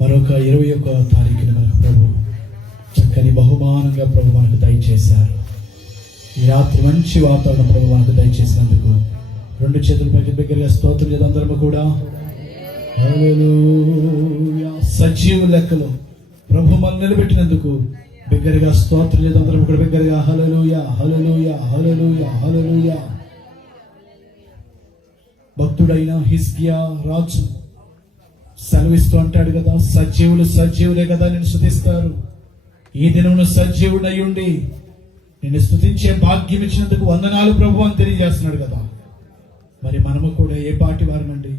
మరొక 21వ తారీఖున మనకు ప్రభు చక్కని బహుమానంగా ప్రభు మనకు దయచేశారు. ఈ రాత్రి మంచి వాతావరణం ప్రభు మనకు దయచేసినందుకు రెండు చేతుల పైకి బిగ్గరగా స్తోత్రం చేద్దాం అందరము కూడా. హల్లెలూయా. సజీవ లెక్కలో ప్రభు మనల్ని నిలబెట్టినందుకు బిగ్గరగా స్తోత్రం చేద్దాం అందరము కూడా బిగ్గరగా. హల్లెలూయా, హల్లెలూయా, హల్లెలూయా, హల్లెలూయా. భక్తుడైన హిజ్కియా రాజు సెలవిస్తూ అంటాడు కదా, సజీవులు సజీవులే కదా నేను స్తుతిస్తారు. ఈ దినమును సజీవుడై ఉండి నిన్ను స్తుతించే భాగ్యం ఇచ్చినందుకు వందనాలు ప్రభు అని తెలియజేస్తున్నాడు కదా. మరి మనము కూడా ఏ పాటి వారమండి?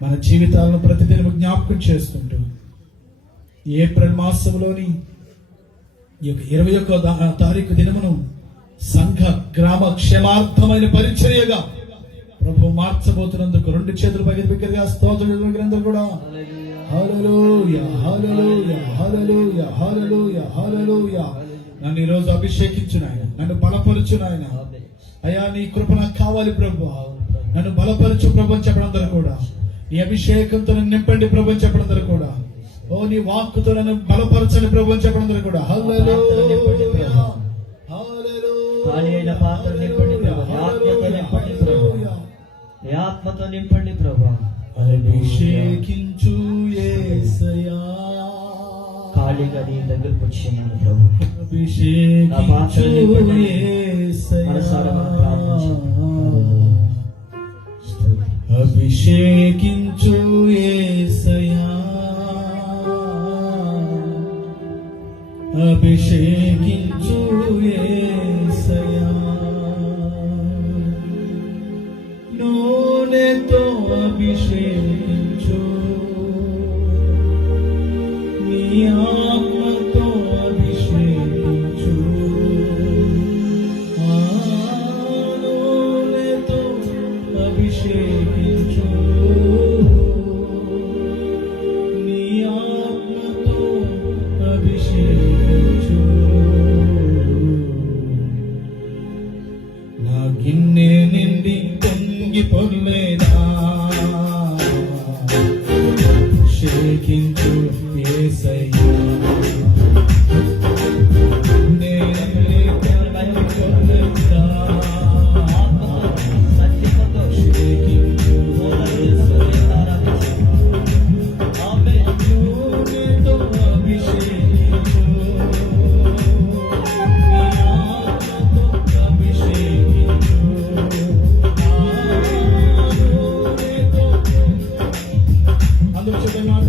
మన జీవితాలను ప్రతిదినము జ్ఞాపకం చేసుకుంటూ ఏప్రిల్ మాసంలోని ఈ 21వ తారీఖు దినమును సంఘ గ్రామ క్షేమార్థమైన పరిచర్యగా ప్రభు మార్చబోతున్నందుకు రెండు చేతులు పైకి బిగ్గరగా స్తోత్రం కూడా. హల్లెలూయా, హల్లెలూయా, హల్లెలూయా, హల్లెలూయా, హల్లెలూయా. నన్ను ఈరోజు అభిషేకించు నాయన, నన్ను బలపరచు నాయన. అయ్యా నీ కృప నాకు కావాలి ప్రభు, నన్ను బలపరచు ప్రభు అని చెప్పడం కూడా. నీ అభిషేకంతో నన్ను నింపండి ప్రభు అని చెప్పడం కూడా. ఓ నీ వాక్కుతో నన్ను బలపరచని ప్రభు అని చెప్పడం కూడా. హల్లెలూయా, ఆత్మతో నింపండి ప్రభా. అభిషేకించు యేసయ్యా. ఖాళీగా నీ దగ్గరకు వచ్చాను ప్రభు. అభిషేకించు యేసయ్యా. అభిషేకించు యేసయ్యా. అభిషేకించు యేసయ్యా. నూనెతో అభిషేకించు, నీ ఆత్మతో అభిషేకించు. నూనెతో అభిషేకించు, నీ ఆత్మతో అభిషేకించు. నా గిన్నె నిండి పొర్లేదా అభిషేకించు యేసయ్యా. అందరూ చెప్పండి మాట.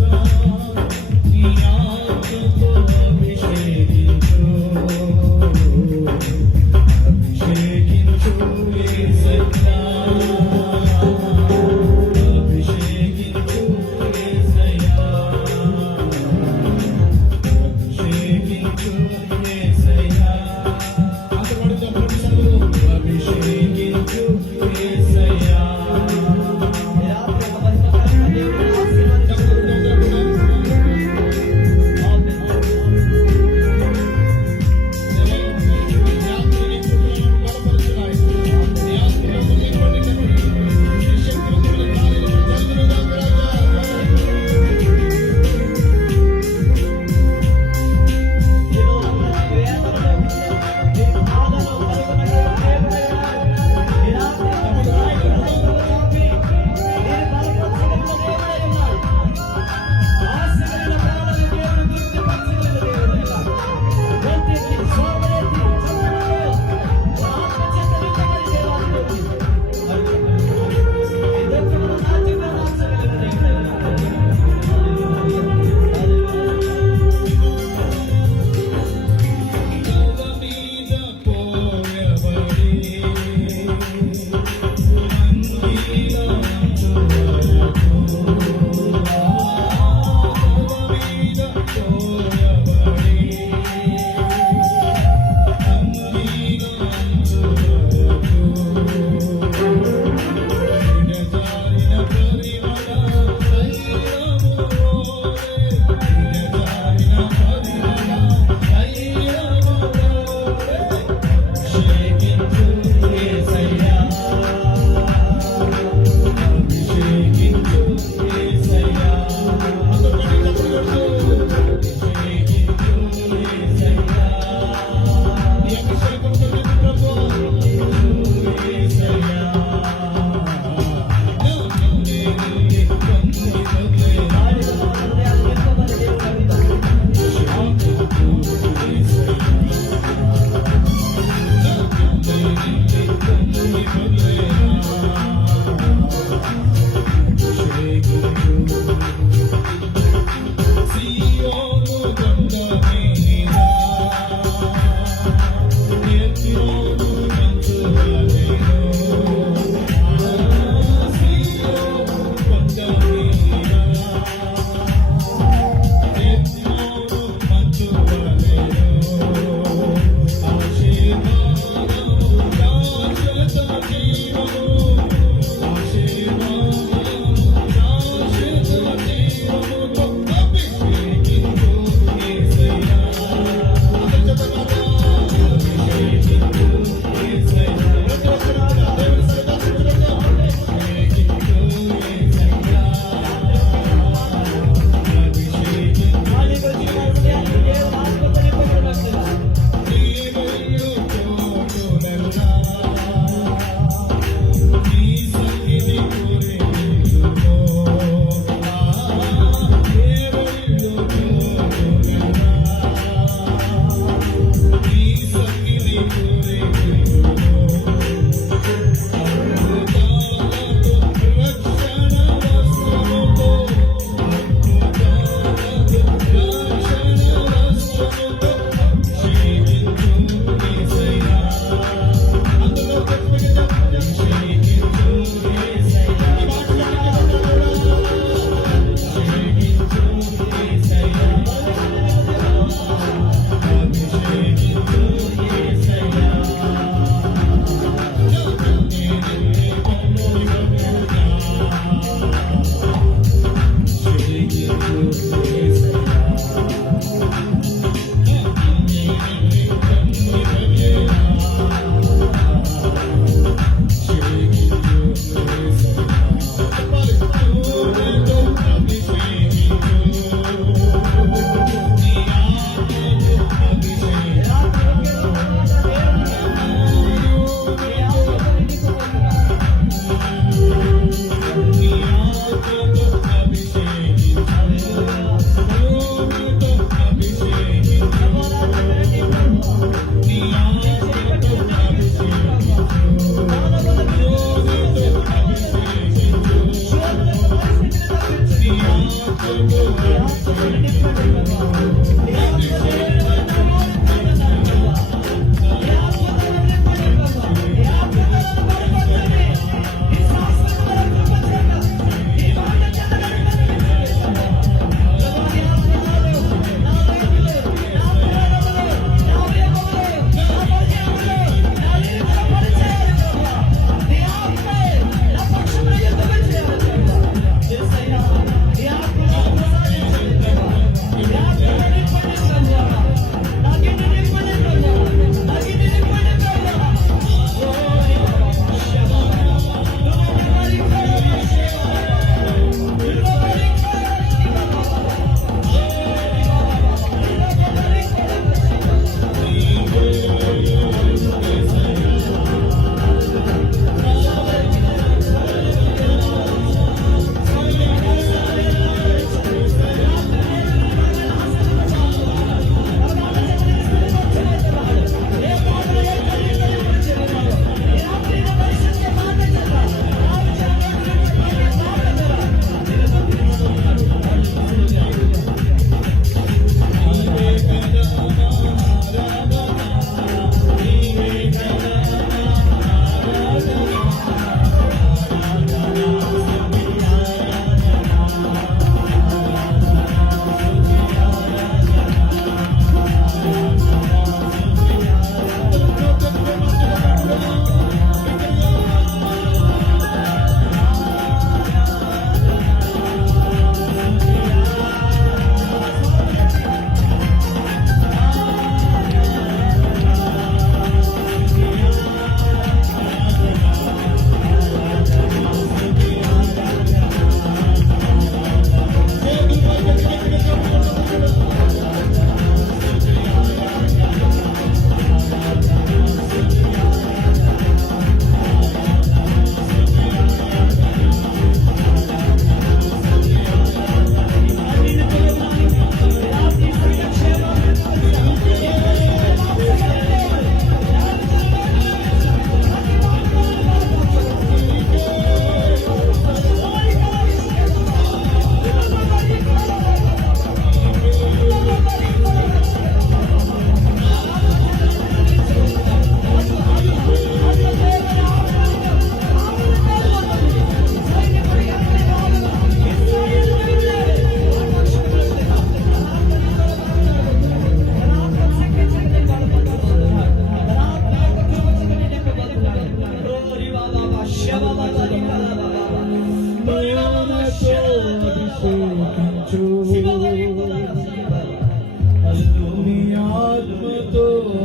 నీ ఆత్మతో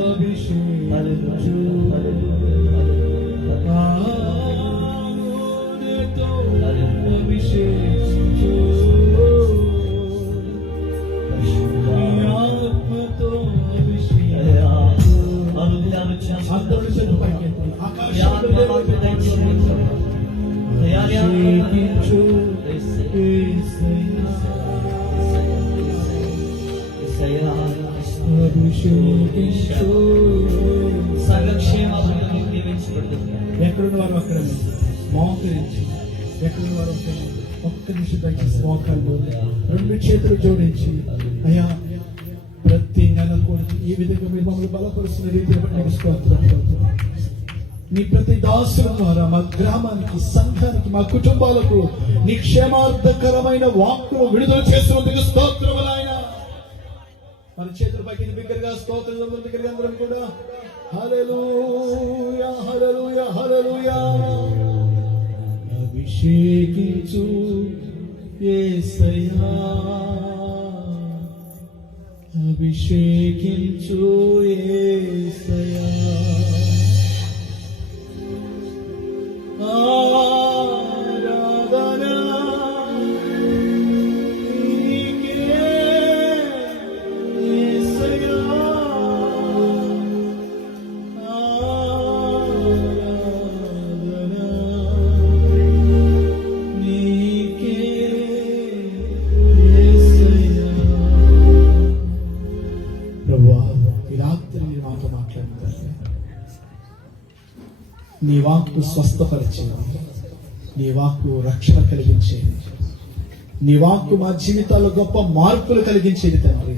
అభిషేకించు. ఆత్మతో అభిషేకించు. నీ ఆత్మతో అభిషేకించు. అందరూ చేతులు పైకెత్తి ఆకాశంలో దేవుని అభిషేకించు. అభిషేకించు. ఎక్కడున్న వారు అక్కడ మోకరించి, ఎక్కడున్న వారు ఒక్క నిమిషం దయచేసి మోకాళ్ళు రెండు చేతులు జోడించి, అయ్యా ప్రతి నెల కూడా ఈ విధంగా మీరు మమ్మల్ని బలపరుస్తున్న రీతిని బట్టి నీకు స్తోత్రం. నీ ప్రతి దాసుల ద్వారా మా గ్రామానికి, సంఘానికి, మా కుటుంబాలకు నీ క్షేమార్థకరమైన వాక్కును విడుదల చేస్తున్నందుకు స్తోత్రములు ఆయన. మన చేతుల పైకి బిగ్గరగా స్తోత్రం దగ్గరగా అందరం కూడా హల్లెలూయా హల్లెలూయా హల్లెలూయా. అభిషేకించు యేసయ్యా, అభిషేకించు యేసయ్యా. ఆరాధన నీకే యేసయ్యా, ఆరాధన నీకే యేసయ్యా. ప్రభువా, ఈ రాత్రి మాతో మాట్లాడుతారు. నీ వాక్కు స్వస్థపరిచేది, నీ వాక్కు రక్షణ కలిగించేది, నీ వాక్కు మా జీవితాల్లో గొప్ప మార్పులు కలిగించేది తండ్రి.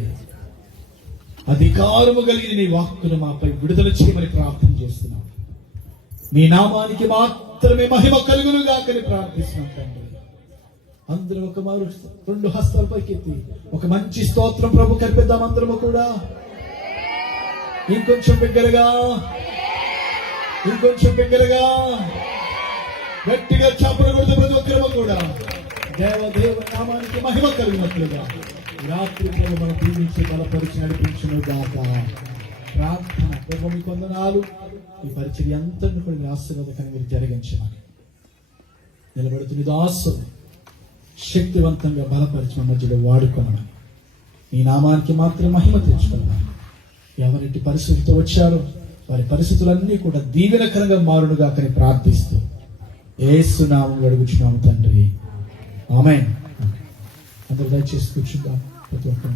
అధికారము కలిగిన నీ వాక్కును మాపై విడుదల చేయమని ప్రార్థన చేస్తున్నాం. నీ నామానికి మాత్రమే మహిమ కలుగును గాకని ప్రార్థిస్తున్నాం తండ్రి. అందరూ ఒక మారు 2 హస్తాల పైకెత్తి ఒక మంచి స్తోత్రం ప్రభు కల్పిద్దాం. అందరము కూడా ఇంకొంచెం బిగ్గరగా, ఇంకొంచెం బిగ్గరగా, గట్టిగా చప్పట్లు కొడుతూ ప్రతి ఒక్కరము కూడా దేవ నామానికి మహిమ కలిగినట్లుగా రాత్రి ప్రభు మనం దీవించి బలపరిచి నడిపించును గాక. ప్రార్థన. ప్రభు మీకు వందనాలు. ఈ పరిచర్య అంతటిని కూడా మీ ఆశీర్వాదకరంగా మీరు జరిగించమని నిలబడుతున్న దాసులు శక్తివంతంగా బలపరిచి మా మధ్యలో వాడుకోమని, ఈ నామానికి మాత్రం మహిమ తెచ్చుకోమని, ఎవరింటి పరిస్థితితో వచ్చారో వారి పరిస్థితులన్నీ కూడా దీవెనకరంగా మారునుగా కానీ ప్రార్థిస్తూ యేసు నామములో అడుగుచున్నాము తండ్రి. ఆమేన్. అందరూ దయచేసి కూర్చుందాం. ప్రతి ఒక్కరు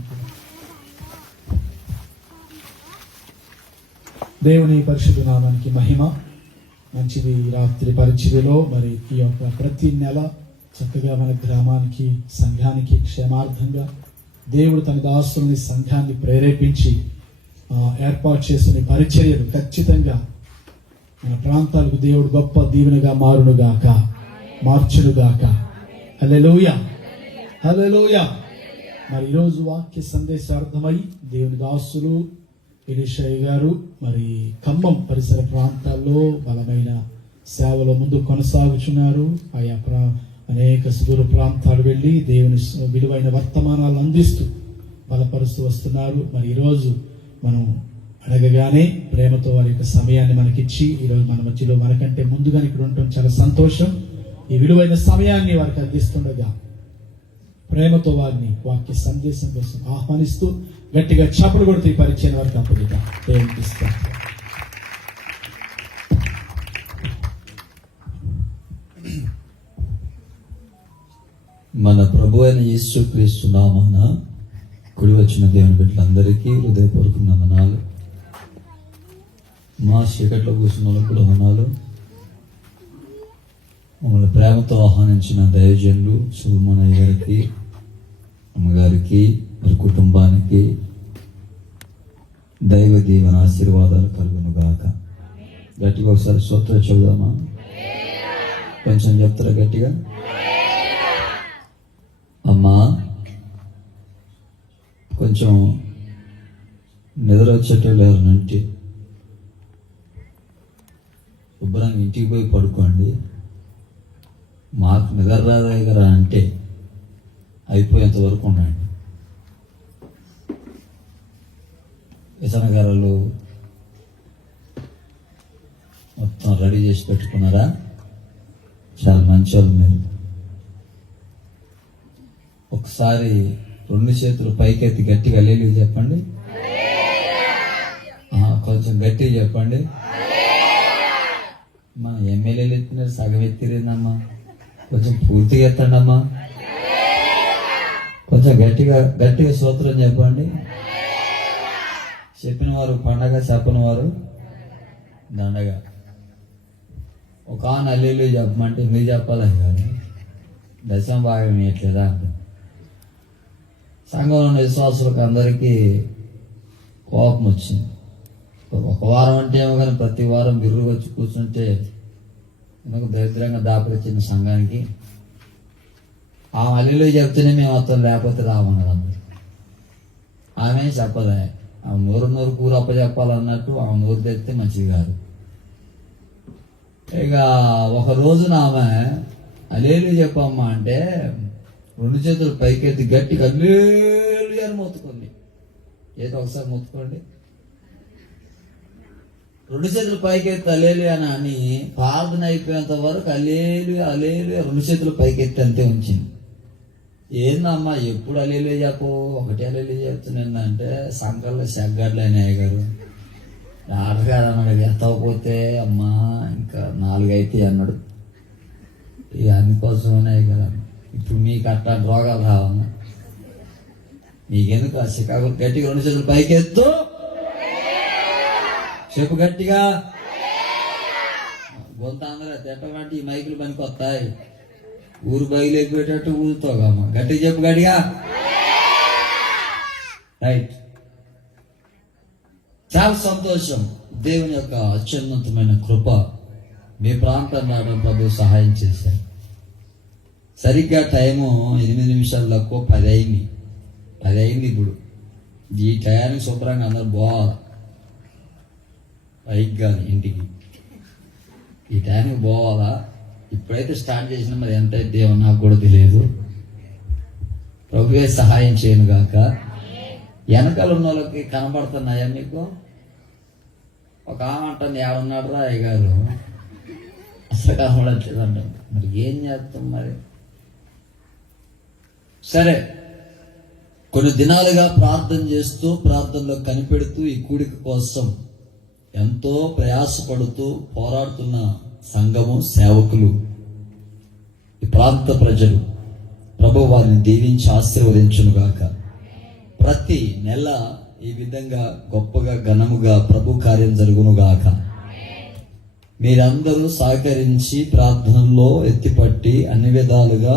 దేవుని పరిశుద్ధ నామానికి మహిమ. మంచిది. రాత్రి పరిచర్యలో మరి ఈ యొక్క ప్రతి నెల చక్కగా మన గ్రామానికి, సంఘానికి క్షేమార్థంగా దేవుడు తన దాసుని సంఘాన్ని ప్రేరేపించి ఏర్పాటు చేసిన పరిచర్యలు ఖచ్చితంగా మన ప్రాంతాలకు దేవుడు గొప్ప దీవెనగా మారునుగాక, మార్చునుగాక. హల్లెలూయా, హల్లెలూయా. మరి ఈరోజు వాక్య సందేశార్థమై దేవుని దాసులు ఎలీషయ్య గారు మరి ఖమ్మం పరిసర ప్రాంతాల్లో బలమైన సేవలో ముందు కొనసాగుచున్నారు. ఆయా అనేక సుదూర ప్రాంతాలు వెళ్ళి దేవుని విలువైన వర్తమానాలను అందిస్తూ బలపరుస్తూ వస్తున్నారు. మరి ఈరోజు మనం అడగగానే ప్రేమతో వారి యొక్క సమయాన్ని మనకిచ్చి ఈరోజు మన మధ్యలో మనకంటే ముందుగా ఇక్కడ ఉండటం చాలా సంతోషం. ఈ విలువైన సమయాన్ని వారికి అందిస్తుండగా ప్రేమతో వారిని వాక్య సందేశం కోసం ఆహ్వానిస్తూ గట్టిగా చప్పట్లు కొడుతూ ఈ పరిచయం వారికి అప్పగిద్దాం. దేవునికి ఇస్తాం. మన ప్రభు అయిన యేసుక్రీస్తు నామమున కూడి వచ్చిన దేవుని బిడ్డలందరికీ హృదయపూర్వక వందనాలు. మా చీకట్లో కూర్చున్న కూడా వందనాలు. మమ్మల్ని ప్రేమతో ఆహ్వానించిన దైవజనులు సుల్మోనయ్య గారికి, అమ్మగారికి, మరి కుటుంబానికి దైవ దీవెన ఆశీర్వాదాలు కలుగును గాక. గట్టిగా ఒకసారి స్తోత్రం చెబుదామా? కొంచెం చెప్తారా గట్టిగా? అమ్మా కొంచెం నిద్ర వచ్చేటోళ్ళు ఎవరినంటే శుభ్రంగా ఇంటికి పోయి పడుకోండి. మాకు నిద్ర రాదగరా అంటే అయిపోయేంత వరకు ఉండండి. ఇతనగారు మొత్తం రెడీ చేసి పెట్టుకున్నారా? చాలా మంచి వాళ్ళు మీరు. ఒకసారి 2 చేతులు పైకెత్తి గట్టిగా హల్లెలూయా చెప్పండి. కొంచెం గట్టిగా చెప్పండి. మా ఎమ్మెల్యేలు ఎత్తినారు, సగం ఎత్తిరేనమ్మా. కొంచెం పూర్తిగా ఎత్తండి అమ్మా. కొంచెం గట్టిగా స్తోత్రం చెప్పండి. చెప్పిన వారు పండగ, చెప్పని వారు దండగా. ఒక హల్లెలూయా చెప్పమంటే మీరు చెప్పాలి కానీ దశం భాగం ఇట్లేదా? సంఘంలో ఉన్న విశ్వాసులకు అందరికీ కోపం వచ్చింది. ఒక వారం అంటే ఏమో కానీ ప్రతి వారం బిర్రుగా వచ్చి కూర్చుంటే ఎందుకు దరిద్రంగా దాపరిచిన సంఘానికి ఆ హల్లెలూయా చెప్తేనే మేము వస్తాం, లేకపోతే రామన్నారు అందరు. ఆమె చెప్పలే. ఆమె నోరు కూర అప్ప చెప్పాలన్నట్టు ఆమె నోరు తెస్తే మంచిది కాదు. ఇక ఒక రోజున ఆమె హల్లెలూయా చెప్పమ్మా అంటే 2 చేతులు పైకెత్తి గట్టిగా హల్లెలూయా అని మొత్తుకుంది. ఏదో ఒకసారి మొత్తుకోండి. 2 చేతులు పైకెత్తి హల్లెలూయా అని ప్రార్థన అయిపోయేంత వరకు హల్లెలూయా హల్లెలూయా 2 చేతులు పైకెత్తి అంతే ఉంచింది. ఏందమ్మా ఎప్పుడు హల్లెలూయా చెప్పు, ఒకటే హల్లెలూయా చెప్తున్నాను అంటే సంకల్లో సెగ్గాడ్లు అయినాయి గారు. ఆటగారు అన్నాడు, ఎత్తకపోతే అమ్మా ఇంకా 4 అయితే అన్నాడు. ఇక అందుకోసమనే కదా ఇప్పుడు మీకు అట్లా రోగాలు రావన్నా. మీకెందుకు ఆ చికాకు? గట్టిగా 2 చేతులు పైకెత్తు చెప్పు గట్టిగా. గొంత అందరూ తిట్టమంటే ఈ మైకులు పనికి వస్తాయి. ఊరు బయలుపోయేటట్టు ఊరుతావమ్మా. గట్టిగా చెప్పు, గట్టిగా. రైట్. చాలా సంతోషం. దేవుని యొక్క అత్యున్నతమైన కృప మీ ప్రాంతం రావడం ప్రభు సహాయం చేశారు. సరిగ్గా టైము 8 నిమిషాలు తక్కువ 10 అయింది. 10 అయింది. ఇప్పుడు ఈ టయానికి శుభ్రంగా అందరూ పోవాలి పైకి కానీ ఇంటికి. ఈ టయానికి పోవాలా. ఇప్పుడైతే స్టార్ట్ చేసినా మరి ఎంత అయితే నాకు కూడా తెలియదు. ప్రభువే సహాయం చేయను గాక. వెనకాల ఉన్న వాళ్ళకి కనబడుతున్నాయా మీకు? ఒక ఆమె అంటుంది, ఎవరున్నాడు రా అయ్యగారు, అసలు కనబడట్లేదు అంటాం. మరి ఏం చేస్తాం మరి? సరే, కొన్ని దినాలుగా ప్రార్థన చేస్తూ ప్రార్థనలో కనిపెడుతూ ఈ కూడిక కోసం ఎంతో ప్రయాసపడుతూ పోరాడుతున్న సంఘము, సేవకులు, ఈ ప్రాంత ప్రజలు ప్రభు వారిని దీవించి ఆశీర్వదించునుగాక. ప్రతి నెల ఈ విధంగా గొప్పగా ఘనముగా ప్రభు కార్యం జరుగునుగాక. మీరందరూ సహకరించి ప్రార్థనలో ఎత్తిపట్టి అన్ని విధాలుగా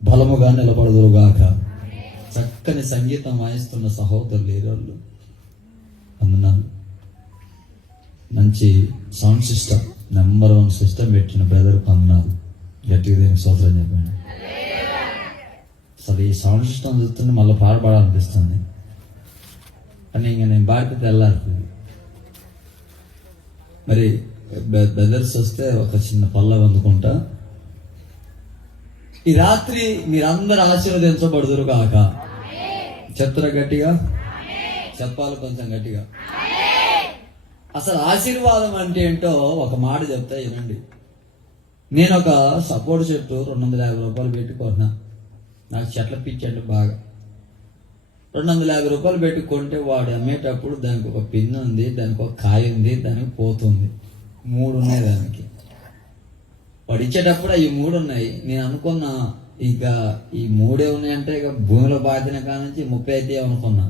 బలముగా నిలబడదురుగాక. చక్కని సంగీతం వాయిస్తున్న సహోదరులు ఈరోజు వందనాలు. మంచి సౌండ్ సిస్టమ్, నెంబర్ 1 సిస్టమ్ పెట్టిన బ్రదర్ వందనాలు. గట్టిగా దేనికి స్తోత్రం చెప్పండి. అసలు ఈ సౌండ్ సిస్టమ్ చూస్తుంటే మళ్ళీ పాడబడాలనిపిస్తుంది, కానీ ఇంక నేను పాడితే తెల్లారుతుంది. మరి బ్రదర్స్ వస్తే ఒక చిన్న పల్ల అందుకుంటా. ఈ రాత్రి మీరందరూ ఆశీర్వదించబడుదురు కాక. చెప్తారా గట్టిగా? చెప్పాలి కొంచెం గట్టిగా. అసలు ఆశీర్వాదం అంటే ఏంటో ఒక మాట చెప్తా వినండి. నేను ఒక సపోర్ట్ చెట్టు 250 రూపాయలు పెట్టుకున్నా. నాకు చెట్ల పిచ్చండి బాగా. 250 రూపాయలు పెట్టి కొంటే వాడు అమ్మేటప్పుడు దానికి ఒక పిన్ ఉంది, దానికి ఒక కాయ ఉంది, దానికి పోతుంది. 3 ఉన్నాయి దానికి. వాడు ఇచ్చేటప్పుడు అవి 3 ఉన్నాయి. నేను అనుకున్నా ఇక ఈ 3 ఉన్నాయంటే ఇక భూమిలో బాతిన కానుంచి 30 అయితే అనుకున్నా.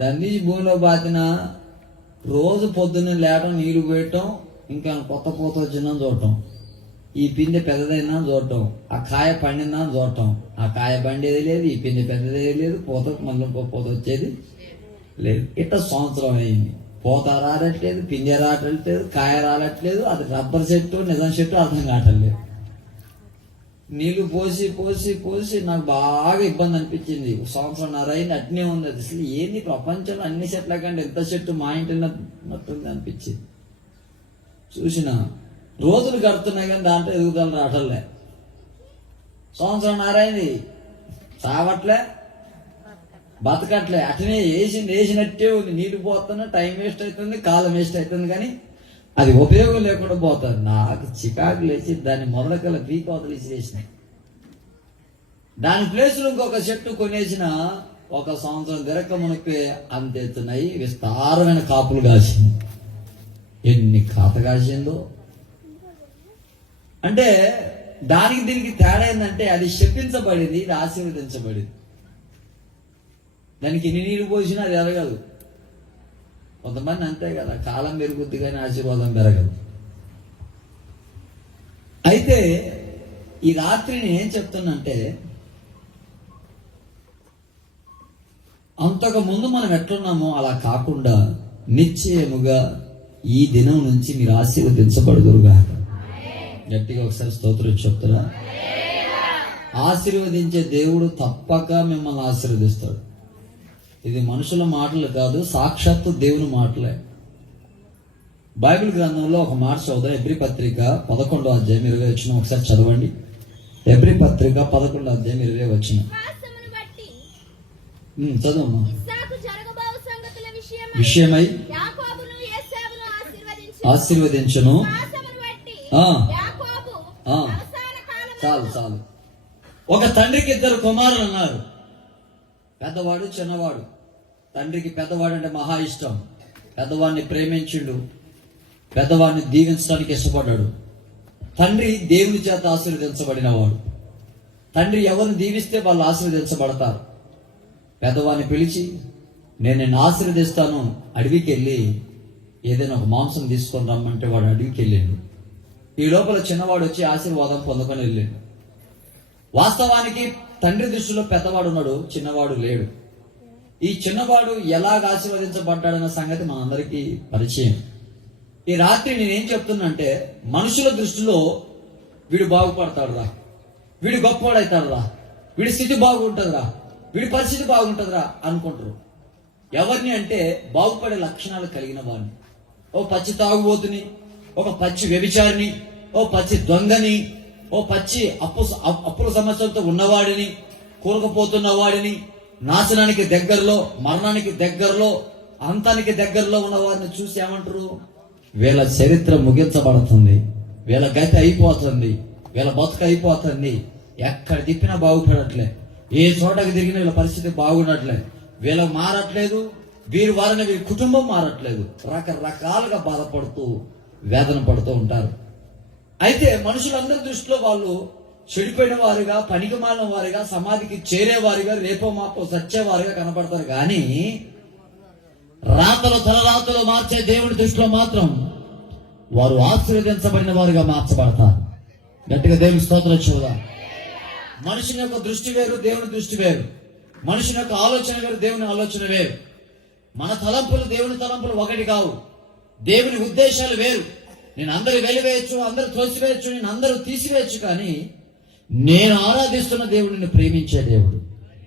దాని నుంచి భూమిలో బాతిన రోజు పొద్దున్నే లేవటం, నీళ్లు పోయటం, ఇంకా కొత్త పూత వచ్చిందని చూడటం, ఈ పిందె పెద్దదైనా చూడటం, ఆ కాయ పండిందా చూడటం. ఆ కాయ పండేది లేదు, ఈ పిందె పెద్దదేది లేదు, పూత మళ్ళీ పూత వచ్చేది లేదు. ఇట్లా సంవత్సరం అయింది. పూత రాలట్లేదు, పిందె రావట్లేదు, కాయ రాలట్లేదు. అది రబ్బర్ చెట్టు నిజం చెట్టు అర్థం కావట్లేదు. నీళ్లు పోసి పోసి పోసి నాకు బాగా ఇబ్బంది అనిపించింది. 1.5 సంవత్సరం అయింది, అట్నే ఉంది. అది అసలు ఏంది ప్రపంచంలో అన్ని చెట్ల కంటే ఎంత చెట్టు మా ఇంటిలో నట్టుంది అనిపించింది. చూసిన రోజులు గడుతున్నాయి కానీ దాంట్లో ఎదుగుదల రావట్లే. 1.5 సంవత్సరం అయింది, చావట్లే, బతకట్లే, అట్నే వేసినట్టే ఉంది. నీళ్లు పోతున్నా, టైం వేస్ట్ అవుతుంది, కాలం వేస్ట్ అవుతుంది, కానీ అది ఉపయోగం లేకుండా పోతుంది. నాకు చికాకు లేచి దాన్ని మొదలకల పీక్ వదిలేసినాయి. దాని ప్లేస్లో ఇంకొక చెట్టు కొనేసిన 1 సంవత్సరం తిరక్క మునిపే అంతెత్తున్నాయి, విస్తారమైన కాపులు కాసింది. ఎన్ని కాత కాసిందో అంటే దానికి దీనికి తేడా ఏంటంటే అది శపించబడింది, ఇది ఆశీర్వదించబడింది. దానికి ఎన్ని నీళ్ళు పోసినా అది ఎరగదు. కొంతమంది అంతే కదా, కాలం పెరుగుద్ది కానీ ఆశీర్వాదం పెరగదు. అయితే ఈ రాత్రి నేను ఏం చెప్తున్నంటే, అంతకు ముందు మనం ఎట్లున్నామో అలా కాకుండా నిశ్చయముగా ఈ దినం నుంచి మీరు ఆశీర్వదించబడుదురుగా. గట్టిగా ఒకసారి స్తోత్రం చెప్తారా? ఆశీర్వదించే దేవుడు తప్పక మిమ్మల్ని ఆశీర్వదిస్తాడు. ఇది మనుషుల మాటలు కాదు, సాక్షాత్తు దేవుని మాటలే. బైబిల్ గ్రంథంలో ఒక మాట చదువుదా, ఎబ్రీ పత్రిక 11వ అధ్యాయం 20 వచనం ఒకసారి చదవండి. ఎబ్రీ పత్రిక 11వ అధ్యాయం 20 వచనం చదవమ్మా. విషయమై ఆశీర్వదించును. చాలు చాలు. ఒక తండ్రికి 2 కుమారులు అన్నారు, పెద్దవాడు చిన్నవాడు. తండ్రికి పెద్దవాడు అంటే మహా ఇష్టం. పెద్దవాడిని ప్రేమించిండు, పెద్దవాడిని దీవించడానికి ఇష్టపడ్డాడు. తండ్రి దేవుని చేత ఆశీర్వదించబడినవాడు. తండ్రి ఎవరిని దీవిస్తే వాళ్ళు ఆశీర్వదించబడతారు. పెద్దవాడిని పిలిచి, నేను నిన్ను ఆశీర్వదిస్తాను, అడవికి వెళ్ళి ఏదైనా ఒక మాంసం తీసుకొని రమ్మంటే వాడు అడవికి వెళ్ళాడు. ఈ లోపల చిన్నవాడు వచ్చి ఆశీర్వాదం పొందుకొని వెళ్ళాడు. వాస్తవానికి తండ్రి దృష్టిలో పెద్దవాడు ఉన్నాడు, చిన్నవాడు లేడు. ఈ చిన్నవాడు ఎలాగ ఆశీర్వదించబడ్డాడన్న సంగతి మనందరికీ పరిచయం. ఈ రాత్రి నేనేం చెప్తున్నా మనుషుల దృష్టిలో వీడు బాగుపడతాడురా, వీడు గొప్పవాడవుతాడురా, వీడి స్థితి బాగుంటుందిరా, వీడి పరిస్థితి బాగుంటుందిరా అనుకుంటారు. ఎవరిని అంటే బాగుపడే లక్షణాలు కలిగిన వాడిని. ఓ పచ్చి తాగుబోతుని, ఒక పచ్చి వ్యభిచారిని, ఓ పచ్చి దొంగని, ఓ పచ్చి అప్పుల సమస్యలతో ఉన్నవాడిని, కూరకపోతున్న వాడిని, నాశనానికి దగ్గరలో, మరణానికి దగ్గరలో, అంతానికి దగ్గరలో ఉన్న వారిని చూసి ఏమంటారు? వీళ్ళ చరిత్ర ముగించబడుతుంది, వీళ్ళ గతి అయిపోతుంది, వీళ్ళ బతుకు అయిపోతుంది, ఎక్కడ తిప్పినా బాగుపడట్లే, ఏ చోటకి తిరిగినా వీళ్ళ పరిస్థితి బాగుండట్లే, వీళ్ళకి మారట్లేదు, వీరి వారిని వీరి కుటుంబం మారట్లేదు, రకరకాలుగా బాధపడుతూ వేదన పడుతూ ఉంటారు. అయితే మనుషులందరి దృష్టిలో వాళ్ళు చెడిపోయిన వారిగా, పనికి మాలిన వారిగా, సమాధికి చేరేవారిగా, రేపో మాపో సచ్చేవారిగా కనపడతారు. కానీ రాతలు తలరాతలు మార్చే దేవుడి దృష్టిలో మాత్రం వారు ఆశీర్వదించబడిన వారుగా మార్చబడతారు. గట్టిగా దేవుని స్తోత్రం చూద్దాం. మనుషుని యొక్క దృష్టి వేరు, దేవుని దృష్టి వేరు. మనుషుని యొక్క ఆలోచన వేరు, దేవుని ఆలోచన వేరు. మన తలంపులు దేవుని తలంపులు ఒకటి కావు. దేవుని ఉద్దేశాలు వేరు. నేను అందరూ వెలివేయచ్చు, అందరూ తోసివేయచ్చు, నేను అందరూ తీసివేయచ్చు, కానీ నేను ఆరాధిస్తున్న దేవుడు నిన్ను ప్రేమించే దేవుడు,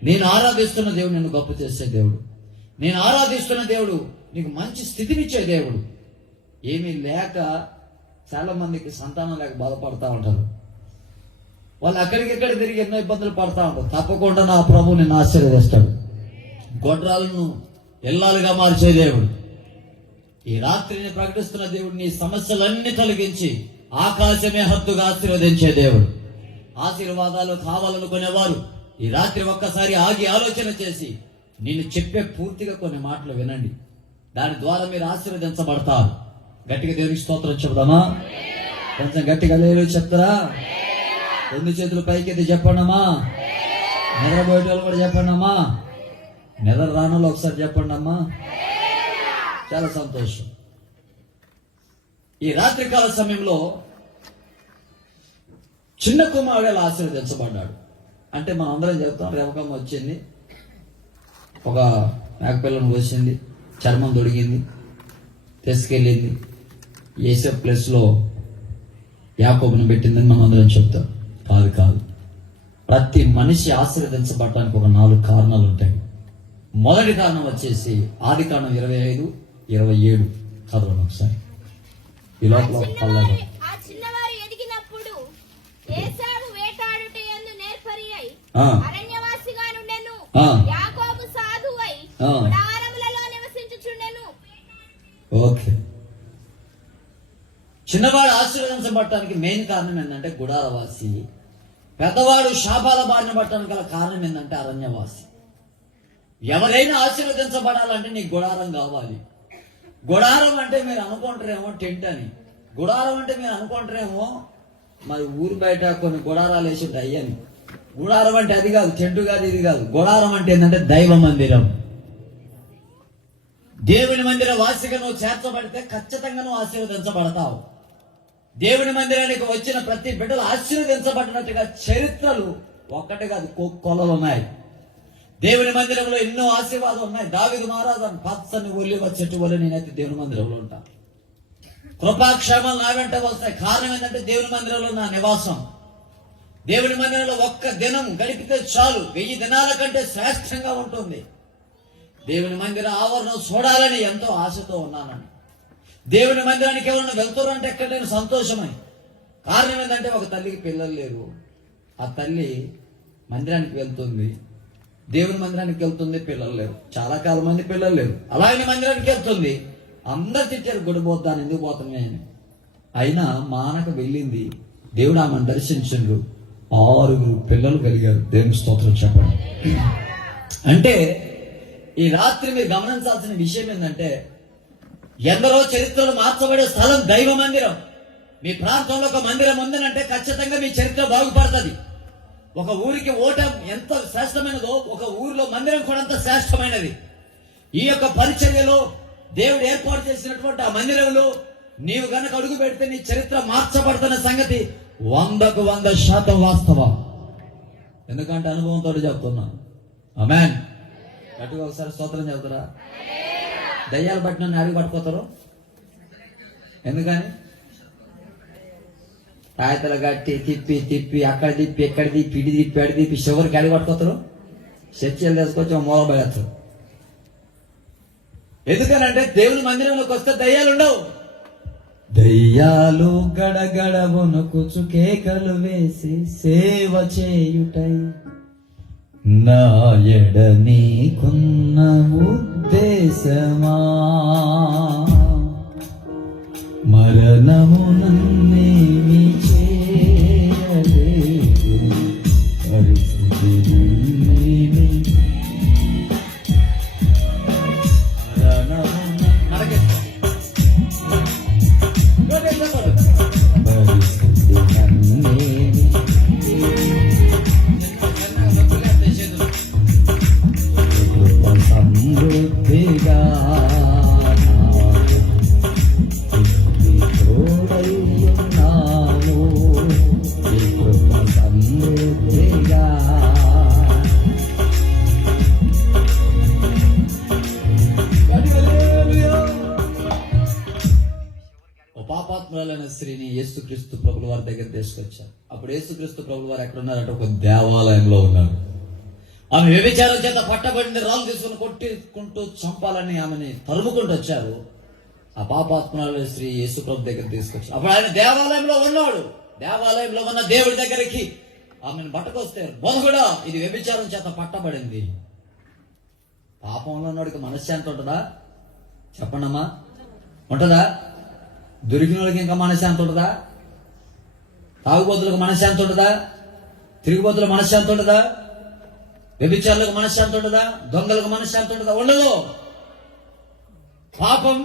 నేను ఆరాధిస్తున్న దేవుడు నిన్ను గొప్ప చేసే దేవుడు, నేను ఆరాధిస్తున్న దేవుడు నీకు మంచి స్థితినిచ్చే దేవుడు. ఏమీ లేక చాలా మందికి సంతానం లేక బాధపడతా ఉంటారు. వాళ్ళు అక్కడికిక్కడ తిరిగి ఎన్నో ఇబ్బందులు పడతా ఉంటారు. తప్పకుండా నా ప్రభు నిన్ను ఆశీర్వదిస్తాడు. గొడ్రాలను ఎల్లాలుగా మార్చే దేవుడు. ఈ రాత్రిని ప్రకటిస్తున్న దేవుడు నీ సమస్యలన్నీ తొలగించి ఆకాశమే హద్దుగా ఆశీర్వదించే దేవుడు. ఆశీర్వాదాలు కావాలనుకునేవారు ఈ రాత్రి ఒక్కసారి ఆగి ఆలోచన చేసి నేను చెప్పే పూర్తిగా కొన్ని మాటలు వినండి. దాని ద్వారా మీరు ఆశీర్వదించబడతారు. గట్టిగా దేవునికి స్తోత్రం చెప్దామా? కొంచెం గట్టిగా లేదు చెప్తారా? రెండు చేతులు పైకెత్తి చెప్పండమ్మా. నిద్రపోయే వాళ్ళు కూడా చెప్పండమ్మా. నిద్ర రానులో ఒకసారి చెప్పండి అమ్మా. చాలా సంతోషం. ఈ రాత్రికాల సమయంలో చిన్న కుమారుడు ఆశీర్వదించబడ్డాడు. అంటే మనం అందరం చెప్తాం, రేవకమ్మ వచ్చింది, ఒక మేకపిల్లను వచ్చింది, చర్మం దొడిగింది, తీసుకెళ్ళింది, ఏసేపు ప్లేస్లో యాకోబుని పెట్టిందని మనం అందరం చెప్తాం. కాదు. ప్రతి మనిషి ఆశీర్వదించబడటానికి ఒక 4 కారణాలు ఉంటాయి. మొదటి కారణం వచ్చేసి ఆదికాండం 25:27 చదవండి ఒకసారి. ఈ లోపల ఆ చిన్నవారు ఎదిగినప్పుడు ఏశావు వేటాడుటయందు నేర్పరి అయి అరణ్యవాసిగా నుండెను. యాకోబు సాధువై గుడారములలో నివసించుచుండెను. ఓకే, చిన్నవాడు ఆశీర్వదించబడటానికి మెయిన్ కారణం ఏంటంటే గుడారవాసి. పెద్దవాడు శాపాల బారిన పడటానికి గల కారణం ఏంటంటే అరణ్యవాసి. ఎవరైనా ఆశీర్వదించబడాలంటే నీకు గుడారం కావాలి. గుడారం అంటే మీరు అనుకుంటారేమో టెంట్ అని. గుడారం అంటే మీరు అనుకుంటారేమో మరి ఊరు బయట కొన్ని గుడారాలు వేసి ఉంటాయి అని. గుడారం అంటే అది కాదు, టెంట్ కాదు, ఇది కాదు. గుడారం అంటే ఏంటంటే దైవ మందిరం. దేవుని మందిర వాసిగా నువ్వు చేర్చబడితే ఖచ్చితంగా నువ్వు ఆశీర్వదించబడతావు. దేవుని మందిరానికి వచ్చిన ప్రతి బిడ్డలు ఆశీర్వదించబడినట్టుగా చరిత్రలు ఒక్కటి కాదు, కొలలు ఉన్నాయి. దేవుని మందిరంలో ఎన్నో ఆశీర్వాదాలు ఉన్నాయి. దావీదు మహారాజు పచ్చని ఒలివ చెట్టు వల్ల నేనైతే దేవుని మందిరంలో ఉంటాను. కృపాక్షేమాలు నా వెంట వస్తాయి. కారణం ఏంటంటే దేవుని మందిరంలో నా నివాసం. దేవుని మందిరంలో ఒక్క దినం గడిపితే చాలు, 1000 దినాల కంటే శ్రేష్టంగా ఉంటుంది. దేవుని మందిర ఆవరణం చూడాలని ఎంతో ఆశతో ఉన్నానని. దేవుని మందిరానికి ఎవరన్నా వెళ్తారంటే ఎక్కడ లేని సంతోషమని. కారణం ఏంటంటే ఒక తల్లికి పిల్లలు లేరు. ఆ తల్లి మందిరానికి వెళ్తుంది, దేవుని మందిరానికి వెళ్తుంది, పిల్లలు లేరు. చాలా కాలం మంది పిల్లలు లేరు. అలాగే మందిరానికి వెళ్తుంది, అందరు తిట్టారు గుడి పోతాను ఎందుకు పోతున్నాయి అని. అయినా మానక వెళ్ళింది, దేవుడు ఆమెను దర్శించిండు, 6 పిల్లలు కలిగారు. దేవుని స్తోత్రం చెప్పండి. అంటే ఈ రాత్రి మీరు గమనించాల్సిన విషయం ఏంటంటే ఎందరో చరిత్రలు మార్చబడే స్థలం దైవ మందిరం. మీ ప్రాంతంలో ఒక మందిరం ఉందనంటే ఖచ్చితంగా మీ చరిత్ర బాగుపడుతుంది. ఒక ఊరికి ఓటం ఎంత శ్రేష్టమైనదో ఒక ఊరిలో మందిరం కూడా అంత శ్రేష్టమైనది. ఈ యొక్క పరిచర్యలో దేవుడు ఏర్పాటు చేసినటువంటి ఆ మందిరంలో నీవు గనక అడుగు పెడితే నీ చరిత్ర మార్చబడుతున్న సంగతి 100% వాస్తవం. ఎందుకంటే అనుభవంతో చెప్తున్నాను. ఆమేన్. గట్టిగా ఒకసారి స్తోత్రం చెబుతారా? దయ్యాలు పట్టిన అడిగి పట్టుకోతారు. ఎందుకని? తాయతలు గట్టి తిప్పి అక్కడ తిప్పి ఎక్కడ తిప్పి ఇడి తిప్పి అడి తిప్పి చివరికి అడిగి పట్టుకోతారు. చర్చలు తీసుకొచ్చి మూల పడేస్తారు. ఎందుకనంటే దేవుని మందిరంలోకి వస్తే దయ్యాలు ఉండవు. దయ్యాలు గడగడ వణుకుచు కేకలు వేసి సేవ చేయుటై నా ఎడ నీకున్న ఉద్దేశమా, మరణము నన్నేమి చేయలేదు, పరిస్థితి నన్నేమి సమృద్ధిగా తోడయ్యున్నావు, సమృద్ధిగా పాపాత్మురాలైన స్త్రీని యేసుక్రీస్తు ప్రభుల వారి దగ్గర తీసుకొచ్చారు. అప్పుడు యేసుక్రీస్తు ప్రభుల వారు ఎక్కడ ఉన్నారంటే ఒక దేవాలయంలో ఉన్నారు. ఆమె వ్యభిచారం చేత పట్టబడింది. రాళ్ళు తీసుకుని కొట్టుకుంటూ చంపాలని ఆమెని తరుముకుంటూ వచ్చారు. ఆ పాపాత్మురాలైన స్త్రీ యేసు ప్రభు దగ్గర తీసుకొచ్చారు. అప్పుడు ఆయన దేవాలయంలో ఉన్నాడు. దేవాలయంలో ఉన్న దేవుడి దగ్గరికి ఆమెను పట్టుకొస్తే, బోధకుడా ఇది వ్యభిచారం చేత పట్టబడింది. పాపంలో ఉన్నవాడికి మనశ్శాంతి ఉంటుందా? చెప్పండమ్మా, ఉంటుందా? దొరికిన వాళ్ళకి ఇంకా మనశ్శాంతి ఉంటుందా? తాగుబోతులకు మనశ్శాంతి ఉంటుందా? తిరుగుబోతులకు మనశ్శాంతి ఉంటుందా? వ్యభిచారులకు మనశ్శాంతి ఉంటుందా? దొంగలకు మనశ్శాంతి ఉంటుందా? ఉండదు. పాపం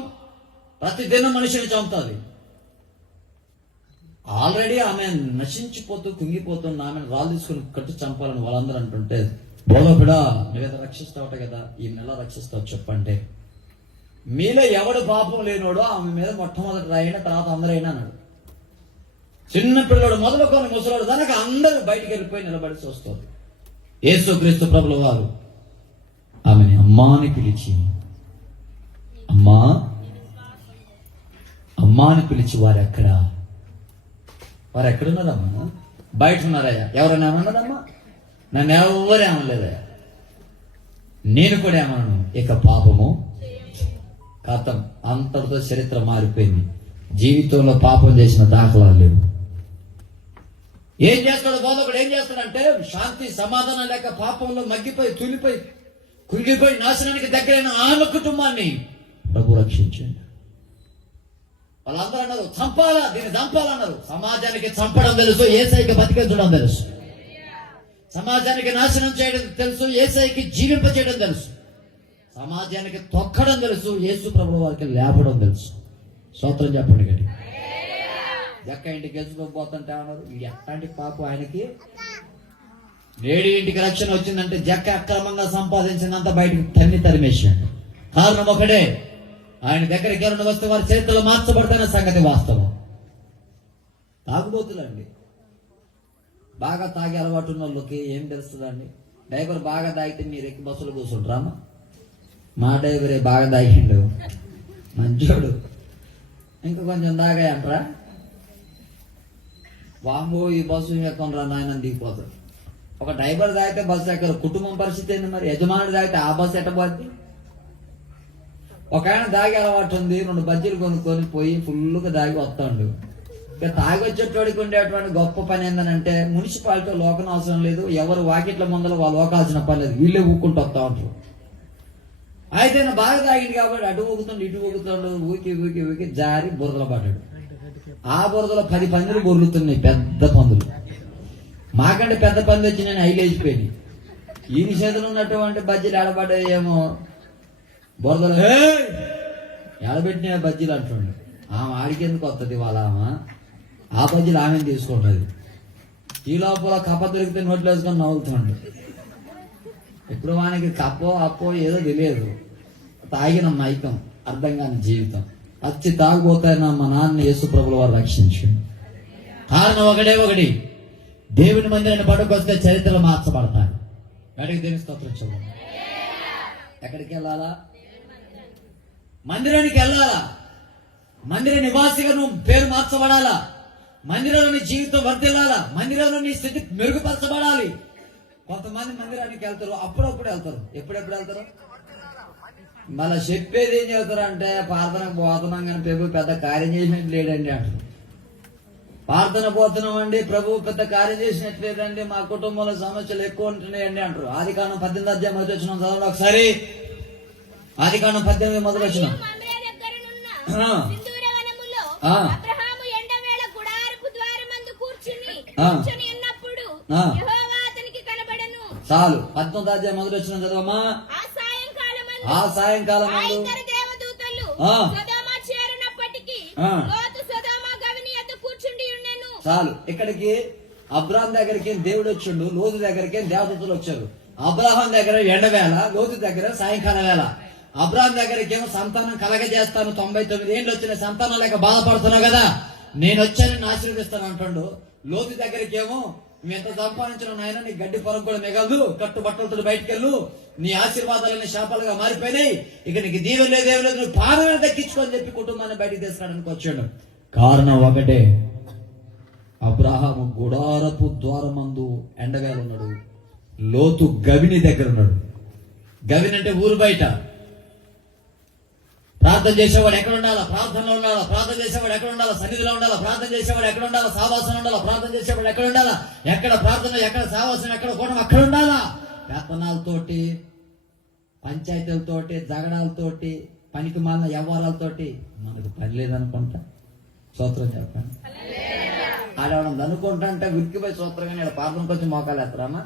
ప్రతిదినం మనిషిని చంపుతుంది. ఆల్రెడీ ఆమె నశించిపోతూ కుంగిపోతున్న ఆమెను రాళ్ళు తీసుకుని కట్టు చంపాలని వాళ్ళందరూ అంటుంటే, బోధకుడా నువ్వేదో రక్షిస్తావట కదా, ఈమెను ఎలా రక్షిస్తావు చెప్పంటే, మీలో ఎవడు పాపం లేనోడో ఆమె మీద మొట్టమొదటి రాయిన, తర్వాత అందరూ అయినా అన్నాడు. చిన్న పిల్లడు మొదలుకొని ముసలాడు దానికి అందరూ బయటికి వెళ్ళిపోయి నిలబడి చూస్తారు. యేసుక్రీస్తు ప్రభుల వారు ఆమెని అమ్మాని పిలిచి, అమ్మా అమ్మాని పిలిచి, వారు ఎక్కడున్నారమ్మా? బయట ఉన్నారయ్యా. ఎవరైనా ఏమన్నారమ్మా? నన్ను ఎవరు ఏమనలేదయ్యా, నేను కూడా ఏమన్నాను. ఇక పాపము కథం, అంతటితో చరిత్ర మారిపోయింది. జీవితంలో పాపం చేసిన దాఖలాలు లేవు. ఏం చేస్తాడు బోధకుడు? ఏం చేస్తాడంటే, శాంతి సమాధానం లేక పాపంలో మగ్గిపోయి తులిపోయి కుంగిపోయి నాశనానికి దగ్గరైన ఆమె కుటుంబాన్ని ప్రభు రక్షించండి. వాళ్ళందరూ అన్నారు చంపాలా, దీన్ని చంపాలన్నారు. సమాజానికి చంపడం తెలుసు, యేసయ్యకి బతికించడం తెలుసు. సమాజానికి నాశనం చేయడం తెలుసు, యేసయ్యకి జీవింపచేయడం తెలుసు. సమాజానికి తొక్కడం తెలుసు, యేసు ప్రభువు వారికి లేపడం తెలుసు. స్తోత్రం చెప్పండి గట్టి. జక్క ఇంటికి గెలుచుకోకపోతుంటే అన్నారు, ఇది ఎట్లాంటి పాపం ఆయనకి. లేడీ ఇంటికి రక్షణ వచ్చిందంటే జక్క అక్రమంగా సంపాదించినంత బయటకు తరిమేసాడు. కారణం ఒకటే, ఆయన దగ్గరికి ఎవరైనా వస్తే వారి చేతులు మార్చబడతానే సంగతి వాస్తవం. తాగుబోతులండి, బాగా తాగి అలవాటు ఉన్న వాళ్ళకి ఏం తెలుస్తుందండి? డ్రైవర్ బాగా తాగితే మీరు ఎక్కి బస్సులు కూర్చుంటారా? మా డ్రైవరే బాగా తాగిండు, మంచోడు, ఇంకా కొంచెం తాగా అంటారా? వాంబో ఈ బస్సు ఎక్కనరా నాయన దిగిపోతాడు. ఒక డ్రైవర్ తాగితే బస్సు ఎక్కరు. కుటుంబం పరిస్థితి ఏంది మరి? యజమానుడు తాగితే ఆ బస్సు ఎట్టబోద్ది? ఒక ఆయన దాగి అలవాటు ఉంది, 2 బజ్జీలు కొనుక్కొని పోయి ఫుల్గా దాగి వస్తాడు. ఇక తాగి వచ్చేటోడికి ఉండేటువంటి గొప్ప పని ఏంటంటే, మున్సిపాలిటీ లోకం అవసరం లేదు, ఎవరు వాకిట్ల ముందర వాళ్ళు లోకాల్సిన పని లేదు, వీళ్ళే ఊక్కుంటూ వస్తూ ఉంటారు. అయితే బాగా తాగింది కాబట్టి అటు ఊగుతుండు ఇటు ఊగుతుండు, ఊకి జారి బురదలో పడ్డాడు. ఆ బురదలో 10 పందులు బొర్లుతున్నాయి, పెద్ద పందులు. మాకంటే పెద్ద పంది వచ్చి నేను ఐలేసిపోయింది. ఈయన చేతులు ఉన్నటువంటి బజ్జీలు ఏడబడ్డాయేమో బురదలో. ఎడబెట్టిన బజ్జీలు అంటుండు. ఆమె ఆడికెందుకు వస్తుంది వాళ్ళ ఆమె? ఆ బజ్జీలు ఆమెను తీసుకుంటుంది. ఈ లోపల కప్ప దొరికితే నోట్లు వేసుకొని నవ్వుతుండు. ఇప్పుడు వానికి కప్పో అప్పో ఏదో తెలియదు, తాగిన మైకం, అర్థం కాని జీవితం. అచ్చి తాగుపోతాయినా మా నాన్న యేసు ప్రభుల వారు రక్షించండి. కారణం ఒకటి, దేవుని మందిరాన్ని పట్టుకొస్తే చరిత్రలు మార్చబడతాయి. అడిగి దేవుని స్తోత్రం చూడండి. ఎక్కడికి వెళ్ళాలా? మందిరానికి వెళ్ళాలా? మందిర నివాసిగా నువ్వు పేరు మార్చబడాలా? మందిరంలో నీ జీవితం వర్తిల్లాలా? మందిరంలో నీ స్థితి మెరుగుపరచబడాలి. కొంతమంది మందిరానికి వెళ్తారు, అప్పుడప్పుడు వెళ్తారు. ఎప్పుడెప్పుడు వెళ్తారు? మళ్ళీ చెప్పేది ఏం చెబుతారు అంటే, ప్రార్థనకు పోతున్నాం కానీ ప్రభు పెద్ద కార్యం చేసినట్టు లేడండి అంటారు. ప్రార్థన పోతున్నాం అండి, ప్రభు పెద్ద కార్యం చేసినట్టు లేదండి, మా కుటుంబంలో సమస్యలు ఎక్కువ ఉంటున్నాయండి అంటారు. ఆదికాండం 18 అధ్యాయం మొదటి వచనం చదవండి ఒకసారి. ఆదికాండం 18 మొదటి వచనం. మమ్రే దగ్గరనున్న ఆ. సింధూర వనములో ఆ. అబ్రహాము ఎండవేళ గుడారపు ద్వారమందు కూర్చుని ఉన్నప్పుడు ఆ. యెహోవా అతనికి కనబడెను. చాలు. 19 అధ్యాయం మొదటి వచనం చదవమ్మా. ఆ సాయంకాలం ఆ ఇద్దరు దేవదూతలు ఆ. సొదొమ చేరినప్పటికీ ఆ. లోతు సొదొమ గవిని యొద్ద కూర్చుండి ఉండెను. చాలు. ఇక్కడికి అబ్రాహం దగ్గరికి దేవుడు వచ్చిండు, లోతు దగ్గరికి దేవదూతలు వచ్చారు. అబ్రాహం దగ్గర ఎండవేళ, లోతు దగ్గర సాయంకాలం వేళ. అబ్రాహం దగ్గరికి ఏమో సంతానం కలగజేస్తాను, 99 ఏళ్ళు వచ్చిన సంతానం లేక బాధపడుతున్నావు కదా, నేను వచ్చాను నిన్ను ఆశీర్వదిస్తాను అంటాడు. లోతు దగ్గరికి ఏమో నువ్వు ఎంత సంపాదించిన నాయన, నీ గడ్డి పొరం కూడా మిగలదు, కట్టు బట్టలతో బయటకెళ్ళు, నీ ఆశీర్వాదాలన్నీ శాపాలుగా మారిపోయినాయి, ఇక నీకు దీవెన లేదు, నువ్వు ప్రాణమే దక్కించుకొని చెప్పి కుటుంబాన్ని బయటికి తీసుకురావడానికి వచ్చాడు. కారణం ఒకటే, అబ్రాహాము గుడారపు ద్వారమందు ఎండవేళ ఉన్నాడు, లోతు గవిని దగ్గర ఉన్నాడు. గవిని అంటే ఊరు బయట. ప్రార్థన చేసేవాడు ఎక్కడ ఉండాలా? ప్రార్థనలో ఉండాలా. ప్రార్థన చేసేవాడు ఎక్కడ ఉండాలా? సన్నిధిలో ఉండాలా. ప్రార్థన చేసేవాడు ఎక్కడ ఉండాలా? సావాసన ఉండాలా. ప్రార్థన చేసేవాడు ఎక్కడ ఉండాలా? ఎక్కడ ప్రార్థన, ఎక్కడ సావాసన, ఎక్కడ కూడా అక్కడ ఉండాలా. వేతనాలతోటి, పంచాయతీలతోటి, జగడాలతోటి, పనికి మాలిన వ్యవహారాలతోటి మనకు పని లేదనుకుంటా. స్తోత్రం చెప్పండి. ఆడేవాడు అనుకుంటా అంటే విరికిపోయి సూత్రం కానీ ఇక్కడ ప్రార్థనకు వచ్చి మోకాలు ఎత్తరామా?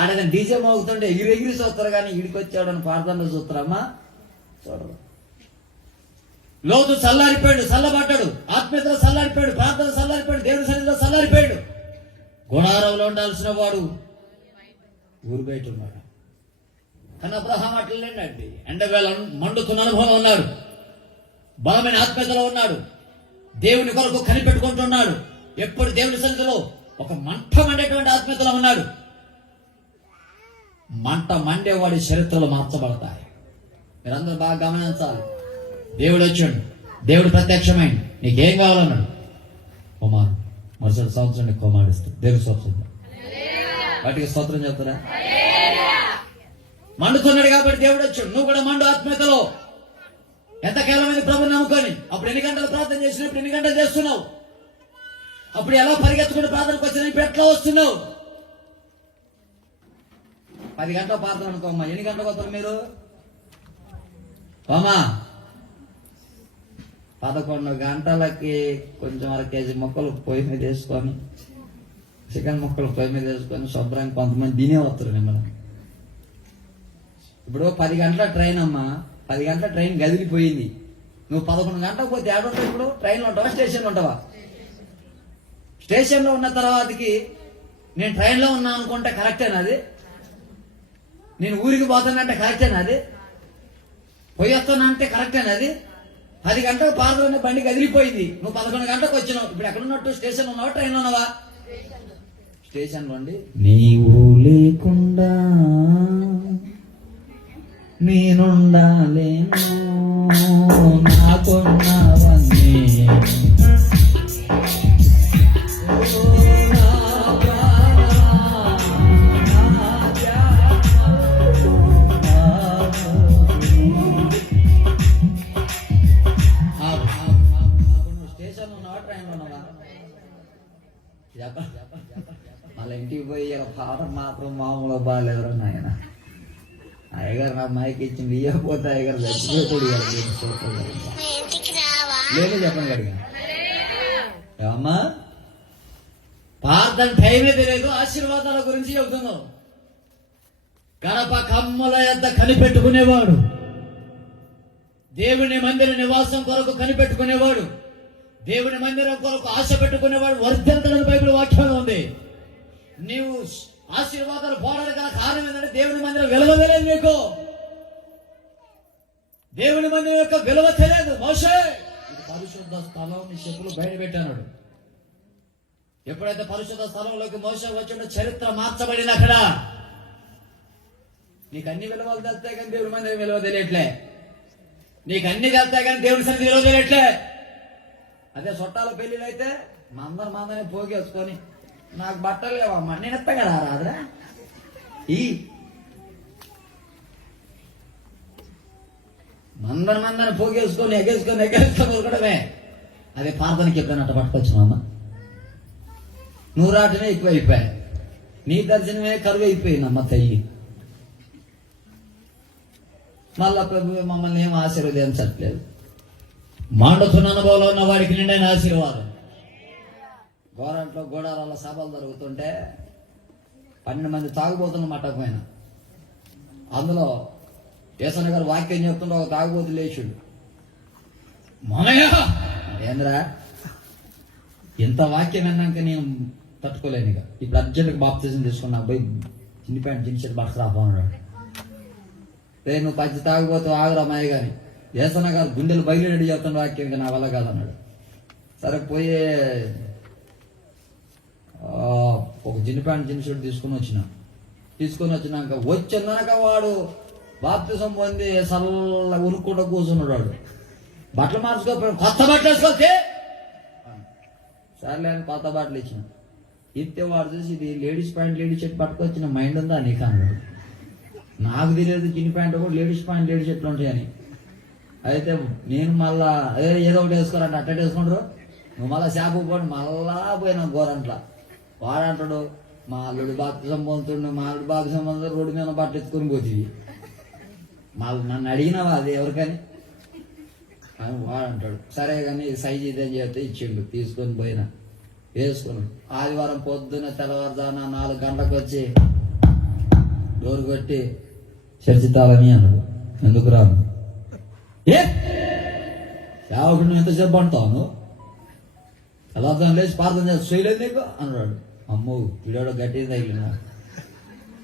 ఆడేదా డీజే మోగుతుంటే ఎగిరి సూత్రం కానీ ఇడికి వచ్చాడని ప్రార్థనలో చూస్తారమ్మా? చూడరు. లోతు చల్లారిపోయాడు, చల్లబడ్డాడు, ఆత్మీయతలో చల్లారిపోయాడు, ప్రార్థన చల్లారిపోయాడు, దేవుని సన్నిధిలో చల్లారిపోయాడు. గుడారంలో ఉండాల్సిన వాడు ఊరు బయట ఉన్నాడు. కానీ అబ్రహాం అట్లేండి, ఎండవేళ మండుతున్న అనుభవం ఉన్నాడు, బలమైన ఆత్మీయతలో ఉన్నాడు, దేవుని కొరకు కనిపెట్టుకుంటున్నాడు. ఎప్పుడు దేవుని సన్నిధిలో ఒక మంట మండేటువంటి ఆత్మీయతలో ఉన్నాడు. మంట మండేవాడి చరిత్రలు మార్చబడతాయి. మీరందరూ బాగా గమనించాలి. దేవుడు వచ్చాడు, దేవుడు ప్రత్యక్షమైంది, నీకేం కావాలన్నాడు? కుమారు. మరుసటి సంవత్సరం నీకు కుమారుస్తాడు. దేవుడు స్తోత్రం. వాటికి స్తోత్రం చెప్తారా? మండుతున్నాడు కాబట్టి దేవుడు వచ్చాడు. నువ్వు కూడా మండు ఆత్మీయతలో. ఎంతకాలమైంది ప్రభుని నమ్ముకొని? అప్పుడు ఎన్ని గంటలు ప్రార్థన చేసినావు? ఇప్పుడు ఎన్ని గంటలు చేస్తున్నావు? అప్పుడు ఎలా పరిగెత్తుకుంటూ ప్రార్థనకు వచ్చినా ఇప్పుడు ఎట్లా వస్తున్నావు? 10 గంటల ప్రార్థన అనుకోమ్మా. ఎన్ని గంటలకు వస్తారు మీరు? అమ్మా 11 గంటలకి కొంచెం 1 కేజీ మొక్కలు పొయ్యి మీద వేసుకొని, చికెన్ ముక్కలు పొయ్యి మీద వేసుకొని శుభ్రంగా కొంతమంది తినే వస్తారు మిమ్మల్ని. ఇప్పుడు 10 గంటల ట్రైన్ అమ్మా, 10 గంటల ట్రైన్ గదిలిపోయింది. నువ్వు 11 గంటలకు పోతే ఏడుంటావు? ఇప్పుడు ట్రైన్లో ఉంటావా, స్టేషన్లో ఉంటావా? స్టేషన్లో ఉన్న తర్వాతకి నేను ట్రైన్లో ఉన్నా అనుకుంటే కరెక్టేనా అది? నేను ఊరికి పోతానంటే కరెక్టేనా అది? పోయి వస్తానంటే కరెక్టేనా అది? 10 గంటలకు పార్లోనే బండి కదిలిపోయింది, నువ్వు 11 గంటలకు వచ్చినావు. ఇప్పుడు ఎక్కడ ఉన్నట్టు? స్టేషన్లో ఉన్నావా, ట్రైన్లో ఉన్నావా? స్టేషన్లో ఉండి నీవు లేకుండా నేనుండాలేను, నాకున్నవన్నీ వాళ్ళ ఇంటికి పోయి పాట మాత్రం మామూలు బాగాలేదురా నాయన. అయ్యగారు నా మైకి ఇచ్చింది, ఇవ్వకపోతే అయ్యగారు చచ్చిపోతాడు. లేదు చెప్పండి అడిగా అమ్మా. ప్రార్థన టైమే తెలియదు, ఆశీర్వాదాల గురించి చెబుతున్నావు. గడప కమ్మల యొద్ద కనిపెట్టుకునేవాడు, దేవుని మందిర నివాసం కొరకు కనిపెట్టుకునేవాడు, దేవుని మందిరం కొరకు ఆశ పెట్టుకునేవాడు వర్ధిల్లుతాడని బైబిల్ వాక్యంలో ఉంది. నీవు ఆశీర్వాదాలు పోరాడు గల కారణం ఏంటంటే దేవుని మందిరం విలువ తెలియదు నీకు. దేవుని మందిరం యొక్క విలువ తెలియదు. మోషే పరిశుద్ధ స్థలం నీ చెప్పులు బయట పెట్టాడు. ఎప్పుడైతే పరిశుద్ధ స్థలంలోకి మోసే వచ్చిన చరిత్ర మార్చబడింది. అక్కడ నీకు అన్ని విలువలు తెలుస్తాయి కానీ దేవుడి మంది విలువ తెలియట్లే. నీకు అన్ని తెలుస్తాయి కానీ దేవుడి సన్నిధి విలువ తెలియట్లే. అదే చుట్టాల పెళ్ళిళ్ళు అయితే మందరిని పోగేసుకొని నాకు బట్టలు లేవమ్మా నేను ఎత్తగా రాదురా ఈ మందరిని పోగేసుకొని ఎగేసుకొని ఉరకడమే. అదే ప్రార్థనకి ఎప్పుడైనా అట్ట పట్టుకొచ్చినామా? నువ్వు రాటమే ఎక్కువైపోయాయి, నీ దర్శనమే కరువు అయిపోయిందమ్మ తల్లి. మళ్ళా ప్రభు మమ్మల్ని ఏం ఆశీర్వదించట్లేదు. మాండుతున్న అనుభవంలో ఉన్న వాడికి నిండైన ఆశీర్వాదం. గోరంట్లో గోడారాల సభలు జరుగుతుంటే 12 మంది తాగుబోతున్న మట్టకపోయిన అందులో యేసన్న గారు వాక్యం చెప్తుంటే ఒక తాగుబోతు లేచుడు. మామయ్య ఏంద్రా ఇంత వాక్యం విన్నాక నేను తట్టుకోలేను. ఇక ఇప్పుడు అర్జెంట్గా బాప్తిజం తీసుకున్నా పోయి చిన్ని ప్యాంట్ చిన్న బట్టలు రాపోన్నాడు. రే నువ్వు పచ్చి తాగుబోతు ఆగురా మాయ కానీ యేసన్న గారు గుండెలు బయలుదేరి చెప్తున్న వాక్యం ఇంకా నా వల్ల కాదన్నాడు. సరే పోయి ఒక జిన్ని ప్యాంట్ జిన్ని షర్ట్ తీసుకుని వచ్చినాక వచ్చిందనక వాడు బాప్తిజం పొంది సల్ల ఉరుక్కుంటూ కూర్చున్నాడు. వాడు బట్టలు మార్చుకోకపోయి కొత్త బట్టలు వేసుకోతే సర్లే అని కొత్త బట్టలు ఇచ్చిన. ఇస్తే వాడు చూసి ఇది లేడీస్ ప్యాంట్ లేడీస్ షర్ట్ పట్టుకొచ్చిన మైండ్ ఉందా నీకు అన్నాడు. నాకు తెలియదు జిన్ని ప్యాంట్ కూడా లేడీస్ ప్యాంట్ లేడీస్ షర్ట్లు ఉంటాయని. అయితే నేను మళ్ళా ఏదో ఒకటి వేసుకోరంటే అట్ట వేసుకుంటారు. నువ్వు మళ్ళీ షాపు పోయి మళ్ళా పోయినా గోరంట్ల వాడంటాడు మా అల్లుడు బాప్తిజం పొందుతుండు, మా అల్లుడు బాప్తిజం పొందుతాడు, రోడ్డు మీద బట్ట ఎత్తుకొని పోతుంది. మళ్ళీ నన్ను అడిగినావా అది ఎవరికని అని వాడంటాడు. సరే కానీ సైజ్ ఇదని చెప్తే ఇచ్చిండు. తీసుకొని పోయినా వేసుకున్నాడు. ఆదివారం పొద్దున్న తెల్లవారుజామున 4 గంటలకు వచ్చి డోర్ కొట్టి చర్చి తాళని అన్నాడు. ఎందుకు రాను? ఏ సేవకుడు నువ్వు ఎంతసేపు అంటావు? తెల్లవారుజాము లేచి ప్రార్థన చేసి చేయలేదు నీకు అన్నాడు. అమ్మో వీడో గట్టి తగిలిన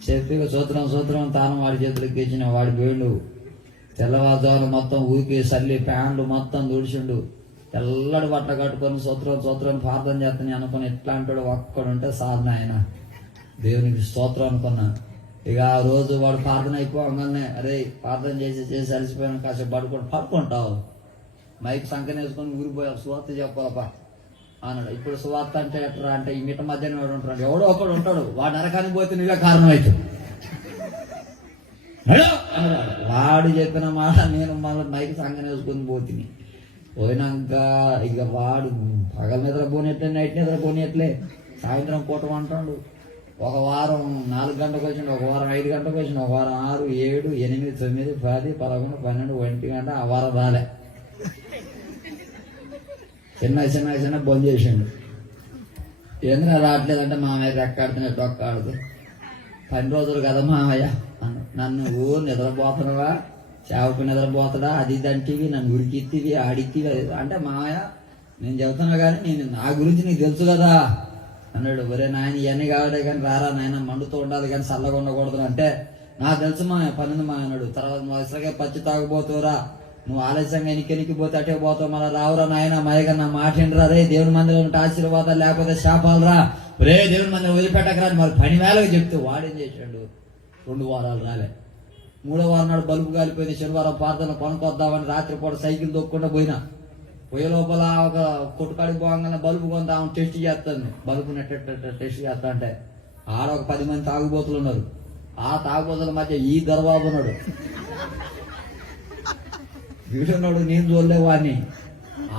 చెప్పి సూత్రం తాను వాడి చేతులకి ఇచ్చిన వాడి పోయిండు. తెల్లవారుజామున మొత్తం ఊరికి సల్లి ప్యాంట్లు మొత్తం దుడిచిండు. తెల్లడి బట్ట కట్టుకొని సూత్రం ప్రార్థన చేస్తాను అనుకుని ఎట్లా అంటాడు. ఒక్కడుంటే సాధన ఆయన దేవునికి స్తోత్రం అనుకున్నా. ఇక ఆ రోజు వాడు ప్రార్థన అయిపోగానే అరే ప్రార్థన చేసి అలసిపోయాను కాసేపు పడుకుంటావు మైక్ సంకన వేసుకొని ఊరిపోయావు సువార్త చెప్పాలపా అన్నాడు. ఇప్పుడు సువార్త అంటే ఎట్లా అంటే ఈ మిట్ట మధ్యాహ్నం వాడు ఉంటాడు, ఎవడో ఒకడు ఉంటాడు, వాడు నరకానికి పోతే నువ్వే కారణం అవుతావు. వాడు చెప్పిన మాట నేను మళ్ళీ మైక్ సంకన వేసుకొని పోతుంది. పోయినాక ఇక వాడు పగల నిద్ర పోనట్లే, నైట్ నిద్ర పోనట్లే, సాయంత్రం పూట అంటాడు. ఒక వారం 4 గంటలకు వచ్చిండు, ఒక వారం 5 గంటలకు వచ్చిండు, ఒక వారం 6, 7, 8, 9, 10, 11, 12, 1 గంట ఆ వారం రాలే. చిన్న బంద్ చేసిండు. ఎందుకు రావట్లేదంటే మామయ్య రెక్కాడుతున్నట్టు ఒక్కాడుతూ 10 రోజులు కదా మామయ్య నన్ను నిద్రపోతున్నావా, సేవకు నిద్రపోతాడా, అది ఇదంటివి, నన్ను ఉడికిత్తివి ఆడిత్తివి అంటే మామయ్య నేను చెబుతున్నా కానీ నేను నా గురించి నీకు తెలుసు కదా అన్నాడు. ఒరే నాయన ఇవన్నీ కావడే కానీ రారా నాయన మండుతూ ఉండాలి కానీ చల్లగా ఉండకూడదు అంటే నాకు తెలుసు మా పని మా అన్నాడు. తర్వాత నువ్వు అసలుగా పచ్చి తాగుపోతావురా, నువ్వు ఆలస్యంగా ఎనికెనికిపోతే అటే పోతావు, మళ్ళీ రావురా నాయన మయగా నా మాట ఏంటరా రే దేవుని మందిరం ఆశీర్వాదాలు లేకపోతే శాపాలరా రే దేవుని మందిరం వదిలిపెట్టకరా మరి 10 వేలకు చెప్తే వాడేం చేశాడు. 2 వారాలు రాలే. 3వ వారం నాడు బల్బు కాలిపోయింది. శనివారం ప్రార్థన కొనుక్కొద్దామని రాత్రిపూట సైకిల్ దొక్కకుండా పోయినా. పోయే లోపల ఒక కొట్టుకాడికి పోగానే బల్బు కొంత టెస్ట్ చేస్తాను. బల్బుని టెస్ట్ చేస్తా అంటే ఆడ ఒక 10 మంది తాగుబోతులు ఉన్నారు. ఆ తాగుబోతుల మధ్య ఈ దర్బాబు ఉన్నాడు. వీడున్నాడు, నేను చూడలే వాడిని.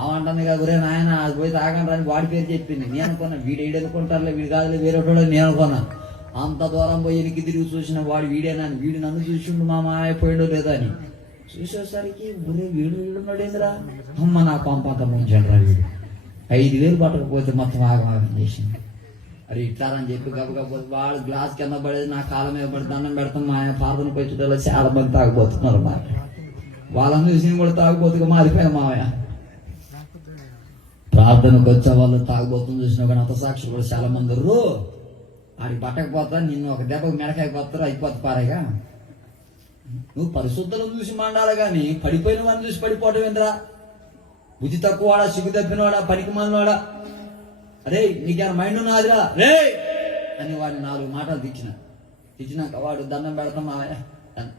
ఆమంటాను కదా ఒరే నాయన అది పోయి తాగండి అని వాడి పేరు చెప్పింది. నేను అనుకున్నా వీడు ఏడనుకుంటారులే, వీడు కాదులే వేరే నేను అనుకున్నా. అంత దూరం పోయి ఎనికి తిరిగి చూసిన వాడు వీడేనా, వీడు నన్ను చూసిండు మా మాయ పోయిండో లేదా అని చూసేసరికి ఒరే వీడున్నాడు ఏందిరా అమ్మ నా పంపంత ముంచండి రా వీడు 5,000 పట్టకపోతే మొత్తం ఆగమాగం చేసింది. అది ఇట్లారని చెప్పి గబగబ వాడు గ్లాస్ కింద పడేది నా కాలం మీద పడి దండం పెడతాం. మా ఆయన ప్రార్థన పెంచుటలో చాలా మంది తాగిపోతున్నారు. మా వాళ్ళని చూసి కూడా తాగిపోతుగా మారిపోయాను మామయ్య. ప్రార్థనకు వచ్చే వాళ్ళు తాగిపోతుంది చూసినా కానీ అంత సాక్షులు కూడా చాలా మంది ఉర్రు. ఆడికి పట్టకపోతా నిన్ను ఒక దెబ్బకు మెడకాయపోతారు అయిపోతా పారేగా. నువ్వు పరిశుద్ధులను చూసి మండాలి కానీ పడిపోయిన వాడిని చూసి పడిపోవటం ఏంద్రా? బుద్ధి తక్కువవాడా, సిగ్గు తప్పినవాడా, పనికి మాలినవాడా, అరే నీకేమైనా మైండ్ ఉన్నదిరా రే అని వాడిని 4 మాటలు తెచ్చినాక వాడు దండం పెడతాం.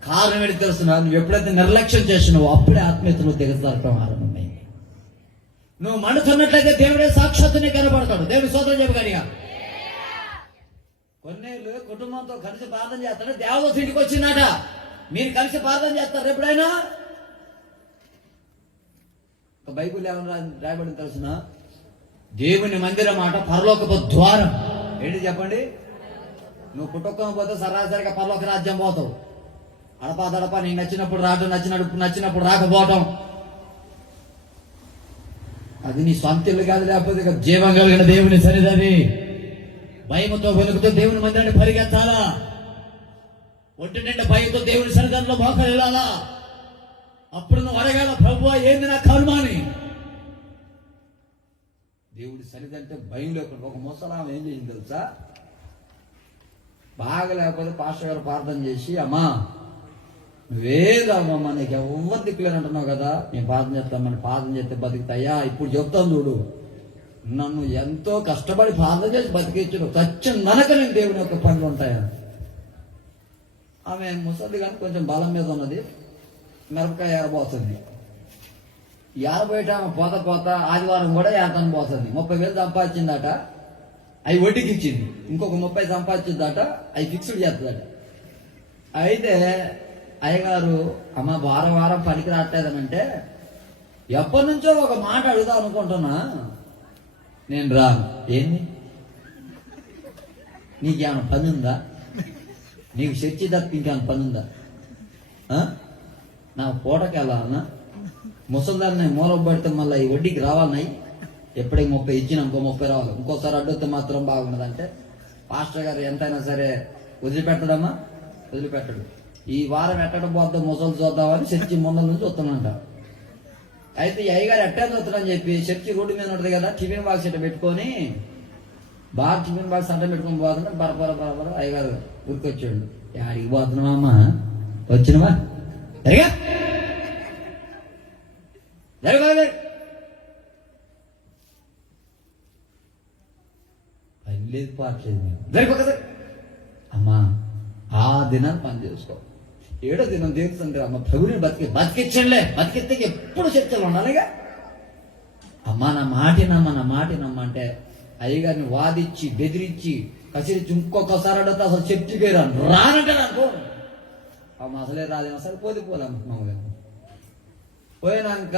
కారణం ఏంటి తెలుస్తున్నా? నువ్వు ఎప్పుడైతే నిర్లక్ష్యం చేసినావో అప్పుడే ఆత్మీయతలో దిగజారటం ఆరంభమైంది. నువ్వు మండుతున్నట్లయితే దేవుడే సాక్షాత్తునే కనబడతాడు. దేవుడి స్తోత్రం చెప్పగలిగా. కొన్నేళ్ళు కుటుంబంతో కలిసి ప్రార్థన చేస్తాడు. దేవదూత ఇంటికి వచ్చిందట. మీరు కలిసి ప్రార్థన చేస్తారు ఎప్పుడైనా? బైబిల్ ఏమన్నా రాయబడి తెలుసిన? దేవుని మందిరం మాట పరలోకపు ద్వారం. ఏంటి చెప్పండి? నువ్వు కుటుంబం పోతే సరాసరిగా పరలోక రాజ్యం పోతావు. అడపా నీకు నచ్చినప్పుడు రావడం, నచ్చినప్పుడు రాకపోవటం. అది నీ సొంత ఇల్లు కాదు, లేకపోతే జీవం కలిగిన దేవుని సన్నిధి. భయముతో వెలుగుతూ దేవుని మందిరాన్ని పరిగెత్తాలా. ఒంటి నిండా భయంతో దేవుని సన్నిధానంలో మోకాలు వెళ్ళాలా. అప్పుడు నువ్వు అడగాల, ప్రభువా ఏంది నా కర్మ అని. దేవుడి సన్నిధి అంటే భయం లేకుండా. ఒక ముసలామె ఏం చేసింది తెలుసా? బాగా లేకపోతే పాస్టర్ గారు ప్రార్థన చేసి, అమ్మా నువ్వేదమ్మా నీకు ఎవరు దిక్కులేనంటున్నావు కదా, నేను ప్రార్థన చేస్తామని, ప్రార్థన చేస్తే బతుకుతాయా? ఇప్పుడు చెప్తాను చూడు, నన్ను ఎంతో కష్టపడి ప్రార్థన చేసి బతికించు, ననక నేను దేవుని యొక్క పనులు ఉంటాయా? ఆమె ముసలి కానీ కొంచెం బలం మీద ఉన్నది. మిరపకాయ ఏరబోతుంది. ఏరబోయట ఆమె పోత ఆదివారం కూడా ఏరతాను పోతుంది. 30,000 సంపాదించిందట. అవి వడ్డీకి ఇచ్చింది. ఇంకొక 30 సంపాదించిందట. అవి ఫిక్స్డ్ చేస్తుందట. అయితే అయ్యగారు, అమ్మ వారం పనికి రావట్లేదనంటే, ఎప్పటి నుంచో ఒక మాట అడుగుదాం అనుకుంటున్నా, నేను రాను. ఏంది? నీకేమైనా పని ఉందా? నీకు చర్చి తప్ప ఇంకేమైనా పని ఉందా? నా పూటకి వెళ్ళాలన్నా? ముసలిదాన్ని మూల పడితే మళ్ళీ ఈ వడ్డీకి రావాలన్నాయి. ఎప్పటికి 30 ఇచ్చినా ఇంకో 30 రావాలి. ఇంకోసారి అడ్డొస్తే మాత్రం బాగున్నదంటే, పాస్టర్ గారు ఎంతైనా సరే వదిలిపెట్టడమ్మా, వదిలిపెట్టడు. ఈ వారం ఎట్టడం పోద్దాం, ముసలు చూద్దామని చర్చి ముందల నుంచి వస్తానంట. అయితే ఈ అయ్యగారు ఎట్టా వస్తాడని చెప్పి చర్చి రోడ్డు మీద ఉంటుంది కదా, టిఫిన్ బాక్స్ ఇట్ట పెట్టుకొని, బాగా టిఫిన్ బాక్స్ అంట పెట్టుకొని పోతుంటే బరబర అయ్యగారు ఊరికొచ్చాడు. ఆడికి పోతున్నావా అమ్మా? వచ్చినవా? సరిగా జరగలేదు. పని లేదు, పాటలేదు. జరిపోక అమ్మా ఆ దినాన్ని పని చేసుకో. 7వ దినం తీరుతుంటే అమ్మ ప్రభుని బతికించండిలే. బతికిస్తే ఎప్పుడు చర్చలు ఉండాలిగా. అమ్మా నా మాటినమ్మ అంటే అయ్యగారిని వాదిచ్చి బెదిరించి కసిరించి ఇంకొకసారి అడిగితే అసలు చర్చికి రానంటే నాకు అమ్మ అసలే రాదు. అసలు పోదమ్మా మామూలుగా. పోయినాక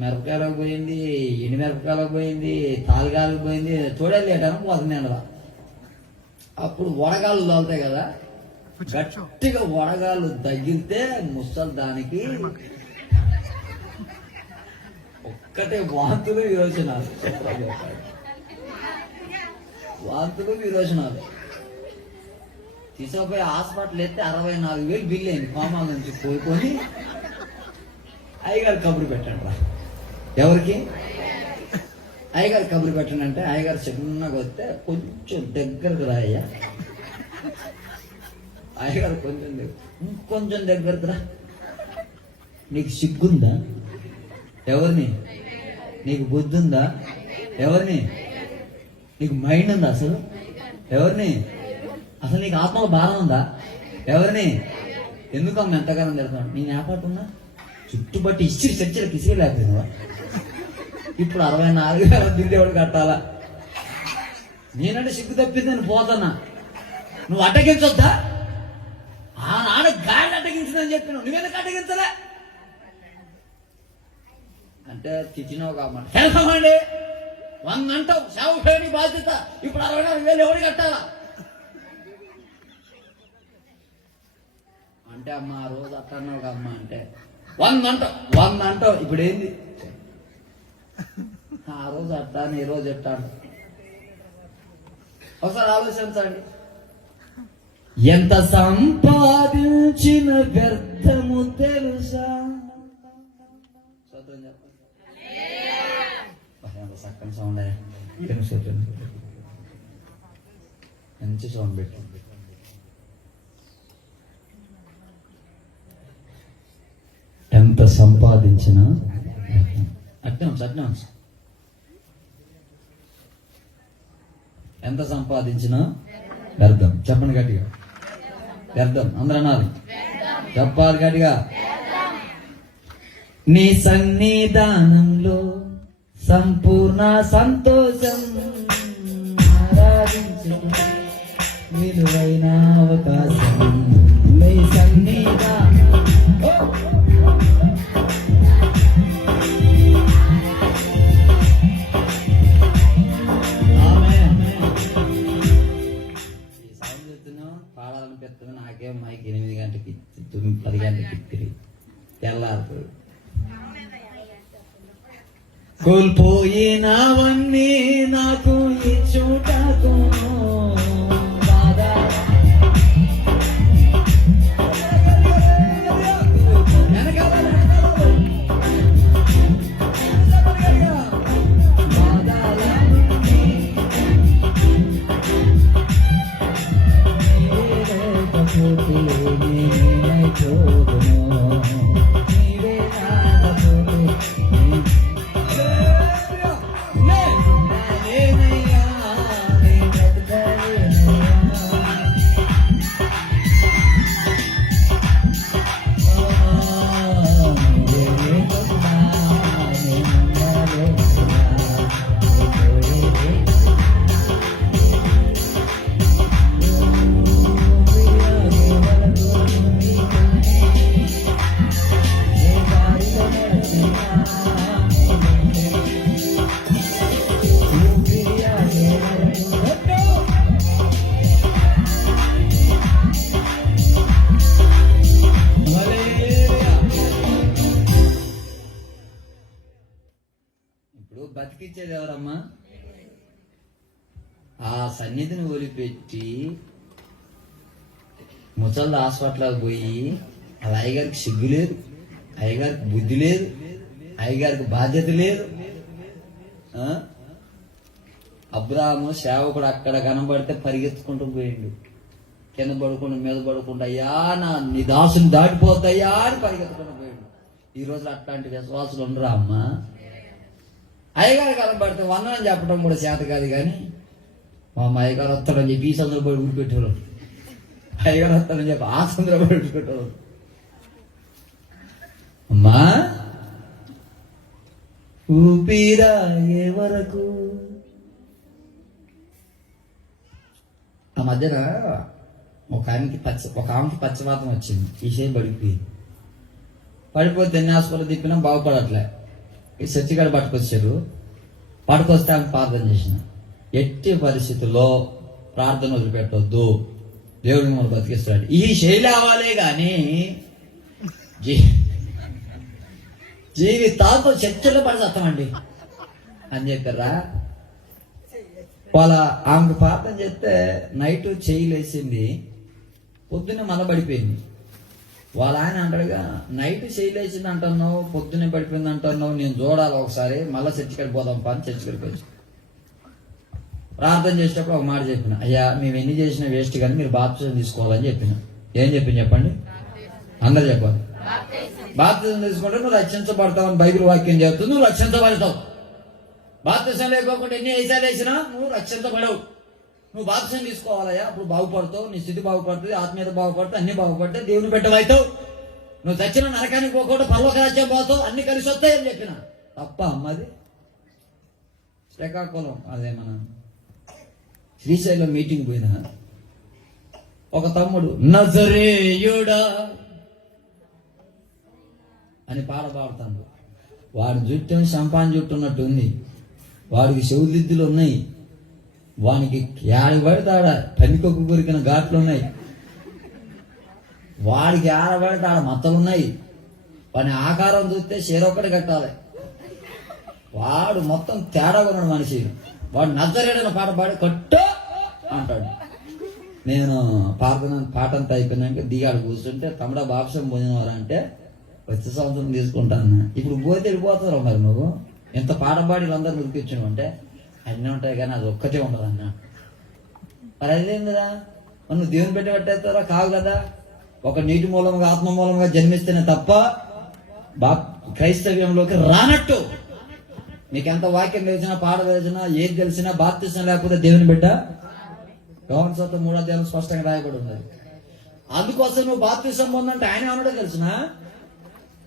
మిరపకాయలకు పోయింది, ఎండి మిరపకాయలకు పోయింది, తాలిగాలకు పోయింది, చూడలేటాను పోతుంది అందులో. అప్పుడు వడగాళ్ళు తోలుతాయి కదా, గట్టిగా వడగాళ్ళు తగిలితే ముసలి దానికి ఒక్కటే వాంతులు విరోచనాలు. తీసుకుపోయి హాస్పిటల్ ఎత్తే 64,000 బిల్లు అయింది. కోమాల నుంచి పోయికొని అయ్యగారు కబురు పెట్టండి రా. ఎవరికి? అయ్యగారు కబురు పెట్టండి అంటే అయ్యగారు చిన్నగా వస్తే కొంచెం దగ్గరకు రాయ్యా. అయ్యగారు కొంచెం దగ్గరకు రా. నీకు సిగ్గుందా? ఎవరిని? నీకు బుద్ధి ఉందా? ఎవరిని? నీకు మైండ్ ఉందా? అసలు ఎవరిని? అసలు నీకు ఆత్మలో భారం ఉందా? ఎవరిని? ఎందుకు అమ్మ ఎంతగానో తిడతాను? నేను ఏపాటున్నా చుట్టుపట్టి చర్చలకు ఇసిరేలేకపోయినావా? ఇప్పుడు 64,000 దిండేవాడు కట్టాలా? నేనంటే సిగ్గు తప్పింది, నేను పోతున్నా. నువ్వు అడ్డగించొద్దా? ఆనాడు గాలి అడ్డగించిందని చెప్పి నువ్వెందుకు అడ్డగించలే అంటే తిట్టినావు కాబట్టి తెలుసమండి. 100 అంటావు, సేవకుడి బాధ్యత. ఇప్పుడు 64,000 ఎవరు కట్టాలా అంటే, అమ్మ ఆ రోజు అట్టన్నావు అమ్మ అంటే 100 అంటావు. ఇప్పుడు ఏంది? ఆ రోజు అట్టాను, ఈ రోజు ఎట్టాను. ఒకసారి ఆలోచించండి. ఎంత సంపాదించిన వ్యర్థము తెలుసా? ఎంత చక్కని సౌండ్, మంచి సౌండ్ పెట్టు. ఎంత సంపాదించినా అట్నే ఎంత సంపాదించినా వ్యర్థం. చెప్పండి గట్టిగా, వ్యర్థం. అందరూ అనాలి, చెప్పాలి గట్టిగా. నీ సన్నిధానంలో సంపూర్ణ సంతోషం, ఆరాధించు విలువైన అవకాశం. నీ సన్నిధానం పాడాలనిపిస్తుంది. నాకేం మైక్ 8 గంటలకి 10 గంటలకి తిరిగి తెల్లారు. కోల్పోయినవన్నీ నాకు ఇచ్చుటకు బతికిచ్చేది ఎవరమ్మా? ఆ సన్నిధిని వదిలిపెట్టి ముసళ్ళ హాస్పిటల్కి పోయి అది అయ్యగారికి సిగ్గు లేదు, అయ్యగారికి బుద్ధి లేదు, అయ్యగారికి బాధ్యత లేదు. అబ్రాహాము సేవకుడు అక్కడ కనబడితే పరిగెత్తుకుంటూ పోయిండు, కింద పడుకుంటూ మీద పడుకుంటూ అయ్యా నీ దాసుని దాటిపోతాయ్యా అని పరిగెత్తుకుంటూ పోయిండు. ఈ రోజు అట్లాంటి విశ్వాసులు ఉండరా అమ్మా? అయ్యగారు కనబడితే వందనం చెప్పడం కూడా చేత కాదు, కానీ మా అయ్యగారు వస్తాడని చెప్పి ఈ సందర్భంలో ఊడిపెట్టేవాళ్ళు, అయ్యగారు వస్తాడని చెప్పి ఆ సందర్భంలో ఊడిపెట్టేవాళ్ళు. అమ్మా ఊపిరాగే వరకు. ఆ మధ్యన ఒక ఆమెకి పచ్చవాతం వచ్చింది, విషయం పడిపోతే ఎన్ని హాస్పిటల్ తిప్పినా బాగుపడట్లే. ఈ సచ్చిగాడు పట్టుకొచ్చారు, పట్టుకొస్తే ఆమె ప్రార్థన చేసిన. ఎట్టి పరిస్థితుల్లో ప్రార్థన వదిలిపెట్టవద్దు, దేవుడిని మనం బతికిస్తాడు. ఈ శైలి అవ్వాలే గాని జీవితాలతో చర్చలో పడి చేస్తామండి అని చెప్పారా. వాళ్ళ ఆమెకు ప్రార్థన చేస్తే నైట్ చేయలేసింది, పొద్దున్న మలబడిపోయింది. వాళ్ళ ఆయన అంటాడుగా, నైట్ చేయలేసింది అంటున్నావు, పొద్దున్నే పడిపోయింది అంటున్నావు, నేను చూడాలి ఒకసారి, మళ్ళీ చర్చికి పోదాం పని. చర్చికి వచ్చి ప్రార్థన చేసేటప్పుడు ఒక మాట చెప్పిన, అయ్యా మేము ఎన్ని చేసినా వేస్ట్ కానీ మీరు బాప్తిజం తీసుకోవాలని చెప్పిన. ఏం చెప్పింది చెప్పండి, అందరు చెప్పాలి. బాప్తిజం తీసుకుంటే నువ్వు రక్షించబడతావు అని బైబిల్ వాక్యం చెప్తుంది. నువ్వు రక్షించబడతావు. బాప్తిజం లేకోకుండా ఎన్ని వేసాలు వేసినా నువ్వు రక్షించబడవు. నువ్వు బాప్తిజం తీసుకోవాలయ్యా, అప్పుడు బాగుపడతావు, నీ స్థితి బాగుపడుతుంది, ఆత్మీయత బాగుపడుతుంది, అన్ని బాగుపడితే దేవుని పెట్టవైతావు. నువ్వు చచ్చిన నరకానికి పోకుండా పర్వక రాజ్యం పోతావు, అన్ని కలిసి వస్తాయి అని చెప్పిన. తప్ప అమ్మది. శ్రీకాకుళం అదే మన శ్రీశైలం మీటింగ్ పోయినా ఒక తమ్ముడు నజరేయుడా అని పాడతాడు. వాడి జుట్టు షంపాన్ జుట్టు ఉన్నట్టు ఉంది, వాడికి చెవుదిద్దులు ఉన్నాయి, వానికి ఏడబడితాడ పనికొక్కు కొరికిన ఘాట్లు ఉన్నాయి, వాడికి ఏడబడితాడ మత్తలున్నాయి, వాని ఆకారం చూస్తే షేరొక్కటి కట్టాలి. వాడు మొత్తం తేడాగా ఉన్నాడు మనిషి. వాడు నజరేడని పాట పాడి కట్టు అంటాడు. నేను పాటంతా అయిపోయినాక దిగాడు కూర్చుంటే తమ్ముడా బాప్సం పొందినవారా అంటే వచ్చే సంవత్సరం తీసుకుంటాను. ఇప్పుడు పోతే వెళ్ళిపోతారు మరి, నువ్వు ఎంత పాట పాడి వీళ్ళందరూ ఉరికిచ్చావు అంటే అన్నీ ఉంటాయి కానీ అది ఒక్కటే ఉండదు అన్న. మరి అదేందిరా, నువ్వు దేవుని పెట్టి పెట్టేస్తారా? కావు కదా. ఒక నీటి మూలంగా ఆత్మ మూలంగా జన్మిస్తేనే తప్ప క్రైస్తవ్యంలోకి రానట్టు. నీకెంత వాక్యం తెలిసినా, పాట తెలిసినా, ఏది తెలిసినా బాప్తిసం లేకపోతే దేవుని బిడ్డ యోహాను సువార్త 3వ అధ్యాయం స్పష్టంగా రాయబడి ఉన్నది. అందుకోసం నువ్వు బాప్తిసం పొందంటే ఆయన ఏమన్నాడో తెలిసిన,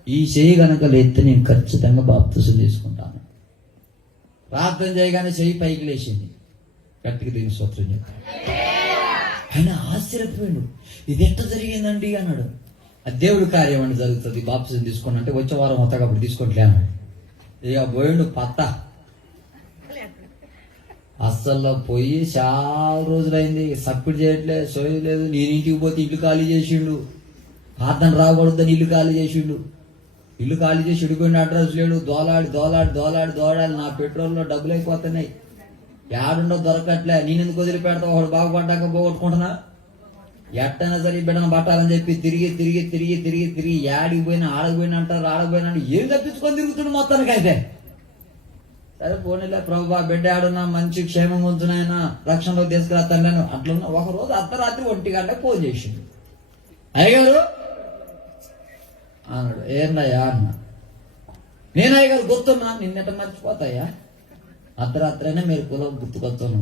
ఈ చెయ్యి గనక లేస్తే నేను ఖచ్చితంగా బాప్తిసం తీసుకుంటాను. ప్రార్థన చేయగానే చెయ్యి పైకి లేచింది. గట్టిగా దీని స్తోత్రం చెప్పాడు. ఆయన ఆశ్చర్యపోయాడు, ఇది ఎట్లా జరిగిందండి అన్నాడు. ఆ దేవుడి కార్యం అని జరుగుతుంది. బాప్తిసం తీసుకోండి అంటే వచ్చే వారం మొత్తం అప్పుడు తీసుకోవట్లే అన్నాడు. ఇక పోయిండు పత్త. అస్సల్లో పోయి చాలా రోజులైంది, సప్పిడి చేయట్లే, సోయలేదు. నేను ఇంటికి పోతే ఇల్లు ఖాళీ చేసిండు. ప్రార్థన రాకూడదని ఇల్లు ఖాళీ చేసిండు. ఇల్లు ఖాళీ చేసి ఇడిపోయిన అడ్రస్ లేడు. దోలాడి నా పెట్రోల్లో డబ్బులు అయిపోతున్నాయి. యాడుండో దొరకట్లే. నేను ఎందుకు వదిలిపెడతా, ఒకడు బాగుపడ్డాక పోగొట్టుకుంటున్నా. ఎట్టైనా సరే బిడ్డను పట్టాలని చెప్పి తిరిగి యాడికి పోయినా ఆడకపోయినా అంటారు. ఏం తప్పించుకొని తిరుగుతుండు మొత్తానికి. అయితే సరే పోనీలే ప్రభు, బిడ్డ ఆడున్నా, మంచి క్షేమంగా ఉంచునైనా, రక్షణలో తీసుకురాస్తాను అట్లున్నా. ఒకరోజు అర్ధరాత్రి 1 గంటకు ఫోన్ చేసిండు. అయ్యగారు అన్నాడు. ఏందయ్యా అన్న. నేను అయ్యగారు గుర్తున్నా, నిన్నెట మర్చిపోతాయా? అర్ధరాత్రైనా మీరు కులం గుర్తుకొస్తాను.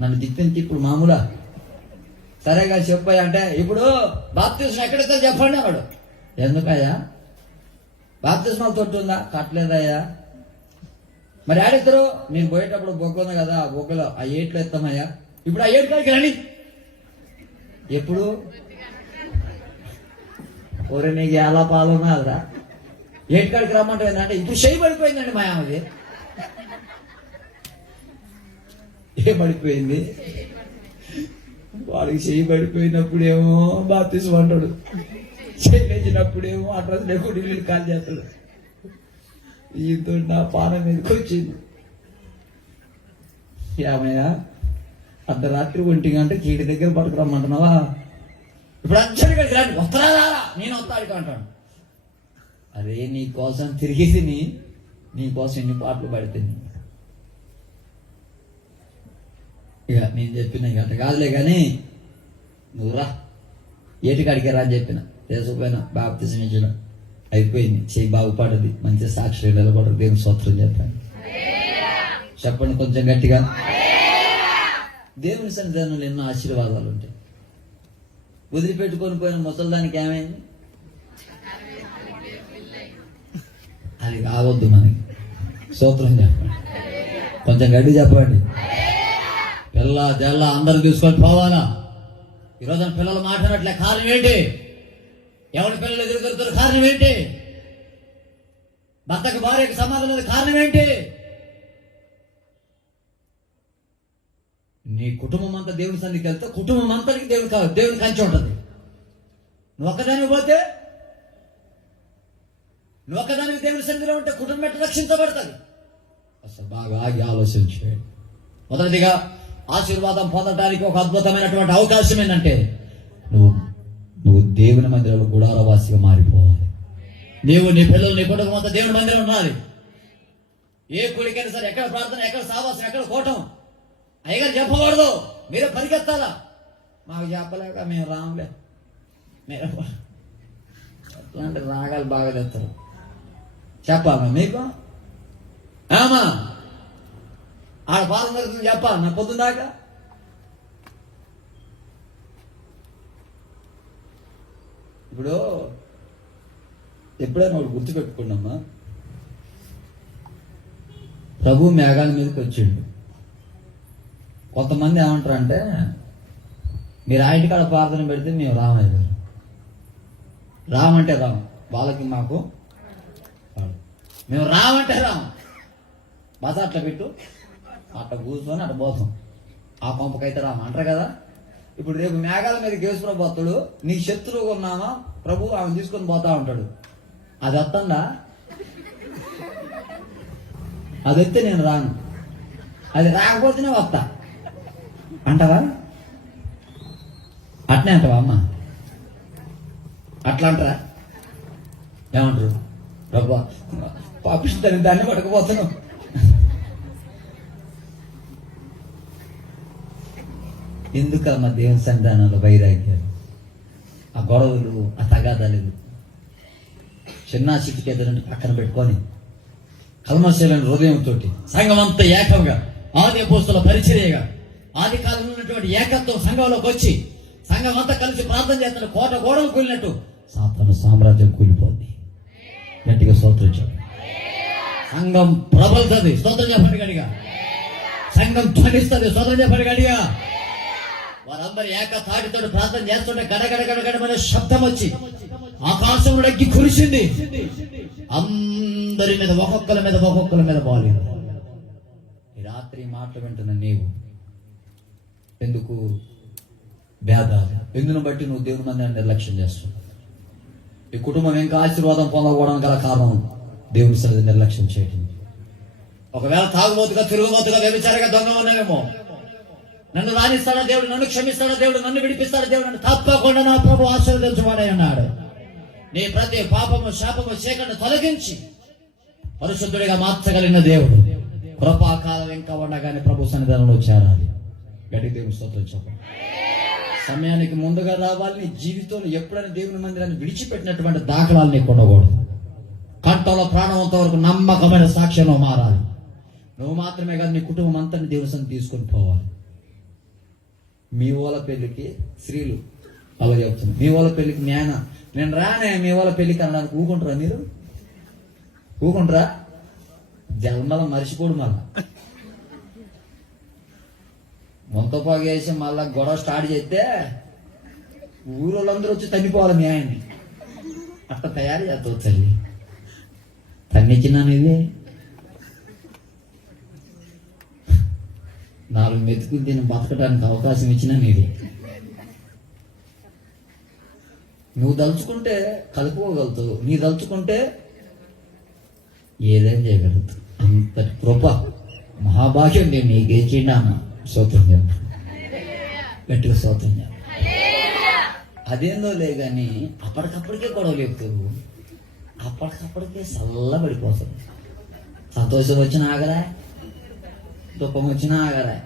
నన్ను తిప్పింది ఇప్పుడు మామూలా. సరేగా చెప్పాయి అంటే, ఇప్పుడు బాప్తిస్మం ఎక్కడితో చెప్పండి అన్నాడు. ఎందుకయ్యా? బాప్తిస్మం తొట్టు ఉందా? కట్టలేదయ్యా. మరి ఆడిద్దరు, నేను పోయేటప్పుడు బొగ్గ ఉంది కదా, ఆ బొగ్గలో ఆ ఏట్లు ఎత్తామయ్యా. ఇప్పుడు ఆ ఏట్లోకి రండి. ఎప్పుడు? ఒరే నీకు ఎలా పాలున్నారా? ఏటికాడికి రమ్మంటే అంటే ఇప్పుడు చెయ్యి పడిపోయిందండి మా ఆమెది. ఏం పడిపోయింది? వాడికి చెయ్యి పడిపోయినప్పుడేమో బాప్తిస్మం అంటాడు, చెయ్యి లేచినప్పుడేమో అడ్రస్ లేకుండా ఇల్లు కాల్ చేస్తాడు. ఈతో నా పానం మీదకి వచ్చింది. ఏమయ్య, అర్ధరాత్రి 1 గంటకి కీడి దగ్గర పట్టుకురమ్మంటున్నావా? ఇప్పుడు అర్జెంట్గా రండి, వస్తారా? నేను వస్తాడికి అంటాను. అరే నీ కోసం తిరిగి తిని, నీ కోసం ఎన్ని పాటలు పడితే ఇక నేను చెప్పిన గంట కాదులే కానీ నువ్వు రా, ఏటికాడికి రా అని చెప్పిన. తీసుకుపోయినా బాప్తిసం ఇచ్చిన. అయిపోయింది. చెయ్యి బాగుపడది, మంచి సాక్షి నిలబడదు. దేవుని స్తోత్రం చెప్పండి. చెప్పండి కొంచెం గట్టిగా. దేవుని సన్నిధానంలో ఎన్నో ఆశీర్వాదాలు ఉంటాయి. వదిలిపెట్టుకొని పోయిన ముసలిదానికి ఏమైంది? అది కావద్దు మనకి. స్తోత్రం చెప్పండి. కొంచెం గడ్డి చెప్పండి. పిల్ల జల్ల అందరూ తీసుకొని పోవాలా? ఈరోజు పిల్లలు మాట్లాడట్లే. కారణం ఏంటి? ఎవరి పిల్లలు ఎదురుతారు? కారణం ఏంటి? భర్తకు భార్యకు సమాధానం లేదు. కారణం ఏంటి? నీ కుటుంబం అంతా దేవుని సన్నిధికి వెళ్తే కుటుంబం అంతటికి దేవుని కంచి ఉంటుంది. నువ్వు ఒక్కదానికి పోతే, నువ్వు ఒక్కదానికి దేవుని సన్నిధిలో ఉంటే కుటుంబం ఎట్లా రక్షించబడుతుంది? అసలు బాగా ఆగి ఆలోచించండి. మొదటిదిగా ఆశీర్వాదం పొందడానికి ఒక అద్భుతమైనటువంటి అవకాశం ఏంటంటే, నువ్వు దేవుని మందిరంలో గుడారవాసిగా మారిపోవాలి. నీవు, నీ పిల్లలు, నీ కుటుంబం అంతా దేవుని మందిరం ఉండాలి. ఏ కుడికైనా సరే, ఎక్కడ ప్రార్థన, ఎక్కడ సావాసం, ఎక్కడ కోటం అయ్యగారు చెప్పకూడదు. మీరే పరిగెత్తాలా. మాకు చెప్పలేక మేము రాములే. మీరు అట్లాంటి రాగాలు బాగా తెస్తారు. చెప్పాలా మీకు? ఆమా ఆడ పాదం జరుగుతుంది చెప్పాలి నా పొద్దుందాకా. ఇప్పుడు ఎప్పుడైనా వాడు గుర్తుపెట్టుకున్నామా, ప్రభు మేఘాల మీదకి వచ్చిండు. కొంతమంది ఏమంటారంటే, మీరు ఆ ఇంటికాడ ప్రార్థన పెడితే మేము రామయ్య గారు రామంటే రాము, వాళ్ళకి మాకు మేము రామంటే రాము. బస అట్లా పెట్టు, అట్లా కూర్చొని అట్లా పోతాం. ఆ పంపకైతే రాము అంటారు కదా. ఇప్పుడు రేపు మేఘాల మీద కేసుకుని పోతాడు. నీ శత్రువు ఉన్నామా ప్రభు ఆమె తీసుకొని పోతా ఉంటాడు. అది వస్తుందా? అది వస్తే నేను రాను. అది రాకపోతేనే వస్తా అంటావా? అట్నే అంటావా అమ్మ? అట్లా అంటారా? ఏమంటారు? ప్రభు పాపిస్తాను, దాన్ని పట్టుకుపోతాను. ఎందుకమ్మా దేవుని సన్నిధానంలో వైరాగ్యాలు, ఆ గొడవలు, ఆ తగాదాలు? చిన్న చిటికి ఎదురంటే పక్కన పెట్టుకొని కల్మశీలైన హృదయంతో సంఘం అంతా ఏకంగా ఆది అపోస్తలుల పరిచర్యగా ఆది కాలంలో ఉన్నటువంటి ఏకత్వం సంఘంలోకి వచ్చి సంఘం అంతా కలిసి ప్రార్థన చేస్తున్న కోట గోడలు కూలినట్టు సాతాను సామ్రాజ్యం కూలిపోద్ది. గట్టిగా స్తోత్రం చెప్పండి. సంఘం ప్రబలుతుంది. స్తోత్రం చెప్పండి గట్టిగా. సంఘం ధ్వనిస్తుంది. స్తోత్రం చెప్పండి గట్టిగా. వారందరూ ఏక తాటితో ప్రార్థన చేస్తుంటే గడగడ గడగడమైన శబ్దం వచ్చి ఆకాశంలో అగ్గి కురిసింది. అందరి మీద ఒక్కొక్కల మీద బాలేదు. ఈ రాత్రి మాటలు వింటున్న నీవు ఎందుకు భేదాలు ఎందును బట్టి నువ్వు దేవుని మందిరాన్ని నిర్లక్ష్యం చేస్తున్నావు? ఈ కుటుంబం ఇంకా ఆశీర్వాదం పొందకపోవడం గల కారణం దేవుని సన్నిధి నిర్లక్ష్యం చేయడం. ఒకవేళ తాగుబోతుగా, తిరుగుబోతుగా, వ్యభిచారిగా, దొంగ ఉన్నావేమో, నన్ను రాణిస్తాడా దేవుడు, నన్ను క్షమిస్తాడా దేవుడు, నన్ను విడిపిస్తాడా దేవుడు, నన్ను తప్పకుండా నా ప్రభు ఆశీర్వదించమని అన్నాడు. నీ ప్రతి పాపము శాపము చీకటిని తొలగించి పరిశుద్ధుడిగా మార్చగలిగిన దేవుడు కృపాకాలం ఇంకా ఉండగానే ప్రభు సన్నిధానంలో చేరాలి. గట్టి దేవుని స్తోత్రం చెప్పండి. సమయానికి ముందుగా రావాలి. నీ జీవితంలో ఎప్పుడైనా దేవుని మందిరాన్ని విడిచిపెట్టినటువంటి దాఖలాలు నీకు ఉండకూడదు. కంటలో ప్రాణవంత వరకు నమ్మకమైన సాక్ష్యంలో మారాలి. నువ్వు మాత్రమే కాదు, నీ కుటుంబం అంతా దేవుని సన్నిధికి తీసుకొని పోవాలి. మీ వాళ్ళ పెళ్లికి స్త్రీలు అలా చెప్తున్నారు. మీ వాళ్ళ పెళ్లికి నేను రానే మీ వాళ్ళ పెళ్లికి అనడానికి ఊకుంటారా? మీరు ఊకుంటారా? జన్మల మరిచిపోడు. మళ్ళా మొంతపోగేసి మళ్ళా గొడవ స్టార్ట్ చేస్తే ఊరోళ్ళందరూ వచ్చి తన్నిపోవాలి మీ ఆయన్ని. అట్లా తయారు చేస్తావు తల్లి. తన్నిచ్చినా నువ్వే 4 మెతుకులు దీన్ని బతకడానికి అవకాశం ఇచ్చినా నీదే. నువ్వు దలుచుకుంటే కలుపుకోగలుగుతావు, నీ దలుచుకుంటే ఏదైనా చేయగలుగుతావు. అంతటి కృప మహాభాగ్యం నేను నీకేచ్చినా. స్తోత్రం చెప్పు. గట్టిగా స్తోత్రం చెప్పు. అదేందో లే కానీ అప్పటికప్పటికే గొడవ లేపుతావు. అప్పటికప్పటికే చల్లబడిపోతుంది. సంతోషం వచ్చినా ఆగరా, దుఃఖం వచ్చినా ఆగరా.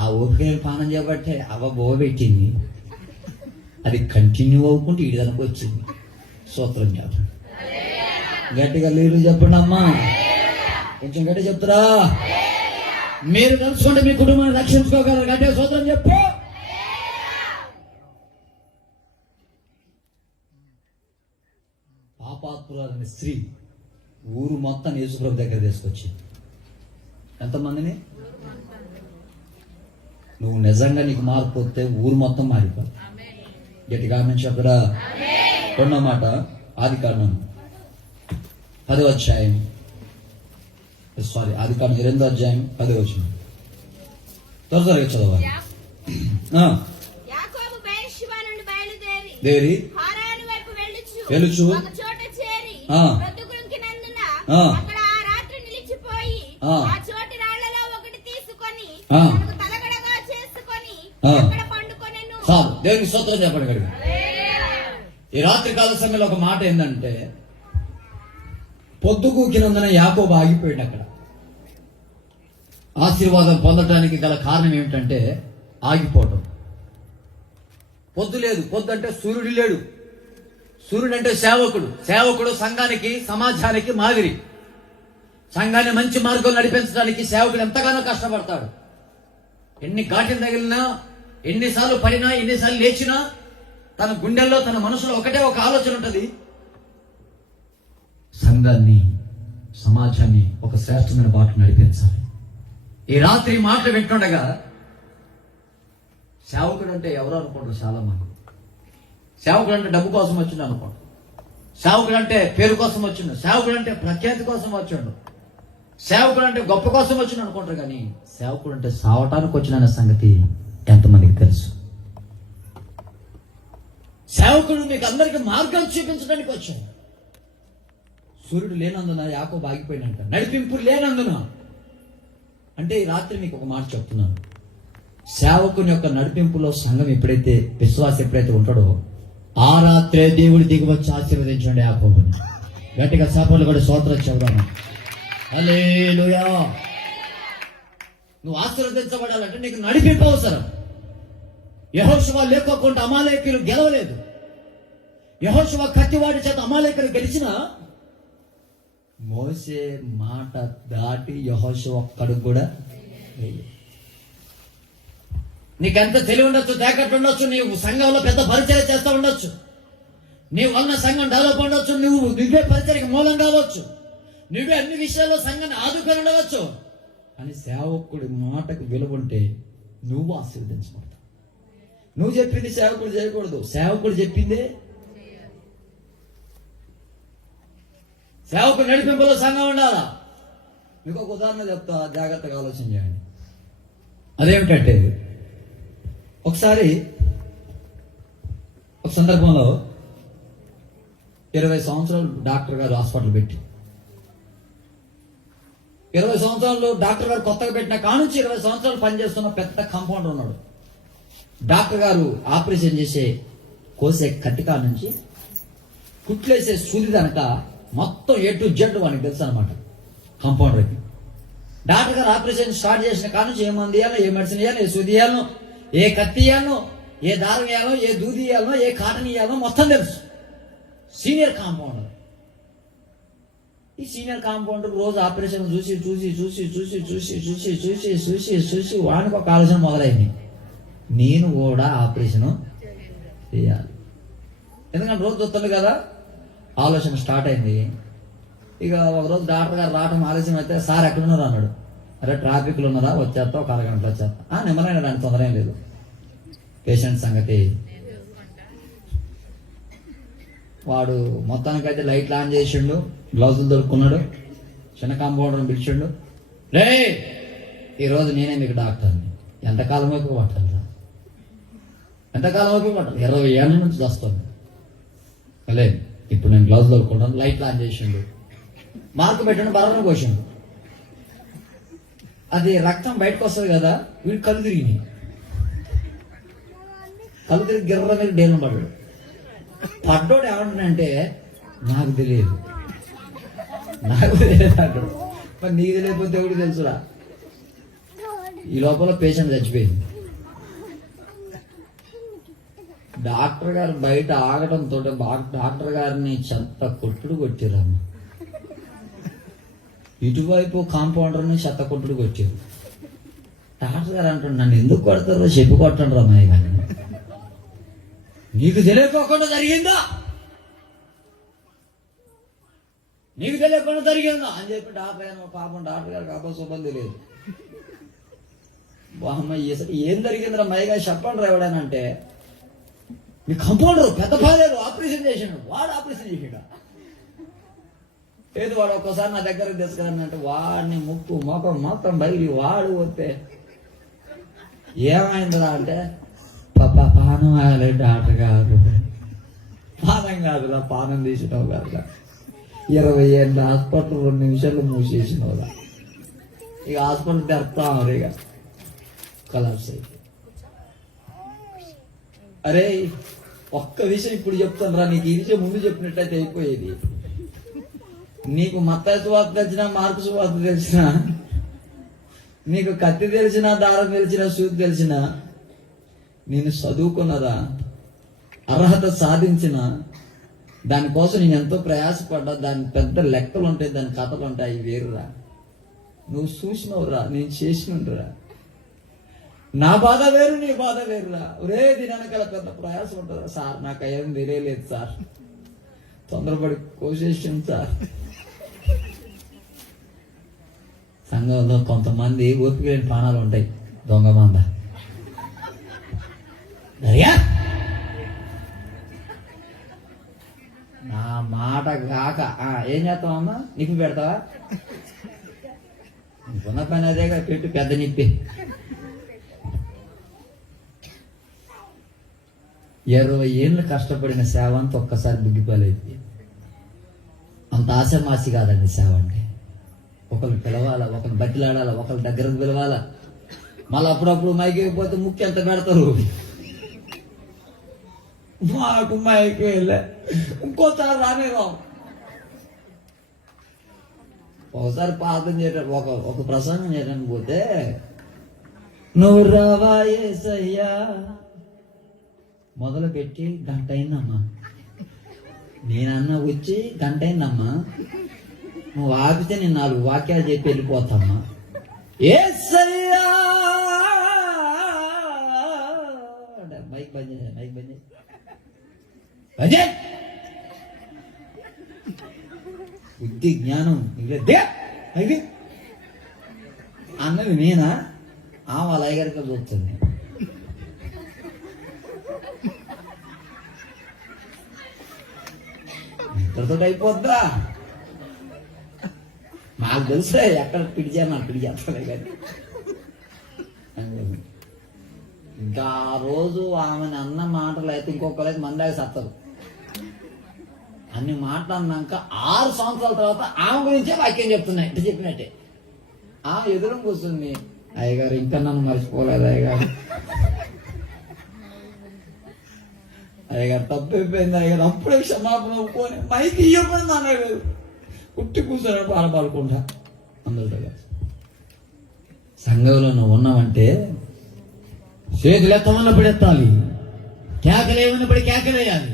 ఆ ఓపిక పానం చేయబట్టే బోవ పెట్టింది. అది కంటిన్యూ అవ్వకుంటే ఇడిదనకు వచ్చింది. స్తోత్రం చెప్పండి. గట్టిగా లేదు చెప్పండి అమ్మా. కొంచెం గట్టి చెప్తారా? మీరు కలుసుకుంటే మీ కుటుంబాన్ని రక్షించుకోగలరు. గట్టిగా స్తోత్రం చెప్పు. పాపాత్మురాలని స్త్రీ ఊరు మొత్తం యేసుప్రభు దగ్గర తీసుకొచ్చింది. ఎంతమందిని? నువ్వు నిజంగా నీకు మారిపోతే ఊరు మొత్తం మారిపోతుంది. గట్టిగా నుంచి అక్కడ కొన్న మాట ఆదికాండం 10వ అధ్యాయం, ఆదికాండం 2వ అధ్యాయం 10వ వచనం. త్వరగా చదవాలి. యాకోబు బెయేర్షెబా నుండి బయలుదేరి హారాను వైపు వెళ్ళుచు ఒక చోట చేరి బ్రతుకునినందున అక్కడ ఆ రాత్రి నిలిచిపోయి ఆ చోటి రాళ్లలో ఒకటి తీసుకొని తనకు తలగడగా చేసుకొని అక్కడ పండుకొనెను. చాలు. దేవునికి స్తోత్రం చెప్పండి. గడిగా ఈ రాత్రి కాల సమయంలో ఒక మాట ఏంటంటే, పొద్దుగూకినందున యాకోబు ఆగిపోయాడు. అక్కడ ఆశీర్వాదం పొందడానికి గల కారణం ఏమిటంటే ఆగిపోవటం. పొద్దు లేదు. పొద్దు అంటే సూర్యుడు లేడు. సూర్యుడు అంటే సేవకుడు. సేవకుడు సంఘానికి, సమాజానికి మాదిరి. సంఘాన్ని మంచి మార్గం నడిపించడానికి సేవకుడు ఎంతగానో కష్టపడతాడు. ఎన్ని ఘాట్లు తగిలినా, ఎన్నిసార్లు పడినా, ఎన్నిసార్లు లేచినా తన గుండెల్లో, తన మనసులో ఒకటే ఒక ఆలోచన ఉంటుంది: సంఘాన్ని, సమాజాన్ని ఒక శ్రేష్టమైన బాట నడిపించాలి. ఈ రాత్రి మాటలు వింటుండగా సేవకుడు అంటే ఎవరు అనుకుంటారు? చాలా మంది సేవకుడు అంటే డబ్బు కోసం వచ్చిండు అనుకోండి. సేవకుడు అంటే పేరు కోసం వచ్చిండు. సేవకుడు అంటే ప్రఖ్యాతి కోసం వచ్చిండు. సేవకుడు అంటే గొప్ప కోసం వచ్చిండు అనుకుంటారు. కానీ సేవకుడు అంటే సావటానికి వచ్చిన సంగతి ఎంతమందికి తెలుసు? సేవకుడు మీకు అందరికి మార్గం చూపించడానికి వచ్చాడు. సూర్యుడు లేనందున యాకోబు ఆగిపోయినంట. నడిపింపు లేనందున. అంటే ఈ రాత్రి మీకు ఒక మాట చెప్తున్నాను. సేవకుని యొక్క నడిపింపులో సంఘం ఎప్పుడైతే, విశ్వాసం ఎప్పుడైతే ఉంటాడో, ఆ రాత్రే దేవుడు దిగి వచ్చి ఆశీర్వదించండి యాకోబుని. గట్టిగా సభలు కూడా స్తోత్రం చెబుదాము. హల్లెలూయా. నువ్వు ఆశీర్వదించబడాలంటే నీకు నడిపింపు అవసరం. యెహోషువ లేకోకుండా అమాలేకీయులు గెలవలేదు. యెహోషువ కత్తివాడి చేత అమాలేకీయులు గెలిచినా మోసే మాట దాటి యెహోషువ ఒక్కడికి కూడా వేయలేదు. నీకెంత తెలివి ఉండొచ్చు, తేకట్టు ఉండొచ్చు, నీవు సంఘంలో పెద్ద పరిచయం చేస్తూ ఉండొచ్చు, నీ వలన సంఘం డెవలప్ ఉండొచ్చు, నువ్వే పరిచయకి మూలం కావచ్చు, నువ్వే అన్ని విషయాల్లో సంఘాన్ని ఆదుకొని ఉండవచ్చు. కానీ సేవకుడి మాటకు విలువ ఉంటే నువ్వు ఆశీర్వదించబడతావు. నువ్వు చెప్పింది సేవకుడు చేయకూడదు, సేవకుడు చెప్పిందే. సేవకుడు నడిపింపులో సంఘం ఉండాలా. మీకు ఒక ఉదాహరణ చెప్తా, జాగ్రత్తగా ఆలోచన చేయండి. అదేమిటంటే, ఒకసారి ఒక సందర్భంలో 20 సంవత్సరాలు డాక్టర్ గారు హాస్పిటల్ పెట్టి, 20 సంవత్సరాలు డాక్టర్ గారు కొత్తగా పెట్టిన కానుంచి 20 సంవత్సరాలు పనిచేస్తున్న పెద్ద కాంపౌండర్ ఉన్నాడు. డాక్టర్ గారు ఆపరేషన్ చేసే కోసే కత్తికా నుంచి కుట్లేసే సూది దానిక మొత్తం A to Z వానికి తెలుసు అనమాట కాంపౌండర్కి. డాక్టర్ గారు ఆపరేషన్ స్టార్ట్ చేసిన కానుంచి ఏ మంది ఇవ్వాలో, ఏ మెడిసిన్ ఇవ్వాలో, ఏ సూది ఇవ్వాలో, ఏ కత్తి ఇవ్వాలో, ఏ దారం ఇవ్వాలో, ఏ దూది ఇవ్వాలో, ఏ కాటన్ ఇవ్వాలో మొత్తం తెలుసు. Senior compounder. ఈ సీనియర్ కాంపౌండర్ రోజు ఆపరేషన్ చూసి చూసి చూసి చూసి చూసి చూసి చూసి చూసి చూసి వానికి ఒక ఆలోచన మొదలైంది, నేను కూడా ఆపరేషన్ చేయాలి. ఎందుకంటే రోజు చూస్తుంది కదా, ఆలోచన స్టార్ట్ అయింది. ఇక ఒకరోజు డాక్టర్ గారు రావడం ఆలస్యం అయితే, సార్ ఎక్కడున్నారు అన్నాడు. అరే ట్రాఫిక్లో ఉన్నారా, వచ్చేస్తా, ఒక అరగంటలో వచ్చేస్తా. నిమ్మలైన దానికి తొందర ఏం లేదు. పేషెంట్ సంగతి వాడు మొత్తానికైతే లైట్లు ఆన్ చేసిండు, గ్లౌజులు దొరుకున్నాడు, చిన్న కాంపౌండర్ని పిలిచిండు. రే ఈరోజు నేనే మీకు డాక్టర్ని. ఎంతకాలం వైపు పట్టాలి, ఎంతకాలం వైపు పట్టాలి, 20 ఏళ్ళ నుంచి వస్తుంది. అలే ఇప్పుడు నేను గ్లౌజ్ దొరుకుంటాను. లైట్లు ఆన్ చేసిండు, మార్కు పెట్టండి, బర్రను పోసిండు. అది రక్తం బయటకు వస్తుంది కదా, వీడు కళ్ళు తిరిగి గిర్ర మీద డేలు పడ్డాడు. పడ్డోడు ఏమంటాడంటే, నాకు తెలియదు అంటాడు. మరి నీకు తెలియకపోతే ఎవరికి తెలుసురా. ఈ లోపల పేషెంట్ చచ్చిపోయింది. డాక్టర్ గారు బయట ఆగడంతో డాక్టర్ గారిని చెత్త కొట్టుడు కొట్టిరమ్మ. ఇటువైపు కాంపౌండర్ని చెత్త కొట్టుడు కొట్టారు. డాక్టర్ గారు అంటాడు, నన్ను ఎందుకు కొడతారో చెప్పి కొట్టండి రమ్మాయి కానీ, నీకు తెలియకోకుండా జరిగిందా, నీకు తెలియకుండా జరిగిందా అని చెప్పి డాక్టర్ గారు, పాపం డాక్టర్ గారికి అపశుభం తెలియదు. ఏం జరిగిందిరా మైగా చెప్పండి రా ఎవడనంటే, మీ కంపౌండర్ పెద్ద బాగాలేదు, ఆపరేషన్ చేసాడు. వాడు ఆపరేషన్ చేసాడు. ఏది వాడు ఒక్కసారి నా దగ్గరకు తీసుకురానంటే, వాడిని ముక్కు మొఖం మొత్తం బయలు వాడు వస్తే ఏమైందిరా అంటే, పానం ఆగలే డాక్టర్ గారు. పానం కాదురా, పానం తీసినావు కాదురా, 20 ఏళ్ళ హాస్పిటల్ 2 నిమిషాలు మూసేసినవురా. ఇక హాస్పిటల్ తెరుతాం ఇక కలాప్స్ అయితే. అరే ఒక్క విషయం ఇప్పుడు చెప్తాను రా, నీకు ఈ విషయం ముందు చెప్పినట్టయితే అయిపోయేది. నీకు మత్తాయి సువార్త తెలిసినా, మార్కు సువార్త తెలిసినా, నీకు కత్తి తెలిసినా, దారం తెలిసినా, సూది తెలిసినా, నేను చదువుకున్నదా, అర్హత సాధించిన దానికోసం నేను ఎంతో ప్రయాసపడ్డా, దాని పెద్ద లెక్కలు ఉంటాయి, దాని కథలు ఉంటాయి, వేరురా. నువ్వు చూసినవురా, నేను చేసినరా. నా బాధ వేరు, నీ బాధ వేరురా. ఒరే దీని వెనకాల పెద్ద ప్రయాసం ఉంటుందా సార్, నాకు అయ్యేది తెలియలేదు సార్, తొందరపడి కోసేసాను సార్. సంఘంలో కొంతమంది ఓపిక లేని పానాలు ఉంటాయి, దొంగ మంద. నా మాట కాక ఏం చేస్తావమ్మా, నిప్పి పెడతావా, నీకున్న పని అదేగా, పెట్టు పెద్ద నిప్పి. 20 ఏళ్ళు కష్టపడిన సేవ అంతా ఒక్కసారి బుగ్గిపోలేదు. అంత ఆశమాసి కాదండి సేవ అంటే. ఒకరు పిలవాలా, ఒకరు బతిలాడాలా, ఒకరు దగ్గరకు పిలవాలా, మళ్ళీ అప్పుడప్పుడు మైకి ముక్కు ఎంత పెడతారు. మాకు మైకి వెళ్ళే ఇంకోసారి రానేవా. ఒకసారి ప్రార్థన చేయటం, ఒక ప్రసంగం చేయడానికి పోతే, నువ్వు రావా యేసయ్యా మొదలు పెట్టి 1 గంట అయిందమ్మా. నేనన్నా వచ్చి 1 గంట అయిందమ్మా. నువ్వు ఆపితే నేను 4 వాక్యాలు చెప్పి వెళ్ళిపోతామ్మా. యేసయ్యా మైక్ బంద్ చేయ, మైక్ బంద్ చేయ, బంద్ చేయ. బుద్ధి జ్ఞానం అన్నది నేనా? వాళ్ళ అయ్యగారికి చూస్తుంది. ఇక్కడతో అయిపోద్దా? నాకు తెలుసా ఎక్కడ పిడిచాను, నాకు పిడిచేస్తానే కానీ. ఇంకా ఆ రోజు ఆమెను అన్న మాటలు అయితే ఇంకొకరైతే మందాకి సత్తరు. అన్ని మాటలు అన్నాక 6 సంవత్సరాల తర్వాత ఆమె గురించే వాక్యం చెప్తున్నాయి. అంటే చెప్పినట్టే ఆమె ఎదురు కూర్చుంది. అయ్యగారు ఇంకా నన్ను మర్చిపోలేదు అయ్యగారు, అయ్యగారు తప్పు అయిపోయింది అయ్యగారు, అప్పుడే క్షమాపణ ఒప్పుకొని మైకి ఇవ్వకుండా అన్నాడు. కుట్టి కూర్చొని పాడుకుంటా అందరితో కలిసి. సంఘంలో నువ్వు ఉన్నావంటే చేతులు ఎత్తమన్నప్పుడు ఎత్తాలి, కేకలేమన్నప్పుడు కేకలేయాలి,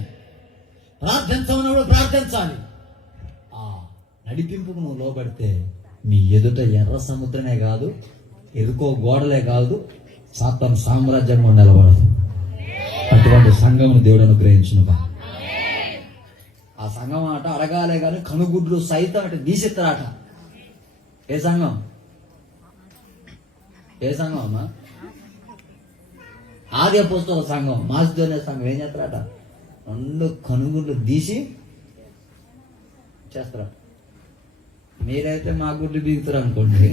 ప్రార్థించమన్నప్పుడు ప్రార్థించాలి. ఆ నడిపింపుకు నువ్వు లోబడితే మీ ఎదుట ఎర్ర సముద్రమే కాదు, ఎదుకో గోడలే కాదు, సాతాను సామ్రాజ్యం కూడా నిలబడదు. అటువంటి సంఘమును దేవుడు అనుగ్రహించునుగా. ఆ సంఘం ఆట అడగాలే కానీ కనుగుడ్లు సైతం అటు తీసిస్తారట. ఏ సంఘం? ఏ సంఘం అమ్మా? ఆది అపోస్తలుల సంఘం, మాసిదోనియ సంఘం ఏం చేస్తారట? 2 కనుగుడ్లు తీసి చేస్తారట. మీరైతే మా గుడ్లు బీగుతారు అనుకోండి,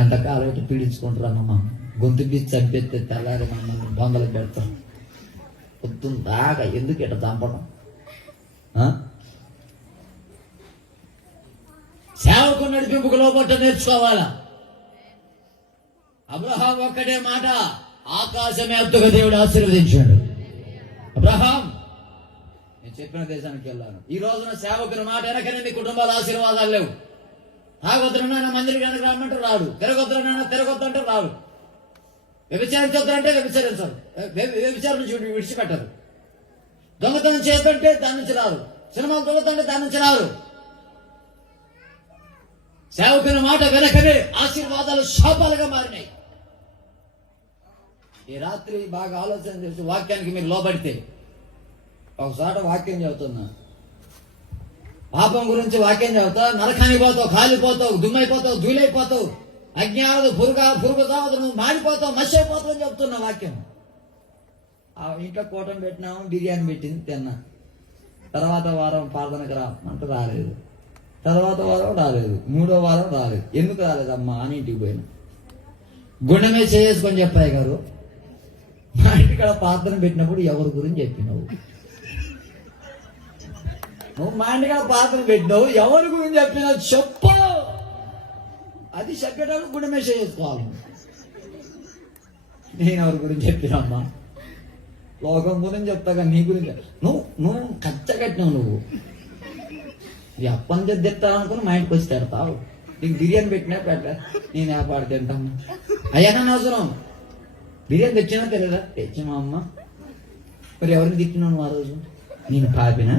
ఎంతకాలం అయితే పీడించుకుంటారు అన్నమ్మా. గొంతు బీచి చంపేస్తే తెల్లారి మమ్మల్ని బొందలు పెడతారు. పొద్దున్న దాకా ఎందుకు ఇట్లా చంపడం? సేవకు నడిపింపుకు లోపట్ట నేర్చుకోవాలా. అబ్రహాం ఒక్కటే మాట, ఆకాశమే ఎత్తుగా దేవుడు ఆశీర్వదించాడు. అబ్రహాం, నేను చెప్పిన దేశానికి వెళ్ళాను. ఈ రోజున సేవకుల మాట వెనకనే మీ కుటుంబాల ఆశీర్వాదాలు లేవు. తాగొద్దునైనా మందిరికి వెనక రమ్మంటే రాడు, తిరగొద్దునైనా తిరగొద్దంటే రాడు, వ్యభిచారించొద్దంటే వ్యభిచరించరు, వ్యభిచారం నుంచి విడిచిపెట్టరు, దొంగతనం చేద్దంటే దాని నుంచి రారు, సినిమాలు దొంగతంటే దాని నుంచి రారు. సేవకుల మాట వెనకనే ఆశీర్వాదాలు శాపాలుగా మారినాయి. ఈ రాత్రి బాగా ఆలోచన చేసి వాక్యానికి మీరు లోబడితే, ఒకసారి వాక్యం చెబుతున్నా, పాపం గురించి వాక్యం చెబుతా, నరకానికి పోతావు, కాలిపోతావు, దుమ్మైపోతావు, ధూళైపోతావు, అజ్ఞానదు పురుగు సావదు, నువ్వు మాడిపోతావు, మసి అయిపోతావు అని చెప్తున్నా వాక్యం. ఆ ఇంట్లో కూటమి పెట్టినాము, బిర్యానీ పెట్టింది తిన్నా. తర్వాత వారం ప్రార్థనకు రామంటే రాలేదు, తర్వాత వారం రాలేదు, 3వ వారం రాలేదు. ఎందుకు రాలేదమ్మా అని ఇంటికి పోయినా. గుండె మీద చేసుకొని చెప్పాయి గారు, మా ఇంటికాడ ప్రార్థన పెట్టినప్పుడు ఎవరి గురించి చెప్పినావు? నువ్వు మా ఇంటికాడ ప్రార్థన పెట్టినావు, ఎవరి గురించి చెప్పినావు చెప్పు. అది చెప్పేటప్పుడు గుండె మీద చేసుకోవాలి. నేను ఎవరి గురించి చెప్పినమ్మా? లోకం గురించి చెప్తాగా, నీ గురించి నువ్వు కచ్చగట్టినావు. నువ్వు ఈ అప్పని చేసి తిట్టాలనుకుని మా ఇంటికి వచ్చి తిడతావు. నీకు బిర్యానీ పెట్టినా నేను వ్యాపారం తింటాను. అయ్యానని అవసరం. బిర్యానీ తెచ్చినా తెలియదా? తెచ్చినా అమ్మ. మరి ఎవరిని తిట్టినావు ఆ రోజు? నేను పాపినా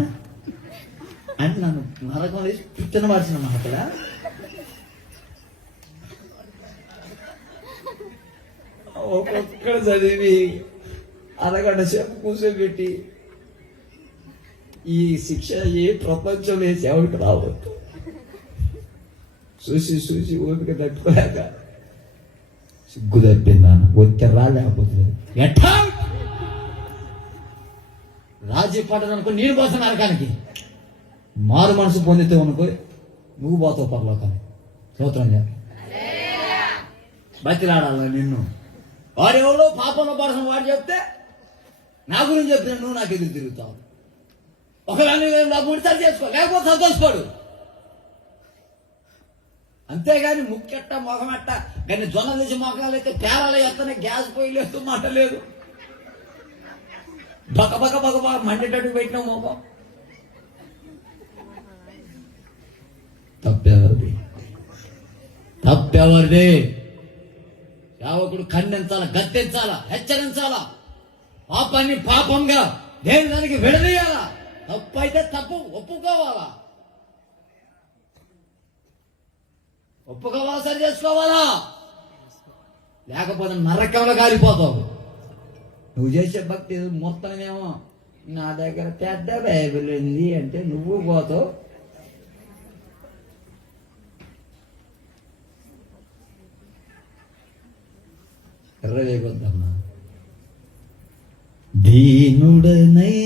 అంటే నన్ను నరకం వేసి పిచ్చన మార్చిన అక్కడ. ఒక్కొక్కడ చదివి అరగంట సేపు కూర్చోబెట్టి ఈ శిక్ష ఏ ప్రపంచంలో ఏ సేవకి రావద్దు. చూసి ఓపిక తట్టుకోలేక సిగ్గు తప్పిందాను, ఒత్తిడి రాలేకపోతుంది. ఎట్టా రాజ్య పట్టణం అనుకో, నేను పోతాను నరకానికి. మారు మనసు పొందితే అనుకో, నువ్వు పోతావు పరలోకానికి. స్తోత్రం చెప్పి బతిలాడాలి నిన్ను. వాడెవడో పాపంలో పడసం వాడు చెప్తే నా గురించి చెప్తే నువ్వు నాకు ఎదురు తిరుగుతావు. ఒకవేళ నా గుడిసారి చేసుకో, లేకపోతే సంతోషపడు. అంతేగాని ముక్కెట్ట మొఖమెట్ట కానీ జొన్న తీసి మొఖాలు అయితే పేరాలు ఎత్తనే గ్యాస్ పొయ్యి లేదు, మాట లేదు, బక మండేటట్టు పెట్టిన మోకం. తప్పెవరిది? సేవకుడు ఖండించాలా, గద్దెంచాలా, హెచ్చరించాలా, పాపాన్ని పాపంగా దేని దానికి విడదీయాలా, తప్పు అయితే తప్పు ఒప్పుకోవాలా, సరి చేసుకోవాలా, లేకపోతే నరకంలో కాలిపోతావు. నువ్వు చేసే భక్తి మొత్తమేమో నా దగ్గర పెద్ద బైబిల్ ఉంది అంటే నువ్వు పోతావు. ఎర్రవేగొద్దమ్మా. దీనుడనై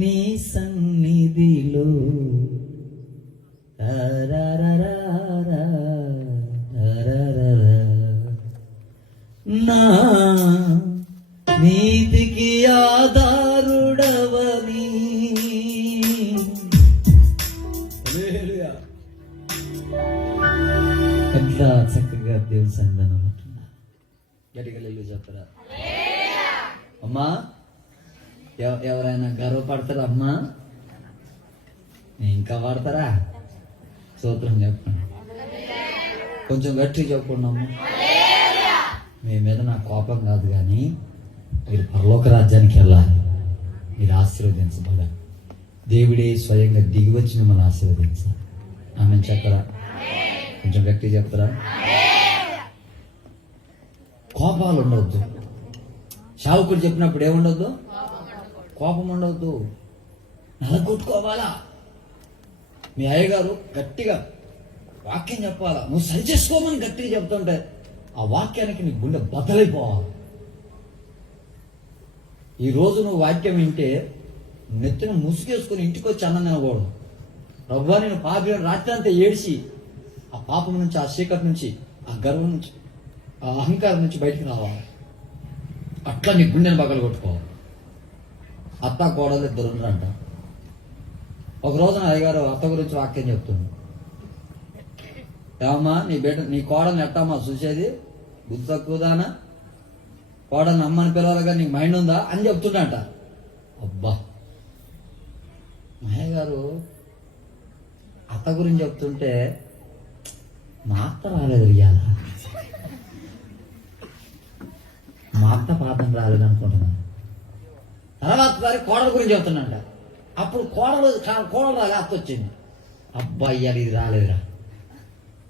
నీ సన్నిధిలో నా నీతికి ఆధారుడవని. ఎంత చక్కగా దేవుని సన్నిధానం ఉంటున్నా. గట్టిగా చెప్పరా అమ్మా? ఎవరైనా గర్వపడతారా అమ్మా? ఇంకా పడతారా? స్తోత్రం చెప్పండి. కొంచెం గట్టి చెప్పుకున్నాము. మీ మీద నా కోపం కాదు, కానీ మీరు పరలోక రాజ్యానికి వెళ్ళాలి. మీరు ఆశీర్వదించబడాలి. దేవుడే స్వయంగా దిగి వచ్చి మిమ్మల్ని ఆశీర్వదించాలి. ఆమె చెప్పరా? కొంచెం గట్టి చెప్తారా? కోపాలు ఉండవద్దు. శావుకుడు చెప్పినప్పుడు ఏముండొద్దు? కోపం ఉండవద్దు. నలగొట్టుకోవాలా. మీ అయ్యగారు గట్టిగా వాక్యం చెప్పాలా, నువ్వు సరి చేసుకోమని గట్టిగా చెప్తుంటే ఆ వాక్యానికి నీ గుండె బద్దలైపోవాలి. ఈ రోజు నువ్వు వాక్యం వింటే నెత్తిన ముసుగేసుకుని ఇంటికి వచ్చి అన్నం తినకూడదు. ప్రభువా నేను పాపి రాత్రి అంతా ఏడిచి ఆ పాపం నుంచి, ఆ చీకటి నుంచి, ఆ గర్వం నుంచి, ఆ అహంకారం నుంచి బయటికి రావాలి. అట్లా నీ గుండెని బగలు కొట్టుకోవాలి. అత్త కోడలు ఇద్దరు ఉన్నారంట. ఒక రోజున అయ్యగారు అత్త గురించి వాక్యం చెప్తుంది. ఏమమ్మా నీ కోడల్ని ఎట్టమ్మా చూసేది? బుద్ధి తక్కువదానా? కోడల్ని అమ్మని పిలవాలిగా నీకు మైండ్ ఉందా అని చెప్తుండట. అబ్బా, మహయ్య గారు అత్త గురించి చెప్తుంటే మా అత్త రాలేదు ఇయ్యాల, మా అత్త పాపం రాలేదు అనుకుంటున్నాను. తర్వాత సారి కోడల గురించి చెప్తున్నాంట. అప్పుడు కోడలు రాలే, అత్త వచ్చింది. అబ్బా ఇయ్యాలి ఇది రాలేదురా,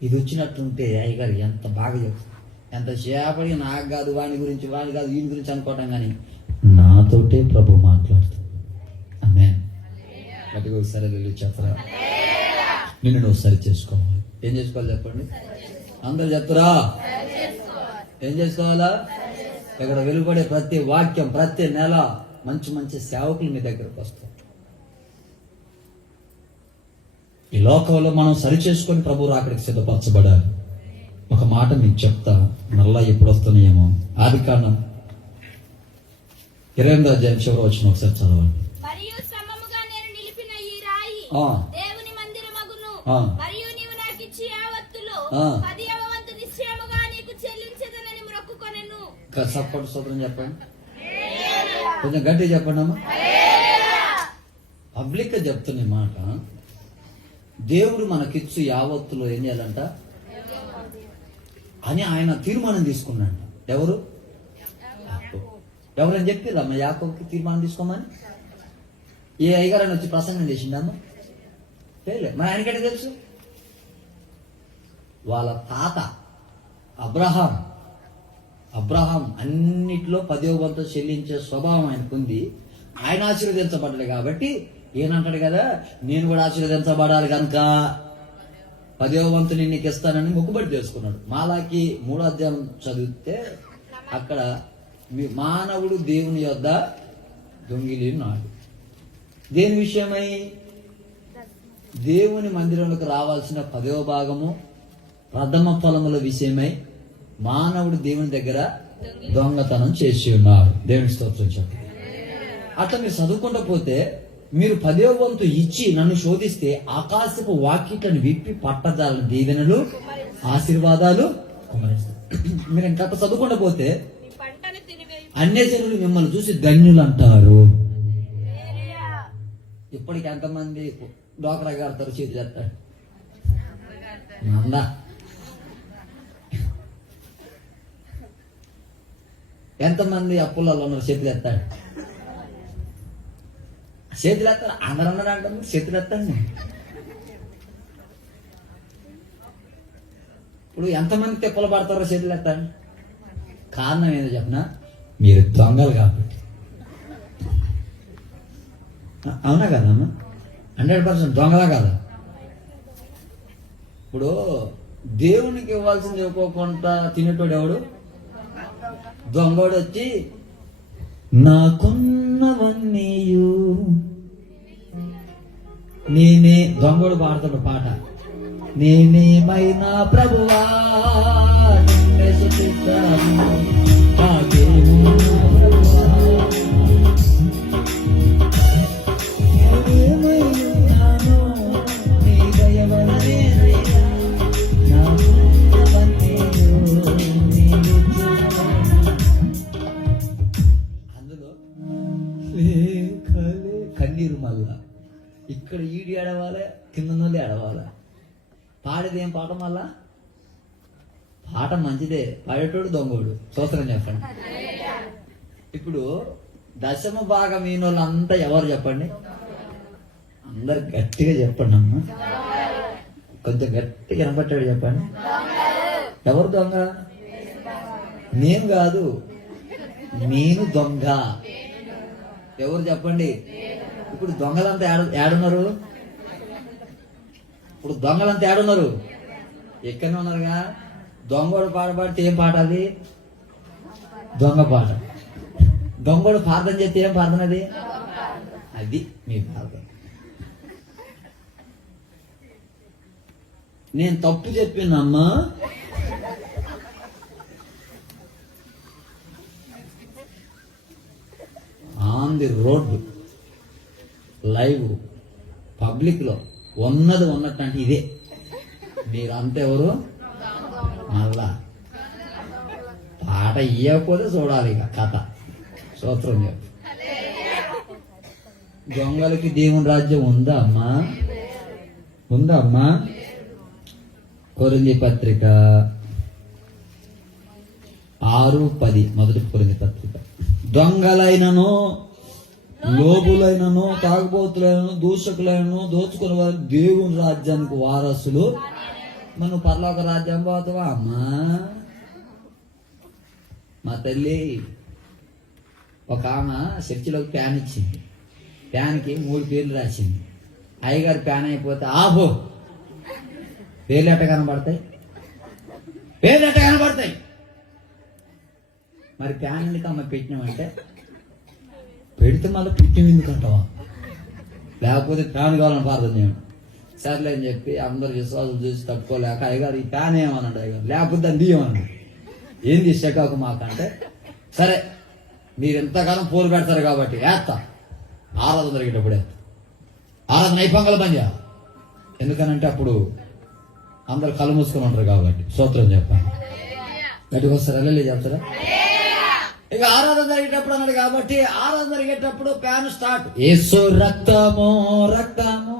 ఇది వచ్చినట్టుంటే అయ్యగారు ఎంత బాగా చెప్తుంది. ఎంత చేపడి నాకు కాదు, వాని గురించి, వాని కాదు, వీని గురించి అనుకోవటం, కానీ నాతోటే ప్రభు మాట్లాడుతుంది. ఆమేన్. గట్టిగా ఒకసారి వెళ్ళి చెప్పరా? నిన్ను నువ్వు సరి చేసుకోవాలి. ఏం చేసుకోవాలి చెప్పండి? అందరూ చెప్తారా? ఏం చేసుకోవాలా? ఇక్కడ వెలువడే ప్రతి వాక్యం, ప్రతి నెల మంచి మంచి సేవకులు మీ దగ్గరకు వస్తారు. ఈ లోకంలో మనం సరి చేసుకొని ప్రభు రాకడికి సిద్ధపరచబడాలి. ఒక మాట మీకు చెప్తా, మళ్ళా ఎప్పుడు వస్తున్నాయేమో. ఆదికాండం 28వ అధ్యాయం చివరి వచనం ఒకసారి చదవండి. మరియు సమముగా నేను నిలిపిన ఈ రాయి దేవుని మందిరమగును. మరియు నీవు నాకు ఇచ్చి యావత్తులో 10వ వంతు నిశ్చయముగా నీకు చెల్లించదనని మొక్కుకొనెను. సపోర్ట్ స్తోత్రం చెప్పండి. కొంచెం గట్టిగా చెప్పండి అమ్మా. పబ్లిక్ గా చెప్తున్న మాట, దేవుడు మనకిచ్చు యావత్తులో ఏం చేయాలంట అని ఆయన తీర్మానం తీసుకున్నాడు. ఎవరని చెప్పిరమ్మ యాకోబుకి తీర్మానం తీసుకోమని? ఏ అయ్యగారని వచ్చి ప్రసంగం చేసిండమ్మ? చేయలే. మరి ఆయనకంటే తెలుసు. వాళ్ళ తాత అబ్రహాం అన్నిట్లో 10వ వంతు చెల్లించే స్వభావం ఆయనకుంది. ఆయన ఆశీర్వదించబడ్డాడు కాబట్టి ఏనంటాడు కదా, నేను కూడా ఆశీర్వదించబడాలి కనుక 10వ వంతు నేను నీకు ఇస్తానని మొక్కుబడి చేసుకున్నాడు. మాలాకి 3వ అధ్యాయం చదివితే అక్కడ మానవుడు దేవుని యొద్ద దొంగిలినాడు. దేని విషయమై? దేవుని మందిరంలోకి రావాల్సిన 10వ భాగము ప్రథమ ఫలముల విషయమై మానవుడు దేవుని దగ్గర దొంగతనం చేసి ఉన్నాడు. దేవుని స్తోత్రం చెప్పండి. అట్లా మీరు చదువుకుంటూ పోతే, మీరు 10వ వంతు ఇచ్చి నన్ను శోధిస్తే ఆకాశపు వాకిట్లను విప్పి పట్టజాలను దీవెనలు ఆశీర్వాదాలు కుమరిస్తారు. మీరు ఇంకా చదువుకుంటూ పోతే అన్యజనులు మిమ్మల్ని చూసి ధన్యులు అంటారు. ఇప్పటికి ఎంతమంది డోకరా గారు చేతి చేస్తాడు? ఎంతమంది అప్పులలో చేతులు ఎత్తాడు? చేతులు ఎత్తాను అందరూ ఉన్నారు అంటారు, చేతులు ఎత్తండి. ఇప్పుడు ఎంతమంది తిప్పలు పడతారో చేతులు ఎత్తండి. కారణం ఏందో చెప్పనా, మీరు దొంగలు కాబట్టి. అవునా కదమ్మా? 100% దొంగలా కదా? ఇప్పుడు దేవునికి ఇవ్వాల్సింది ఇవ్వకుండా తినేటోడు ఎవడు? దొంగోడు వచ్చి నాకున్నవన్నీయు నేనే, దొంగోడు పాడతాడు పాట, నేనేమైనా ప్రభువా నిన్నే స్తుతిస్తాను, నాకేమో ప్రభువా, నేనేమైనాను నీ దయ వలనేనయ్యా, నాకున్నవన్నీయు నీవు చూడాలి. అందులో కన్నీరు మళ్ళా ఇక్కడ ఈడి ఏడవాలి, కింద ఏడవాలి. పాడేది ఏం పాట మళ్ళా? పాట మంచిదే, పాడేటోడు దొంగోడు. స్తోత్రం చెప్పండి. ఇప్పుడు దశమ భాగం ఈయన వాళ్ళంతా ఎవరు చెప్పండి? అందరు గట్టిగా చెప్పండి అమ్మ, కొంచెం గట్టిగా వినపట్టాడు చెప్పండి. ఎవరు దొంగ? నేను కాదు, నేను దొంగ. ఎవరు చెప్పండి? ఇప్పుడు దొంగలంతా ఏడున్నారు? ఇప్పుడు దొంగలంతా ఏడున్నారు? ఎక్కడనే ఉన్నారుగా. దొంగోడు పాట పాడితే ఏం పాట అది? దొంగ పాట. దొంగోడు ప్రార్థన చేస్తే ఏం ప్రార్థన అది? అది మీ ప్రార్థన. నేను తప్పు చెప్పిందమ్మా, on the road live public లో ఉన్నది ఉన్నట్టు అంటే ఇదే. మీరంతా ఎవరు? మళ్ళా పాట ఇవ్వకపోతే చూడాలి ఇక కథ. స్తోత్రం చెప్పు. దొంగలకి దేవుని రాజ్యం ఉందా అమ్మా? ఉందా అమ్మా? కొరింథీ పత్రిక 6:10 మొదటి కొరింథీ పత్రిక. దొంగలైనను, లోబులైనను, తాగుబోతులైనను, దూషకులైనను, దోచుకునే వారు దేవుని రాజ్యానికి వారసులు. మనం పరలోక రాజ్యం పోతావా అమ్మా? మా తల్లి ఒక ఆమె చర్చిలోకి ప్యాన్ ఇచ్చింది. ప్యాన్కి 3 పేర్లు రాసింది. అయ్యగారు ప్యాన్ అయిపోతే ఆబో పేర్లు ఎట్ట కనబడతాయి? పేర్లు ఎట్ట కనబడతాయి? మరి ప్యాన్ ఎందుకు అమ్మ పెట్టినామంటే, పెడితే మళ్ళీ పుట్టిన ఎందుకంటావా, లేకపోతే ప్యాన్ కావాలని ప్రార్థన చేయండి. సర్లే అని చెప్పి అందరు విశ్వాసం చూసి తట్టుకోలేక అయ్యగారు ఈ ప్యాన్ ఏమన్నాడు అయ్యగారు, లేకపోతే దాన్ని తీయమన్నాడు. ఏం తీసాక మాకంటే, సరే మీరు ఎంతకాలం పోలు పెడతారు కాబట్టి వేస్తా, ఆరాధన జరిగేటప్పుడు వేస్తా, ఆరాధన అయిపోగల పని చేయాలి. ఎందుకనంటే అప్పుడు అందరు కళ్ళు మూసుకొని ఉంటారు కాబట్టి. స్తోత్రం చెప్పాలి. గట్టిగా వస్తారా? వెళ్ళి చెప్తారా? ఇక ఆరాధన జరిగేటప్పుడు అన్నాడు కాబట్టి ఆరాధన జరిగేటప్పుడు ప్యాన్ స్టార్ట్. యేసు రక్తము రక్తము,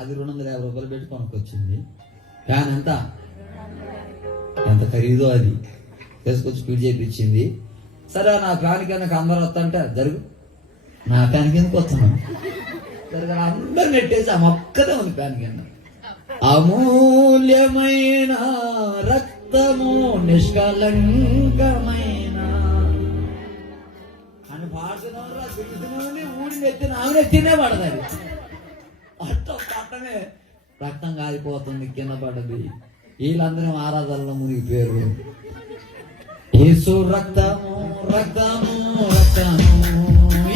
అది 250 రూపాయలు పెట్టి కొనుక్కొచ్చింది. ప్యాన్ ఎంత ఖరీదో అది తీసుకొచ్చి ఫీడ్ చేయించింది. సరే నా ప్యాన్ కిందకి అందరూ వస్తుంటే జరుగు, నా ప్యాన్ కిందకి వస్తున్నాను జరుగు, అందరు నెట్టేసి ఆ మొక్కదే ఉంది ప్యాన్ కింద. అమూల్యమైన రక్తము నిష్కలంకమైన అని పాడుతున్నా ఊడిని ఎత్తిన ఆమె ఎత్తినే పడదు. పట్టమే రక్తం కాలిపోతుంది, కింద పడ్డది. వీళ్ళందరూ ఆరాధనలో మునిగిపోయారు. యేసు రక్తము రక్తము రక్తము,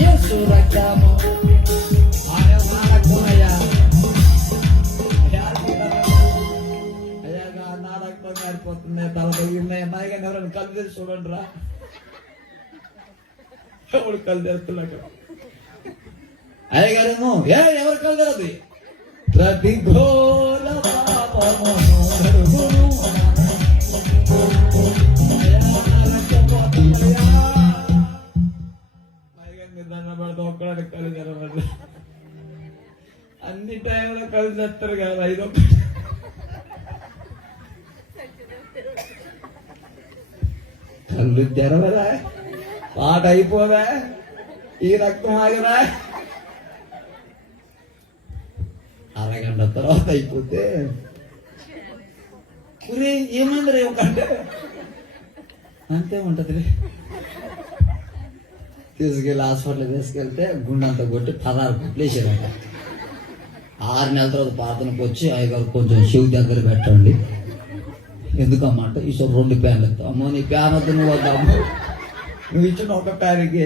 యేసు రక్తము. నా రక్తం కాలిపోతుంది, తలపై ఉన్నాయి అమ్మాయి కానీ ఎవరైనా కళ్ళు తెరిచి చూడండి రా. ఎవరు కళ్ళు తెరుస్తున్నాడు? అయ్యగారేమో ఎవరు కళ్ళు తెరది? ప్రతిఘోర పాపమును దండపడతా ఒక్కడానికి కళ్ళు తెరవదు. అన్ని టైంలో కళ్ళు తెస్తారు కదా, ఐదో కళ్ళు తెరవదా? పాట అయిపోదా? ఈ రక్తం ఆగదా? అరగంట తర్వాత అయిపోతే ఒరే ఏమైంది ఏమంటే అంతే ఉంటది. తీసుకెళ్ళి హాస్పిటల్ తీసుకెళ్తే గుండెంతా కొట్టి 16 కుట్లు వేసారంట. 6 నెలల తర్వాత ప్రార్థనకు వచ్చి అయ్యగారు కొంచెం శివు దగ్గర పెట్టండి. ఎందుకమ్మా అంటే ఈసారి 2 ప్యాన్లు ఎత్తావు. అమ్మో నీ ప్యాన్ వద్దు, నువ్వు వద్దాము, నువ్వు ఇచ్చిన ఒక ప్యాన్కి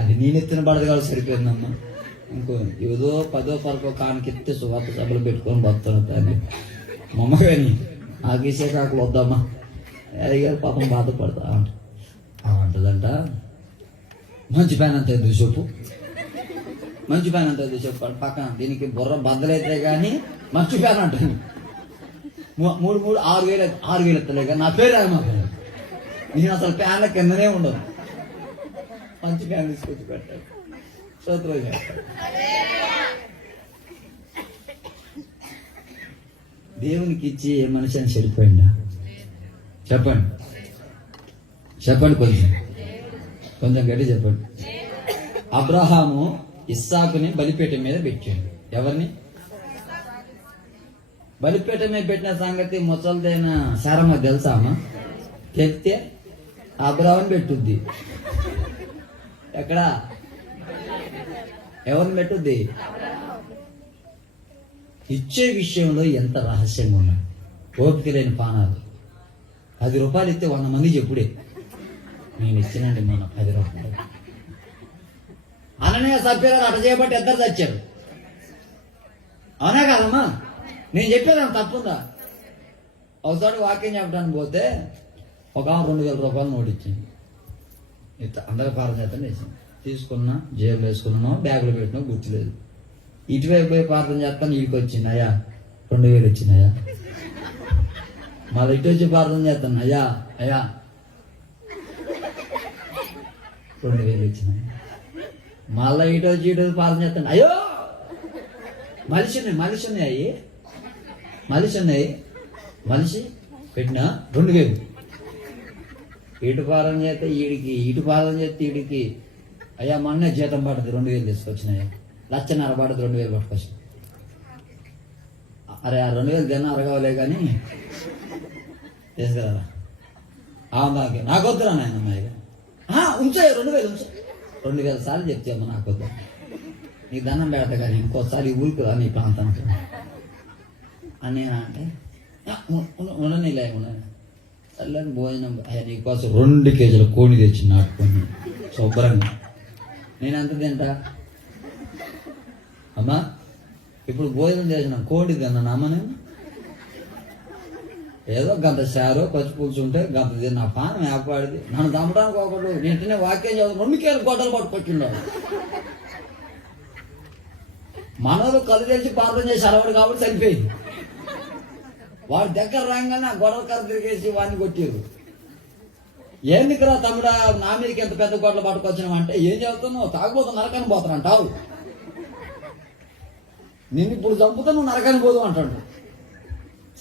అది నేను ఎత్తిన పడదు కాదు సరిపోయిందమ్మా. ఇంకో ఏదో 10వ తరగతి కానికి ఎత్తే సువార్త సభలు పెట్టుకొని బతాను తల్లి. మా అమ్మ కానీ ఆ గీసే కాకులు వద్దామా, అయ్యగారు పాపం బాధపడతా అంటదంట. మంచి ప్యాన్ అంత ఎందుకు చెప్పు, మంచి ప్యాన్ అంత ఎందుకు చెప్పాడు పక్కన. దీనికి బుర్ర బద్దలైతే కానీ మంచి ప్యాన్ అంటాను. 6,000 ఎత్తలే కానీ నా పేరు ఏమాక నేను అసలు ప్యాన్ల కిందనే ఉండదు. మంచి ప్యాన్ తీసుకొచ్చి పెట్టాడు. స్తోత్రం చేస్తాడు. దేవునికి ఇచ్చి ఏ మనిషి అని చెడిపోయిందా? చెప్పండి చెప్పండి, కొంచెం గట్టి చెప్పండి. అబ్రహాము ఇస్సాకుని బలిపీఠం మీద పెట్టాడు. ఎవరిని బలిపీఠం మీద పెట్టిన సంగతి ముసలిదైన శారమ్మ తెలుసా అమ్మా? చెప్తే అబ్రహాం పెట్టుద్ది. ఎక్కడ ఎవరిని పెట్టుద్ది? ఇచ్చే విషయంలో ఎంత రహస్యంగా ఉన్నా. ఓపిక లేని పానాలు. 10 రూపాయలు ఇస్తే 100 మంది చెప్పుడే నేను ఇచ్చినండి మొన్న 10 రూపాయలు. అననే సభ్యులు అట చేయబట్టి 2 చచ్చారు. అవునా కాదమ్మా? నేను చెప్పేదాన్ని తప్పుందా? ఒకసారి వాక్యం చెప్పడానికి పోతే ఒక 2,000 రూపాయలు నోటు ఇచ్చింది. అందరికీ పారం చేస్తాను వేసింది. తీసుకున్నా, జేబులో వేసుకున్నాం, బ్యాగులో పెట్టినా గుర్తులేదు. ఇటువైపు పోయి ప్రార్థన చేస్తాను, ఇటుకి వచ్చింది అయ్యా 2,000 వచ్చినాయా. మళ్ళీ ఇటు వచ్చి ప్రార్థన చేస్తాను, అయ్యా 2,000 వచ్చినాయి. మళ్ళీ ఇటు వచ్చి ప్రార్థన చేస్తాను, అయ్యో మనిషి ఉన్నాయి మనిషి పెట్టినా 2,000. ఇటు పాలన చేస్తే ఈడికి, ఇటు పాలన చేస్తే ఈడికి. అయ్యా మొన్నే జీతం పడుతుంది 2,000 తీసుకొచ్చినాయి. 1,50,000 పడుతుంది 2,000 పట్టుకొచ్చి. అరే ఆ 2,000 జనం అరగవలే కానీ తీసుకురా. నాకు వద్దురా నాయన అమ్మాయి ఉంచే 2,000 ఉంచే. 2,000 సార్లు చెప్తామా నాకు వద్దు, నీకు దండం పెడతా కానీ ఇంకోసారి ఊరుకురా నీ ప్రాంతానికి అని నేను అంటే ఉండనిలే చల్లని భోజనం. అయ్యా నీకోసం 2 కేజీల కోడి తెచ్చి నాటుకొని శుభ్రంగా. నేను ఎంత తింటా అమ్మా? ఇప్పుడు భోజనం చేసిన కోడి తిన్నాను అమ్మ నేను. ఏదో గంట చారు పచ్చి పులుసు ఉంటే గంట తిన్న నా పానం ఏర్పడింది. నన్ను చంపడానికి ఒకడు నింటనే వాక్యం చదువు 2 కేజీలు గొడ్డలు పట్టుకొచ్చిండు. మనలు కళ్ళు తెచ్చి ప్రార్థన చేసి అరవడు కాబట్టి సరిపోయింది. వాడి దగ్గర రాగానే ఆ గొడవ కర్ర తిరిగేసి వాడిని కొట్టారు. ఎందుకురా తమ్ముడా నా మీదకి ఎంత పెద్ద గొడవలు పట్టుకొచ్చినావు అంటే, ఏం చేస్తున్నావు? తాగుబోతు నరకాన్ని పోతాను అంటావు, నిన్ను ఇప్పుడు చంపుతా నువ్వు నరకాన్ని పోదు అంటాడు.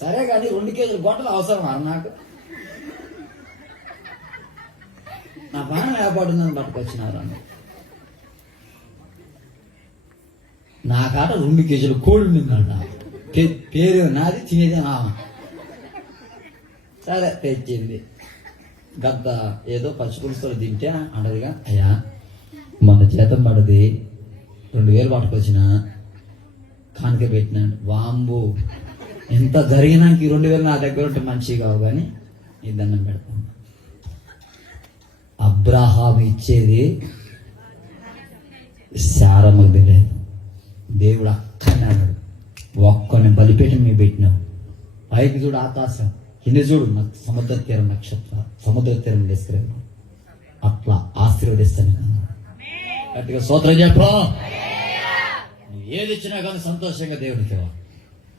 సరే కానీ 2 కేజీల గొడ్డలు అవసరం అర నాకు? నా ప్రాణం ఏర్పడుందని పట్టుకొచ్చినారు అన్న. నా కాట 2 కేజీల కోడి ఉండిందంట. పేరు నాది, తినేది నా. సరే తెచ్చింది. గద్ద ఏదో పచ్చిపులుసుతో తింటే అంటదిగా, అయ్యా మొన్న జీతం పడది 2,000 పట్టుకొచ్చిన కానుక పెట్టినాడు. వాంబు ఎంత జరిగినాక ఈ 2,000 నా దగ్గర ఉంటే మంచిగా కావు కానీ ఈ దండం పెడతాను. అబ్రహాం ఇచ్చేది శారమ్మకు తెలియదు. దేవుడు అక్కన్నాడు, ఒక్కని బలిపేట మీద పెట్టినావు. పైకి చూడు ఆకాశం, కింద చూడు సముద్ర తీరం నక్షత్రం, సముద్ర తీరం తీసుకురావు. అట్లా ఆశీర్వదిస్తాను. గట్టిగా స్తోత్రం చెప్పు. నువ్వు ఏది ఇచ్చినా కానీ సంతోషంగా దేవుడికి ఇవ్వాలి.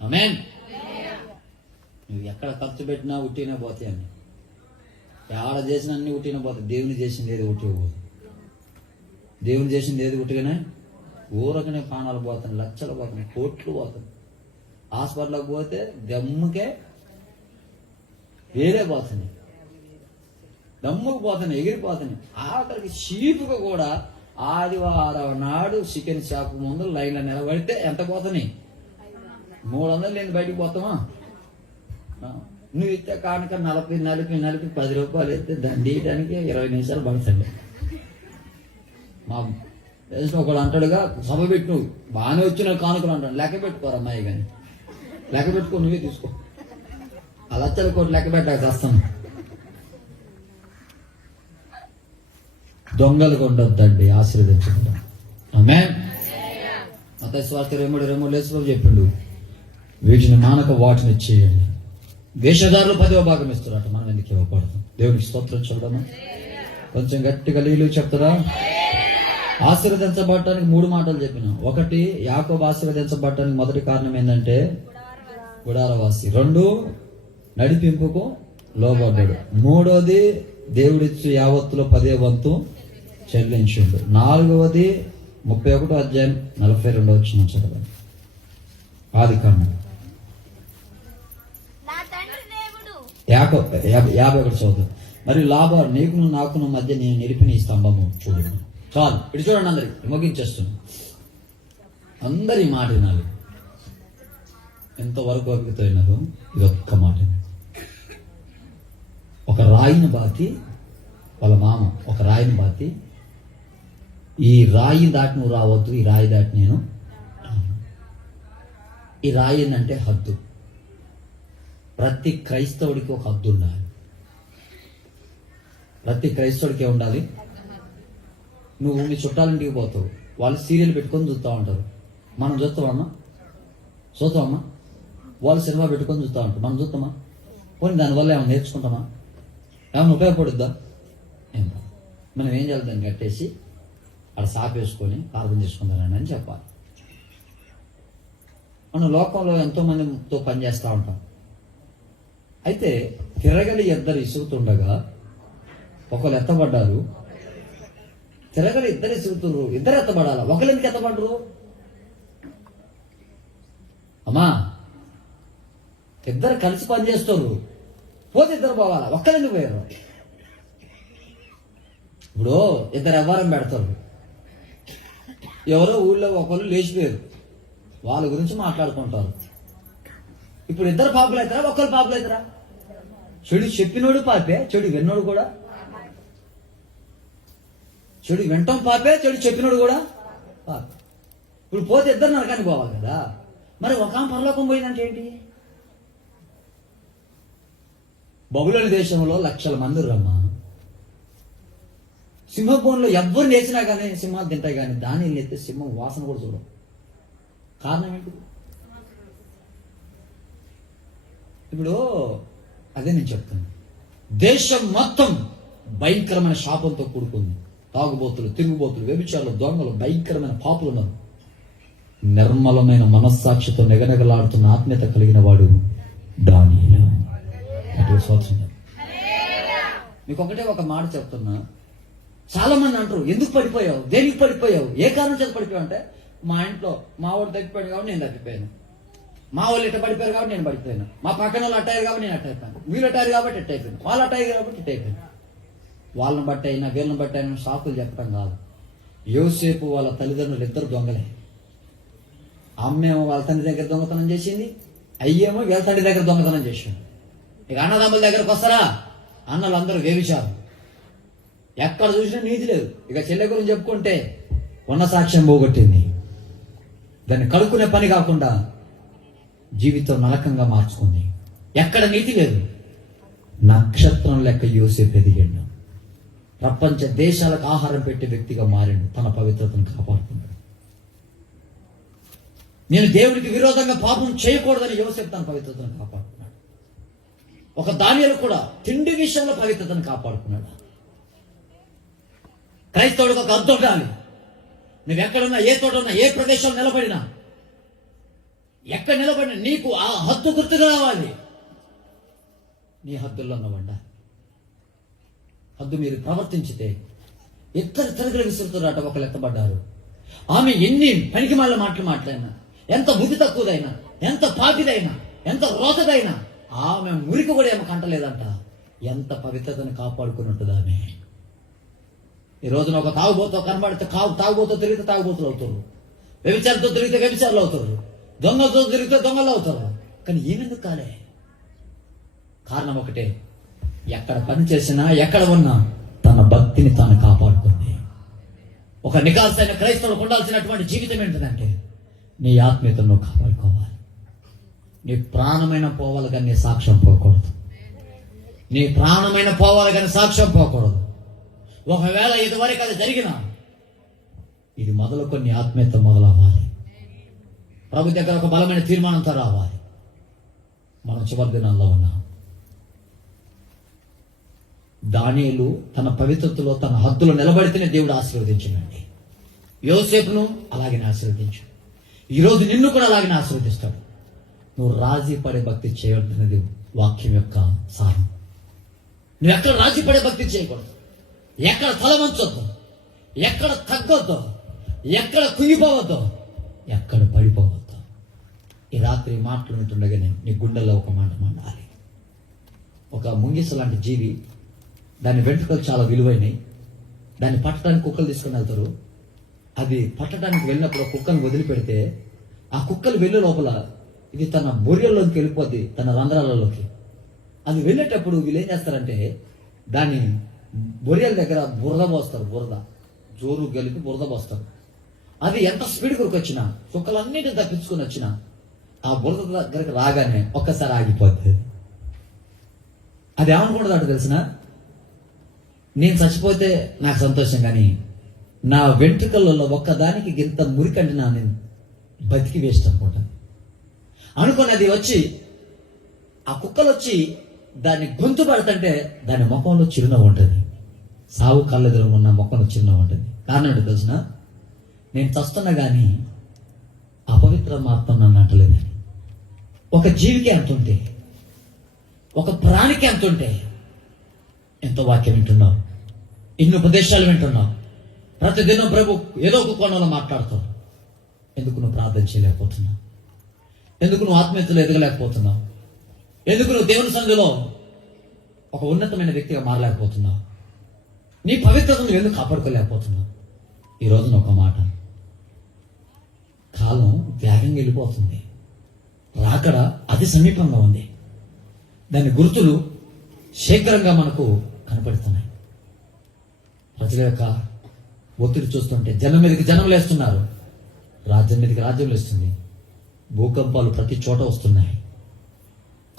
ఆమేన్. నువ్వు ఎక్కడ ఖర్చు పెట్టినా ఉట్టినా పోతాయి అన్ని. ఆడ చేసిన అన్ని ఉట్టిన పోతాయి. దేవుని చేసింది ఏది ఉట్టిగా పోతుంది. దేవుని చేసింది ఏది ఉట్టిగానే ఊరకనే ప్రాణాలు పోతాయి, లక్షలు పోతాయి, కోట్లు పోతాయి. హాస్పిటల్కి పోతే దమ్ముకే వేరే పోతున్నాయి, దమ్ముకు పోతున్నాయి, ఎగిరిపోతున్నాయి. ఆఖరికి షీపుగా కూడా ఆదివారం నాడు చికెన్ షాప్ ముందు లైన్లో నిలబడితే ఎంత పోతున్నాయి? 300 లేని బయటికి పోతామా? నువ్వు ఇస్తే కానుక 40 10 రూపాయలు ఇస్తే దాన్ని తీయడానికి 20 నిమిషాలు పడుతుంది. మా తెలిసిన ఒకడు అంటాడుగా, సభ పెట్టు నువ్వు బాగానే వచ్చిన కానుకలు అంటాడు. లెక్క పెట్టుకోరు అమ్మాయి, కానీ లెక్క పెట్టుకో, నువ్వే తీసుకో. ఆ లక్షల కోట్లు లెక్క పెట్టాక చేస్తాను. దొంగలకు ఉండొద్దండి, ఆశీర్వదించుకుంటాం. ఆమేన్. మత్తయి సువార్త 23:23 చెప్పిండు, వీటిని మానక వాటిని చేయండి. వేషధారులు 10వ భాగం ఇస్తారట, మనం ఎందుకు ఇవ్వకూడదు? దేవునికి స్తోత్రం చూడమా. కొంచెం గట్టిగా లీలు చెప్తారా? ఆశీర్వదించబడటానికి 3 మాటలు చెప్పిన. ఒకటి, యాకోబు ఆశీర్వదించబడటానికి మొదటి కారణం ఏంటంటే గుడారవాసి. 2, నడిపింపుకు లోబడ్డాడు. 3వది, దేవుడిచ్చి యావత్తులో 10వ వంతు చెల్లించిండు. 4వది 31వ అధ్యాయం 42వ వచనం చదవండి. ఆదికాండం నా తండ్రి దేవుడు 51 చదువు. మరి లాభాలు నీకును నాకును మధ్య నేను నిలిపిన ఈ స్తంభము చూడండి. చాలు, ఇటు చూడండి. అందరికి ముగించేస్తున్నాను. అందరి మాట వినాలి. ఎంతవరకు ఓపికతో విన్నారు? ఇది ఒక్క మాట. ఒక రాయిని బాతి, వాళ్ళ మామ ఒక రాయిని బాతి, ఈ రాయి దాటి నువ్వు రావద్దు, ఈ రాయి దాటి నేను. ఈ రాయి ఏంటంటే హద్దు. ప్రతి క్రైస్తవుడికి ఒక హద్దు ఉండాలి. ప్రతి క్రైస్తవుడికి ఉండాలి. నువ్వు మీ చుట్టాలింటికి పోతావు, వాళ్ళు సీరియల్ పెట్టుకొని చూస్తూ ఉంటారు. మనం చూస్తామమ్మా? చూస్తామమ్మా? వాళ్ళు సినిమా పెట్టుకొని చూస్తూ ఉంటారు, మనం చూస్తామా? పోనీ దానివల్ల ఏమైనా నేర్చుకుంటామా? ఏమైనా ఉపయోగపడుద్దా? ఏం? మనం ఏం చేయాలి? దాన్ని కట్టేసి అక్కడ సాపేసుకొని ప్రార్థన చేసుకుంటారని అని చెప్పాలి. మనం లోకంలో ఎంతో మందితో పనిచేస్తూ ఉంటాం. అయితే తిరగలి 2 ఇసురుతుండగా ఒకరు ఎత్తబడ్డారు. తిరగలి 2 ఇసురుతున్నారు, 2 ఎత్తబడాలా? ఒకరు ఎందుకు ఎత్తబడ్డరు? అమ్మా, 2 కలిసి పనిచేస్తారు, పోతే 2 పోవాలా? ఒక్కరు ఎందుకు పోయారు? ఇప్పుడు 2 వ్యవహారం పెడతారు. ఎవరో ఊళ్ళో ఒకరు లేచిపోయారు, వాళ్ళ గురించి మాట్లాడుకుంటారు. ఇప్పుడు 2 పాపులు అవుతారా? ఒక్కరు పాపులు అవుతారా? చెడు చెప్పినోడు పాపే, చెడు విన్నోడు కూడా. చెడు వింటాం పాపే, చెడు చెప్పినోడు కూడా పాపే. ఇప్పుడు పోతే 2 నరకానికి పోవాలి కదా. మరి ఒక పరలోకం పోయిందంటే ఏంటి? బబులోని దేశంలో 1,00,000 మంది రమ్మా. సింహభూమిలో ఎవ్వరు నేర్చినా కానీ సింహాలు తింటాయి, కానీ దాన్ని ఎత్తే సింహం వాసన కూడా చూడవు. కారణం ఏంటి? ఇప్పుడు అదే నేను చెప్తాను. దేశం మొత్తం భయంకరమైన శాపంతో కూడుకుంది. తాగుబోతులు, తిరుగుబోతులు, వ్యభిచారులు, దొంగలు, భయంకరమైన పాపులు ఉన్నారు. నిర్మలమైన మనస్సాక్షితో నెగనెగలాడుతున్న ఆత్మీయత కలిగిన వాడు దానియేలు. మీకు ఒకటే ఒక మాట చెప్తున్నా. చాలా మంది అంటారు, ఎందుకు పడిపోయావు? దేనికి పడిపోయావు? ఏ కారణం చేత పడిపోయావు అంటే, మా ఇంట్లో మా వాడు తప్పిపోయాడు కాబట్టి నేను తప్పిపోయాను, మా వాళ్ళు ఇట్ట పడిపోయారు కాబట్టి నేను పడిపోయాను, మా పక్కన వాళ్ళు అట్టారు కాబట్టి నేను అట్టయిపోయాను, వీళ్ళు అట్టారు కాబట్టి ఇట్ట అయిపోయాను, వాళ్ళు అట్టారు కాబట్టి ఇట్ట అయిపోయాను. వాళ్ళని బట్టి అయినా వీళ్ళని బట్టి అయినా సాకులు చెప్పడం కాదు. యోసేపు వాళ్ళ తల్లిదండ్రులు 2 దొంగలే. అమ్మేమో వాళ్ళ తండ్రి దగ్గర దొంగతనం చేసింది, అయ్యేమో వీళ్ళ తండ్రి దగ్గర దొంగతనం చేసింది. ఇక అన్నదమ్ముల దగ్గరకు వస్తారా? అన్నలు అందరూ వేవిచారు. ఎక్కడ చూసినా నీతి లేదు. ఇక చెల్లె గురించి చెప్పుకుంటే ఉన్న సాక్ష్యం పోగొట్టింది. దాన్ని కడుక్కునే పని కాకుండా జీవితం నరకంగా మార్చుకుంది. ఎక్కడ నీతి లేదు. నక్షత్రం లెక్క యోసేపు ఎదిగాడు. ప్రపంచ దేశాలకు ఆహారం పెట్టే వ్యక్తిగా మారిండు. తన పవిత్రతను కాపాడుకున్నాడు. నేను దేవుడికి విరోధంగా పాపం చేయకూడదని యోసేపు తన పవిత్రతను కాపాడుకున్నాడు. ఒక దానియేలు కూడా తిండి విషయంలో పవిత్రతను కాపాడుకున్నాడు. క్రైస్తవుడికి ఒక అర్థం ఉండాలి. నువ్వు ఎక్కడున్నా, ఏ తోట ఉన్నా, ఏ ప్రదేశంలో నిలబడినా, ఎక్కడ నిలబడినా నీకు ఆ హద్దు గుర్తుగా రావాలి. నీ హద్దుల్లో ఉన్నవండా. హద్దు మీరు ప్రవర్తించితే 2 తిరగలు విసురుతారట. ఒకరు ఎత్తబడ్డారు. ఆమె ఎన్ని పనికి మాటలు మాట్లాడినా, ఎంత బుద్ధి తక్కువదైనా, ఎంత పాపిదైనా, ఎంత రోతదైనా, ఆమె మురికి కూడా ఏమో కంటలేదంట. ఎంత పవిత్రతను కాపాడుకున్నట్టు ఆమె. ఈ రోజున ఒక తాగుబోతో కనబడితే తాగుబోతో తిరిగితే తాగుబోతులు అవుతారు, వ్యభిచారంతో తిరిగితే వ్యభిచారులు అవుతారు, దొంగతో తిరిగితే దొంగలు అవుతారు. కానీ ఏమెందుకు కాలే? కారణం ఒకటే, ఎక్కడ పని చేసినా ఎక్కడ ఉన్నా తన భక్తిని తాను కాపాడుకుంది. ఒక నికాసైన క్రైస్తవులకు ఉండాల్సినటువంటి జీవితం ఏంటంటే నీ ఆత్మీయతను నువ్వు కాపాడుకోవాలి. నీ ప్రాణమైన పోవాలి కానీ నీ సాక్ష్యం పోకూడదు. నీ ప్రాణమైన పోవాలి కానీ సాక్ష్యం పోకూడదు. ఒకవేళ ఇదివరకు అది జరిగినా ఇది మొదలుకొని నీ ఆత్మీయత మొదలవ్వాలి. ప్రభు దగ్గర ఒక బలమైన తీర్మానంతో రావాలి. మనం చివరి దినాల్లో ఉన్నాం. దానియేలు తన పవిత్రతలో తన హద్దులో నిలబడితేనే దేవుడు ఆశీర్వదించిందండి. యోసేపును అలాగే ఆశీర్వదించు. ఈరోజు నిన్ను కూడా అలాగే ఆశీర్వదిస్తాడు. నువ్వు రాజీ పడే భక్తి చేయవలసినది వాక్యం యొక్క సారం. నువ్వు ఎక్కడ రాజీ పడే భక్తి చేయకూడదు. ఎక్కడ తల వంచొద్దు, ఎక్కడ తగ్గొద్దు, ఎక్కడ కుంగిపోవద్దు, ఎక్కడ పడిపోవద్దు. ఈ రాత్రి మాటలు వింటుండగానే నీ గుండెల్లో ఒక మాట మండాలి. ఒక ముంగిస లాంటి జీవి, దాని వెంట్రుకలు చాలా విలువైనవి. దాన్ని పట్టడానికి కుక్కలు తీసుకుని వెళ్తారు. అది పట్టడానికి వెళ్ళినప్పుడు కుక్కను వదిలిపెడితే ఆ కుక్కలు వెళ్ళే లోపల ఇది తన బొరియల్లోకి వెళ్ళిపోద్ది, తన రంధ్రాలలోకి. అది వెళ్ళేటప్పుడు వీళ్ళు ఏం చేస్తారంటే దాని బొరియల దగ్గర బురద పోస్తారు. బురద జోరు గలిపి బురద పోస్తారు. అది ఎంత స్పీడ్ కొరకు వచ్చినా, కుక్కలన్నిటిని తప్పించుకొని వచ్చినా ఆ బురద దగ్గరకు రాగానే ఒక్కసారి ఆగిపోద్ది. అది ఏమనుకుంటుందంటే తెలిసిన, నేను చచ్చిపోతే నాకు సంతోషం, కానీ నా వెంట్రుకలలో ఒక్కదానికి ఇంత మురికండినా నేను బతికి వేస్ట్ అనుకుంటాను అనుకుని అది వచ్చి ఆ కుక్కలు వచ్చి దాన్ని గొంతు పడుతుంటే దాని ముఖంలో చిరునవ్వు ఉంటుంది. సావు కళ్ళెదురు ఉన్న ముఖంలో చిరునవ్వు ఉంటుంది. కారణం ఏంటో తెలిసిన, నేను చస్తున్నా కానీ అపవిత్ర మాత్రం నన్ను అంటలేదు. ఒక జీవికి ఎంత ఉంటే, ఒక ప్రాణికి ఎంత ఉంటే, ఎంతో వాక్యం వింటున్నావు, ఇన్ని ఉపదేశాలు వింటున్నావు, ప్రతిదినం ప్రభు ఏదో ఒక కోణంలో మాట్లాడుతావు. ఎందుకు నువ్వు ప్రార్థన చేయలేకపోతున్నావు? ఎందుకు నువ్వు ఆత్మీయతలో ఎదగలేకపోతున్నావు? ఎందుకు నువ్వు దేవుని సన్నిధిలో ఒక ఉన్నతమైన వ్యక్తిగా మారలేకపోతున్నావు? నీ పవిత్రతను నువ్వు ఎందుకు కాపాడుకోలేకపోతున్నావు? ఈరోజు ఒక మాట, కాలం వేగంగా వెళ్ళిపోతుంది. రాకడ అతి సమీపంగా ఉంది. దాని గుర్తులు శీఘ్రంగా మనకు కనపడుతున్నాయి. ప్రజల యొక్క ఒత్తిడి చూస్తుంటే జనం మీదకి జనం లేస్తున్నారు, రాజ్యం మీదకి రాజ్యం లేస్తుంది. భూకంపాలు ప్రతి చోట వస్తున్నాయి,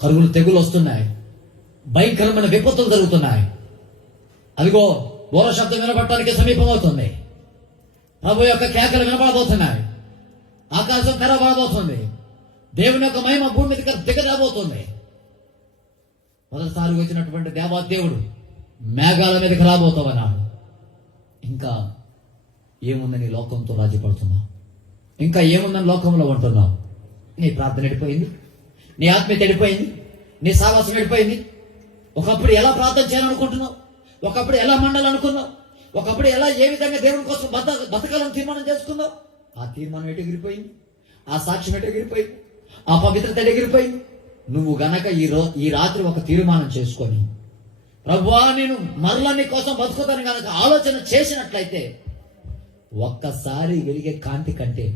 కరువులు తెగులు వస్తున్నాయి, భయంకరమైన విపత్తులు జరుగుతున్నాయి. అదిగో ఘోర శబ్దం వినబడటానికి సమీపం అవుతుంది. ప్రభు యొక్క కేకలు వినబడబోతున్నాయి. ఆకాశం తెరబడబోతుంది. దేవుని యొక్క మహిమ భూమి మీదకి దిగరాబోతుంది. మొదటిసారి వచ్చినటువంటి దేవాదేవుడు మేఘాల మీదకి రాబోతామన్నాడు. ఇంకా ఏముందని లోకంతో రాజీ పడుతున్నావు? ఇంకా ఏముందని లోకంలో ఉంటున్నావు? నీ ప్రార్థన ఎడిపోయింది, నీ ఆత్మీయత ఎడిపోయింది, నీ సావాసం ఎడిపోయింది. ఒకప్పుడు ఎలా ప్రార్థన చేయాలనుకుంటున్నావు, ఒకప్పుడు ఎలా మండాలనుకున్నావు, ఒకప్పుడు ఎలా ఏ విధంగా దేవుని కోసం బతకాలని తీర్మానం చేసుకున్నావు. ఆ తీర్మానం ఎగిరిపోయింది, ఆ సాక్ష్యం ఎగిరిపోయింది, ఆ పవిత్రత ఎగిరిపోయింది. నువ్వు గనక ఈ రాత్రి ఒక తీర్మానం చేసుకొని, ప్రభువా నేను మరలా నీ కోసం బతుకుతాను కనుక ఆలోచన చేసినట్లయితే, ఒక్కసారి వెలిగే కాంతి కంటే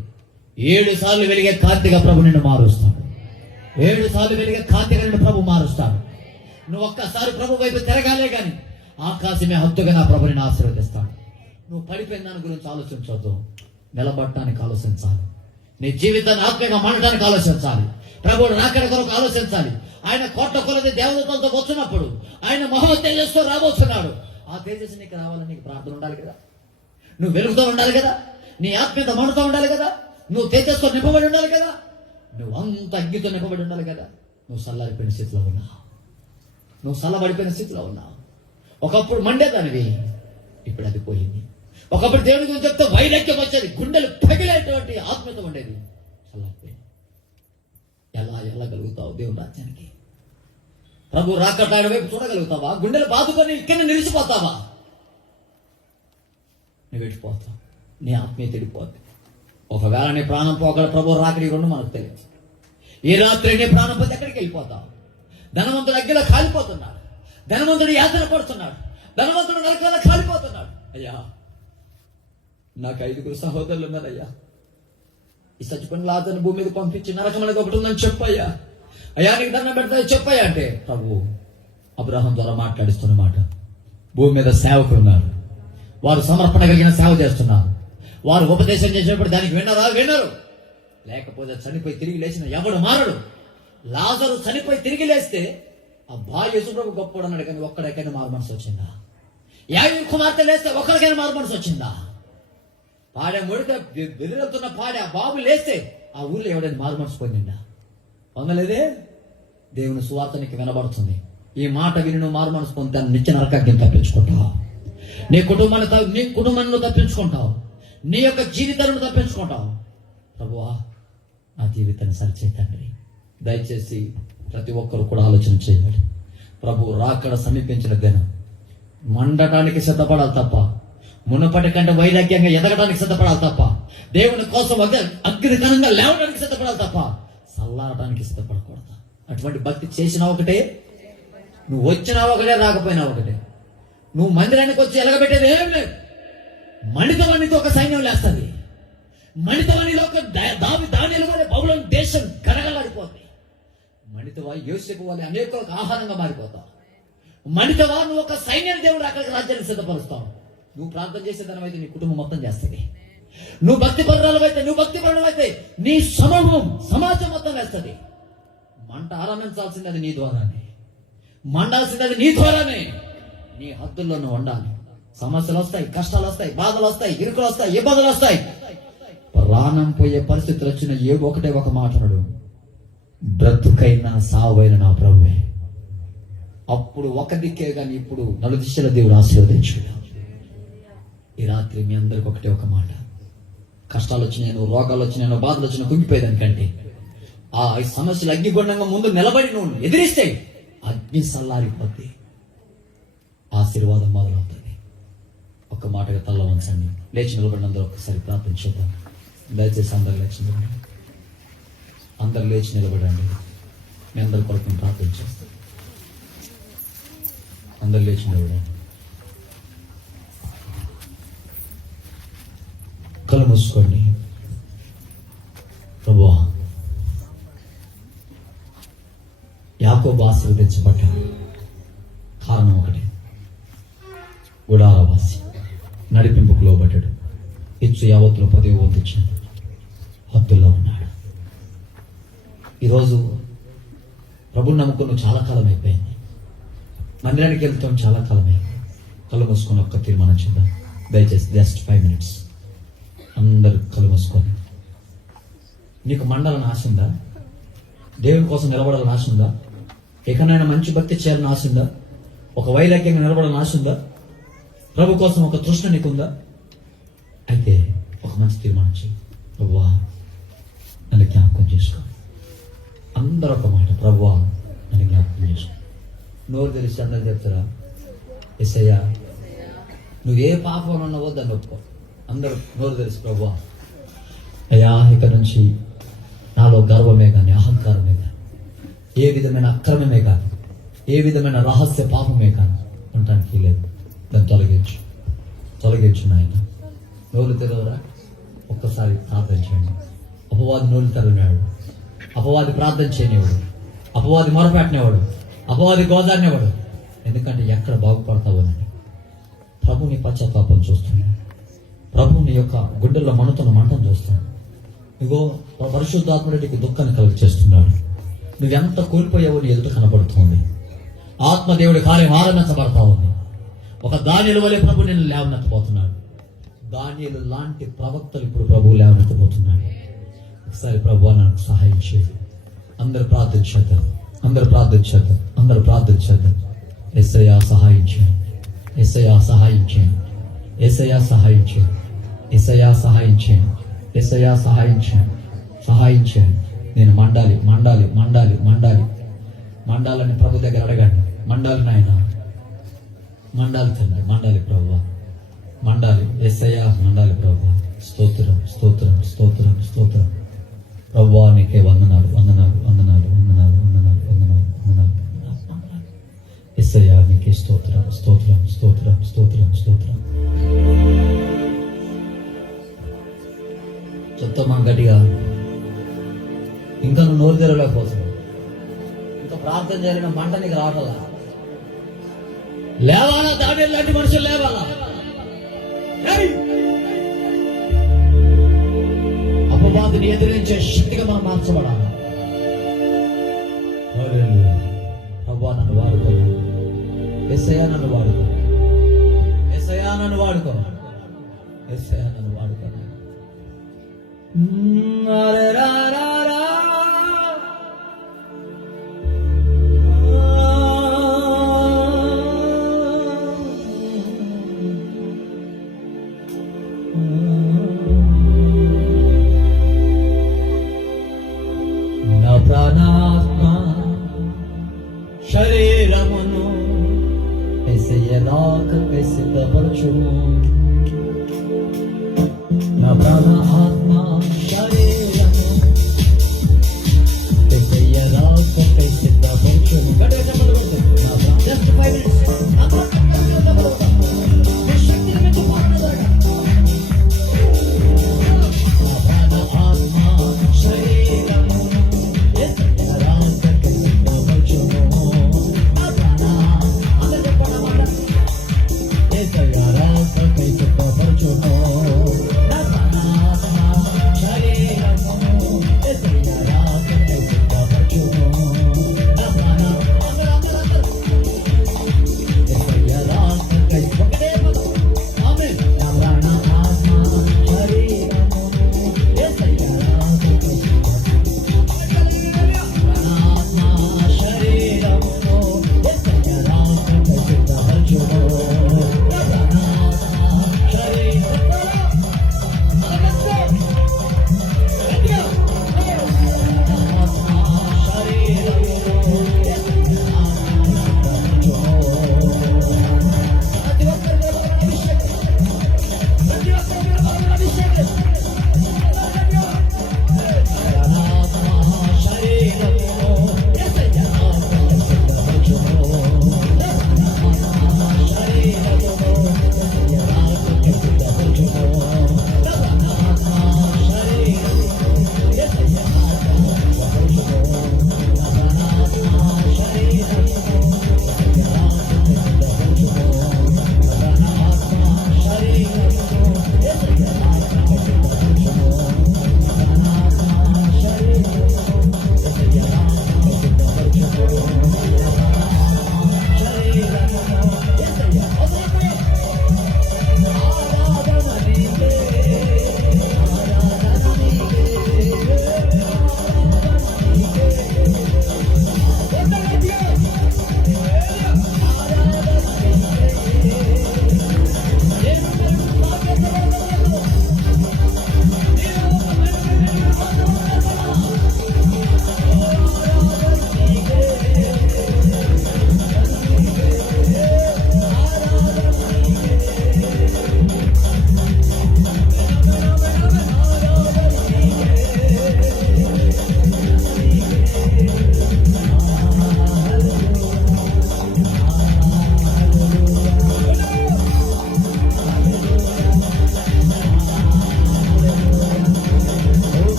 7 సార్లు వెలిగే కాంతిగా ప్రభు నిన్ను మారుస్తాడు. 7 సార్లు వెలిగే కాంతిగా నిన్ను ప్రభు మారుస్తాడు. నువ్వు ఒక్కసారి ప్రభు వైపు తిరగాలే కానీ ఆకాశమే హత్తుగా నా ప్రభు నిన్ను ఆశీర్వదిస్తాడు. నువ్వు పడిపోయిన దాని గురించి ఆలోచించవద్దు, నిలబడటానికి ఆలోచించాలి. నీ జీవితాన్ని ఆత్మీయంగా మారడానికి ఆలోచించాలి. ప్రభువు రాకడ కొరకు ఆలోచించాలి. ఆయన కోట్ల కొలది దేవదూతలతో వచ్చినప్పుడు ఆయన మహా తేజస్సుతో రాబోతున్నాడు. ఆ తేజస్సు నీకు రావాలని నీకు ప్రార్థన ఉండాలి కదా. నువ్వు వెలుగుతూ ఉండాలి కదా. నీ ఆత్మీయత మండుతూ ఉండాలి కదా. నువ్వు తేజస్సుతో నింపబడి ఉండాలి కదా. నువ్వు అంత అగ్నితో నింపబడి ఉండాలి కదా. నువ్వు చల్లారిపోయిన స్థితిలో ఉన్నావు, నువ్వు చల్లబడిపోయిన స్థితిలో ఉన్నావు. ఒకప్పుడు మండేదానివి, ఇప్పుడు అది పోయింది. ఒకప్పుడు దేవుని గురించి చెప్తే వైరాగ్యం వచ్చేది, గుండెలు పగిలేటువంటి ఆత్మీయత ఉండేది, చల్లారిపోయింది. ఎలా వెళ్ళగలుగుతావు దేవుని రాజ్యానికి? ప్రభు రాకడ వైపు చూడగలుగుతావా? గుండెలు బాదుకొని ఇక్కడ నిలిచిపోతావా? నువ్వు వెళ్ళిపోతావు, నీ ఆత్మీయత వెళ్ళిపోతుంది. ఒకవేళ నీ ప్రాణం పోగల ప్రభు రాకడి రెండు మనకు తెలియదు. ఈ రాత్రి నీ ప్రాణం పోతే ఎక్కడికి వెళ్ళిపోతావు? ధనవంతుడు అగ్గిలో కాలిపోతున్నాడు, ధనవంతుడు యాతన పడుతున్నాడు, ధనవంతుడు నరకాల కాలిపోతున్నాడు. అయ్యా నాకు 5 సహోదరులు ఉన్నారయ్యా, ఈ చచ్చిపోయిన లాజరుని భూమి మీద పంపించి నరకం అనేది ఒకటి ఉందని చెప్పయ్యా, అయ్యా నీకు దండం పెడతా చెప్పయ్యా అంటే ప్రభు అబ్రహాం ద్వారా మాట్లాడిస్తున్న మాట. భూమి మీద సేవకులు ఉన్నారు, వారు సమర్పణ కలిగిన సేవ చేస్తున్నారు. వారు ఉపదేశం చేసేటప్పుడు దానికి వినరు. లేకపోతే చనిపోయి తిరిగి లేచిన ఎవడు మారడు. లాజరు చనిపోయి తిరిగి లేస్తే అబ్బా యేసుప్రభు గొప్పడు అన్నాడు, కానీ ఒక్కడికైనా మారు మనసు వచ్చిందా? యాయి కుమార్తె లేస్తే ఒక్కడికైనా మారు మనసు వచ్చిందా? పాడే ముడితే బెదిరెళ్తున్న పాడే ఆ బాబు లేస్తే ఆ ఊళ్ళో ఎవడైనా మారు మనసు పొందిందా? పొందలేదే. దేవుని సువార్తనికి వినబడుతుంది. ఈ మాట విని నువ్వు మారు మనసు పొందుతాను, నిత్య నరకాగ్ని తప్పించుకుంటావు. నీ కుటుంబాన్ని తప్పించుకుంటావు, నీ యొక్క జీవితాలను తప్పించుకుంటావు. ప్రభువా నా జీవితాన్ని సరిచేయి తండ్రి. దయచేసి ప్రతి ఒక్కరు కూడా ఆలోచన చేయాలి. ప్రభు రాకడ సమీపించిన దినం మండటానికి సిద్ధపడాలి తప్ప, మునుపటి కంటే వైరాగ్యంగా ఎదగడానికి సిద్ధపడాలి తప్ప, దేవుని కోసం అగ్నికరంగా లేవడానికి సిద్ధపడాలి తప్ప చల్లారడానికి సిద్ధపడకూడదు. అటువంటి భక్తి చేసినా ఒకటే, నువ్వు వచ్చినా ఒకటే, రాకపోయినా ఒకటే. నువ్వు మందిరానికి వచ్చి ఎలగబెట్టేది ఏం లేదు. మణితవాణితో ఒక సైన్యం లేస్తుంది. మణితవాణిలో ఒక దానిలో బహుళం దేశం గడగలాడిపోతుంది. మణితవా యోసేపు వల్ల అనేకులకు ఆహారంగా మారిపోతావు. మణితవా నువ్వు ఒక సైన్యాన్ని దేవుడు అక్కడికి రాజ్యాన్ని సిద్ధపరుస్తావు. నువ్వు ప్రార్థన చేసేదానివైతే నీ కుటుంబం మొత్తం చేస్తుంది. నువ్వు భక్తి పరుడమైతే నీ సమూహం సమాజం మొత్తం వేస్తుంది. మంట ఆరంభించాల్సింది అది నీ ద్వారానే, మండాల్సింది అది నీ ద్వారానే. నీ హద్దుల్లో నువ్వు ఉండాలి. సమస్యలు వస్తాయి, కష్టాలు వస్తాయి, బాధలు వస్తాయి, ఇరుకులు వస్తాయి, ఇబ్బందులు వస్తాయి. ప్రాణం పోయే పరిస్థితులు వచ్చిన ఒకటే ఒక మాట్లాడు, బ్రతుకైనా సావైన నా ప్రభువే. అప్పుడు ఒక దిక్కే కానీ ఇప్పుడు నలుదిశల దేవుడు ఆశీర్వదించాడు. ఈ రాత్రి మీ అందరికి ఒకటే ఒక మాట, కష్టాలు వచ్చినాయో, రోగాలు వచ్చినాయో, బాధలు వచ్చినా కుంగిపోయేదానికంటే ఆ సమస్యలు అగ్నిగుండంగా ముందు నిలబడి నువ్వు ఎదిరిస్తే అగ్ని సల్లారిపోద్ది, ఆశీర్వాదం మొదలవుతుంది. ఒక్క మాటగా తల్ల వంచండి, లేచి నిలబడి అందరూ ఒక్కసారి ప్రార్థన చేద్దాం. దయచేసి అందరు లేచి నిలబడండి. మీ అందరి కొరకు ప్రార్థన చేస్తాం. అందరు లేచి నిలబడండి. కళ్ళు మూసుకోండి. ప్రభువా, యాకోబు ఆశీర్వదించబడ్డాడు. కారణం ఒకటి, గుడారవాసి, నడిపింపుకు లోబడ్డాడు. ఇచ్చు యావత్తులో 10వ వంతు ఇచ్చిన హద్దుల్లో ఉన్నాడు. ఈరోజు ప్రభుని నమ్ముకున్న చాలా కాలం అయిపోయింది. మందిరానికి వెళ్తాం చాలా కాలం అయింది. కళ్ళు మూసుకొని ఒక్క తీర్మానం చేద్దాం. దయచేసి జస్ట్ 5 minutes అందరు కళ్ళు మూసుకొని. నీకు మండాలని ఆశ ఉందా? దేవుని కోసం నిలబడాలని ఆశ ఉందా? ఎక్కడైనా మంచి భక్తి చేయాలని ఆశ ఉందా? ఒక వైరాగ్యంగా నిలబడాలని ఆశ ఉందా? ప్రభు కోసం ఒక తృష్ణ నీకుందా? అయితే ఒక మంచి తీర్మానం చేయి. ప్రభువా నన్ను జ్ఞాపకం చేసుకో. అందరూ ఒక మాట, ప్రభువా నన్ను జ్ఞాపకం చేసుకో. నోరు తెలిసి అందరు చెప్తారా, యేసయ్యా నువ్వు ఏ పాపం ఉన్నావో దాన్ని ఒప్పుకో. అందరూ నోరు తెలుసు, ప్రభువా అయ్యా ఇక్కడ నుంచి నాలో గర్వమే కానీ, అహంకారమే కానీ, ఏ విధమైన అక్రమమే కానీ, ఏ విధమైన రహస్య పాపమే కానీ ఉండటానికి లేదు. దాన్ని తొలగించు నాయన. నోరు తెరవరా, ఒక్కసారి ప్రార్థన చేయండి. అపవాది నోరు తెరవనేవాడు, అపవాది ప్రార్థన చేయనివాడు, అపవాది మొరపెట్టనేవాడు, అపవాది గోదారినేవాడు. ఎందుకంటే ఎక్కడ బాగుపడతావోనని ప్రభుని పశ్చాత్తాపం చూస్తున్నాడు. ప్రభుని యొక్క గుండెల్లో మనుతున్న మంటను చూస్తాడు. ఇగో పరిశుద్ధాత్ముడికి దుఃఖాన్ని కలుగ చేస్తున్నాడు. నువ్వెంత కోల్పోయావో నీ ఎదుట కనబడుతుంది. ఆత్మదేవుడి కార్యం ఆరంభించబడతా ఉంది. ఒక దానియేలు వలె ప్రభు నేను లేవనెత్తబోతున్నాడు. దానియేలు లాంటి ప్రవక్తలు ఇప్పుడు ప్రభు లేవనెత్తబోతున్నాడు. ఒకసారి ప్రభు నాకు సహాయం చేయండి. అందరు ప్రార్థించేద్దాం. యేసయ్యా సహాయం చేయండి. యేసయ్యా సహాయం చేయండి. యేసయ్యా సహాయం చేయండి. యేసయ్యా సహాయం చేయండి. యేసయ్యా సహాయం చేయండి. సహాయం చేయండి. నేను మండాలని ప్రభు దగ్గర అడగండి. మండాలి నాయన, మండాలి తండ్రి, మండాలి ప్రభువా, మండాలి యేసయ్యా, మండాలి ప్రభువా. స్తోత్రం ప్రభువా, నీకే వందనాలు. యేసయ్యా నీకే స్తోత్రం. చెప్తామా గట్టిగా? నోరు తెరవలేకపోతున్నావు. ఇంకా ప్రార్థన జరిగిన మంట నీకు రావాలా? లేవాలా? దాని లాంటి మనుషులు లేవాలా? అపవాదిని ఎదిరించే శక్తిగా మనం మార్చబడాలి. అవ్వా నన్ను వాడుకో, యేసయ్యా నన్ను వాడుకో, యేసయ్యా నన్ను వాడుకో, యేసయ్యా నన్ను వాడుకో. నా ప్రాణాత్మ శరీరమును యేసయ్యలాగా సిద్ధపరచుము. నా ప్రాణాత్మ శరీరము యేసయ్యలాగా సిద్ధపరచుము. గట్టిగా చెప్పండి. నా జస్ట్ 5 minutes.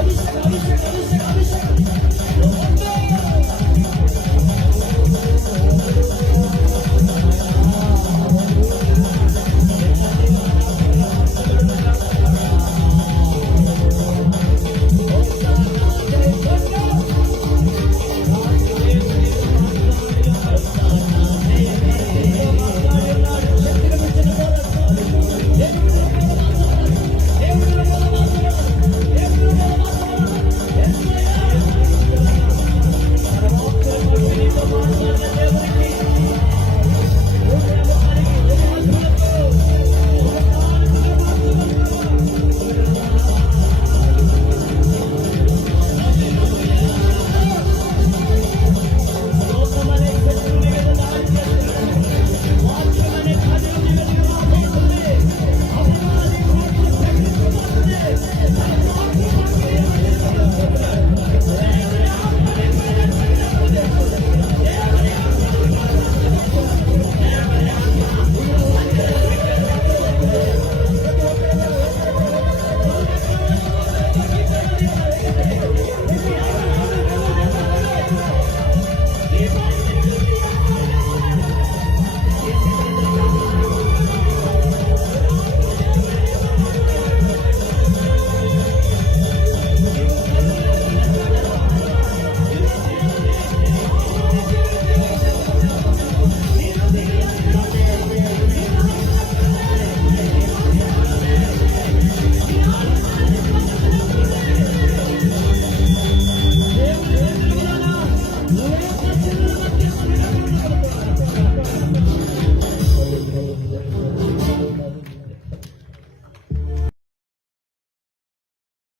అభిషేకం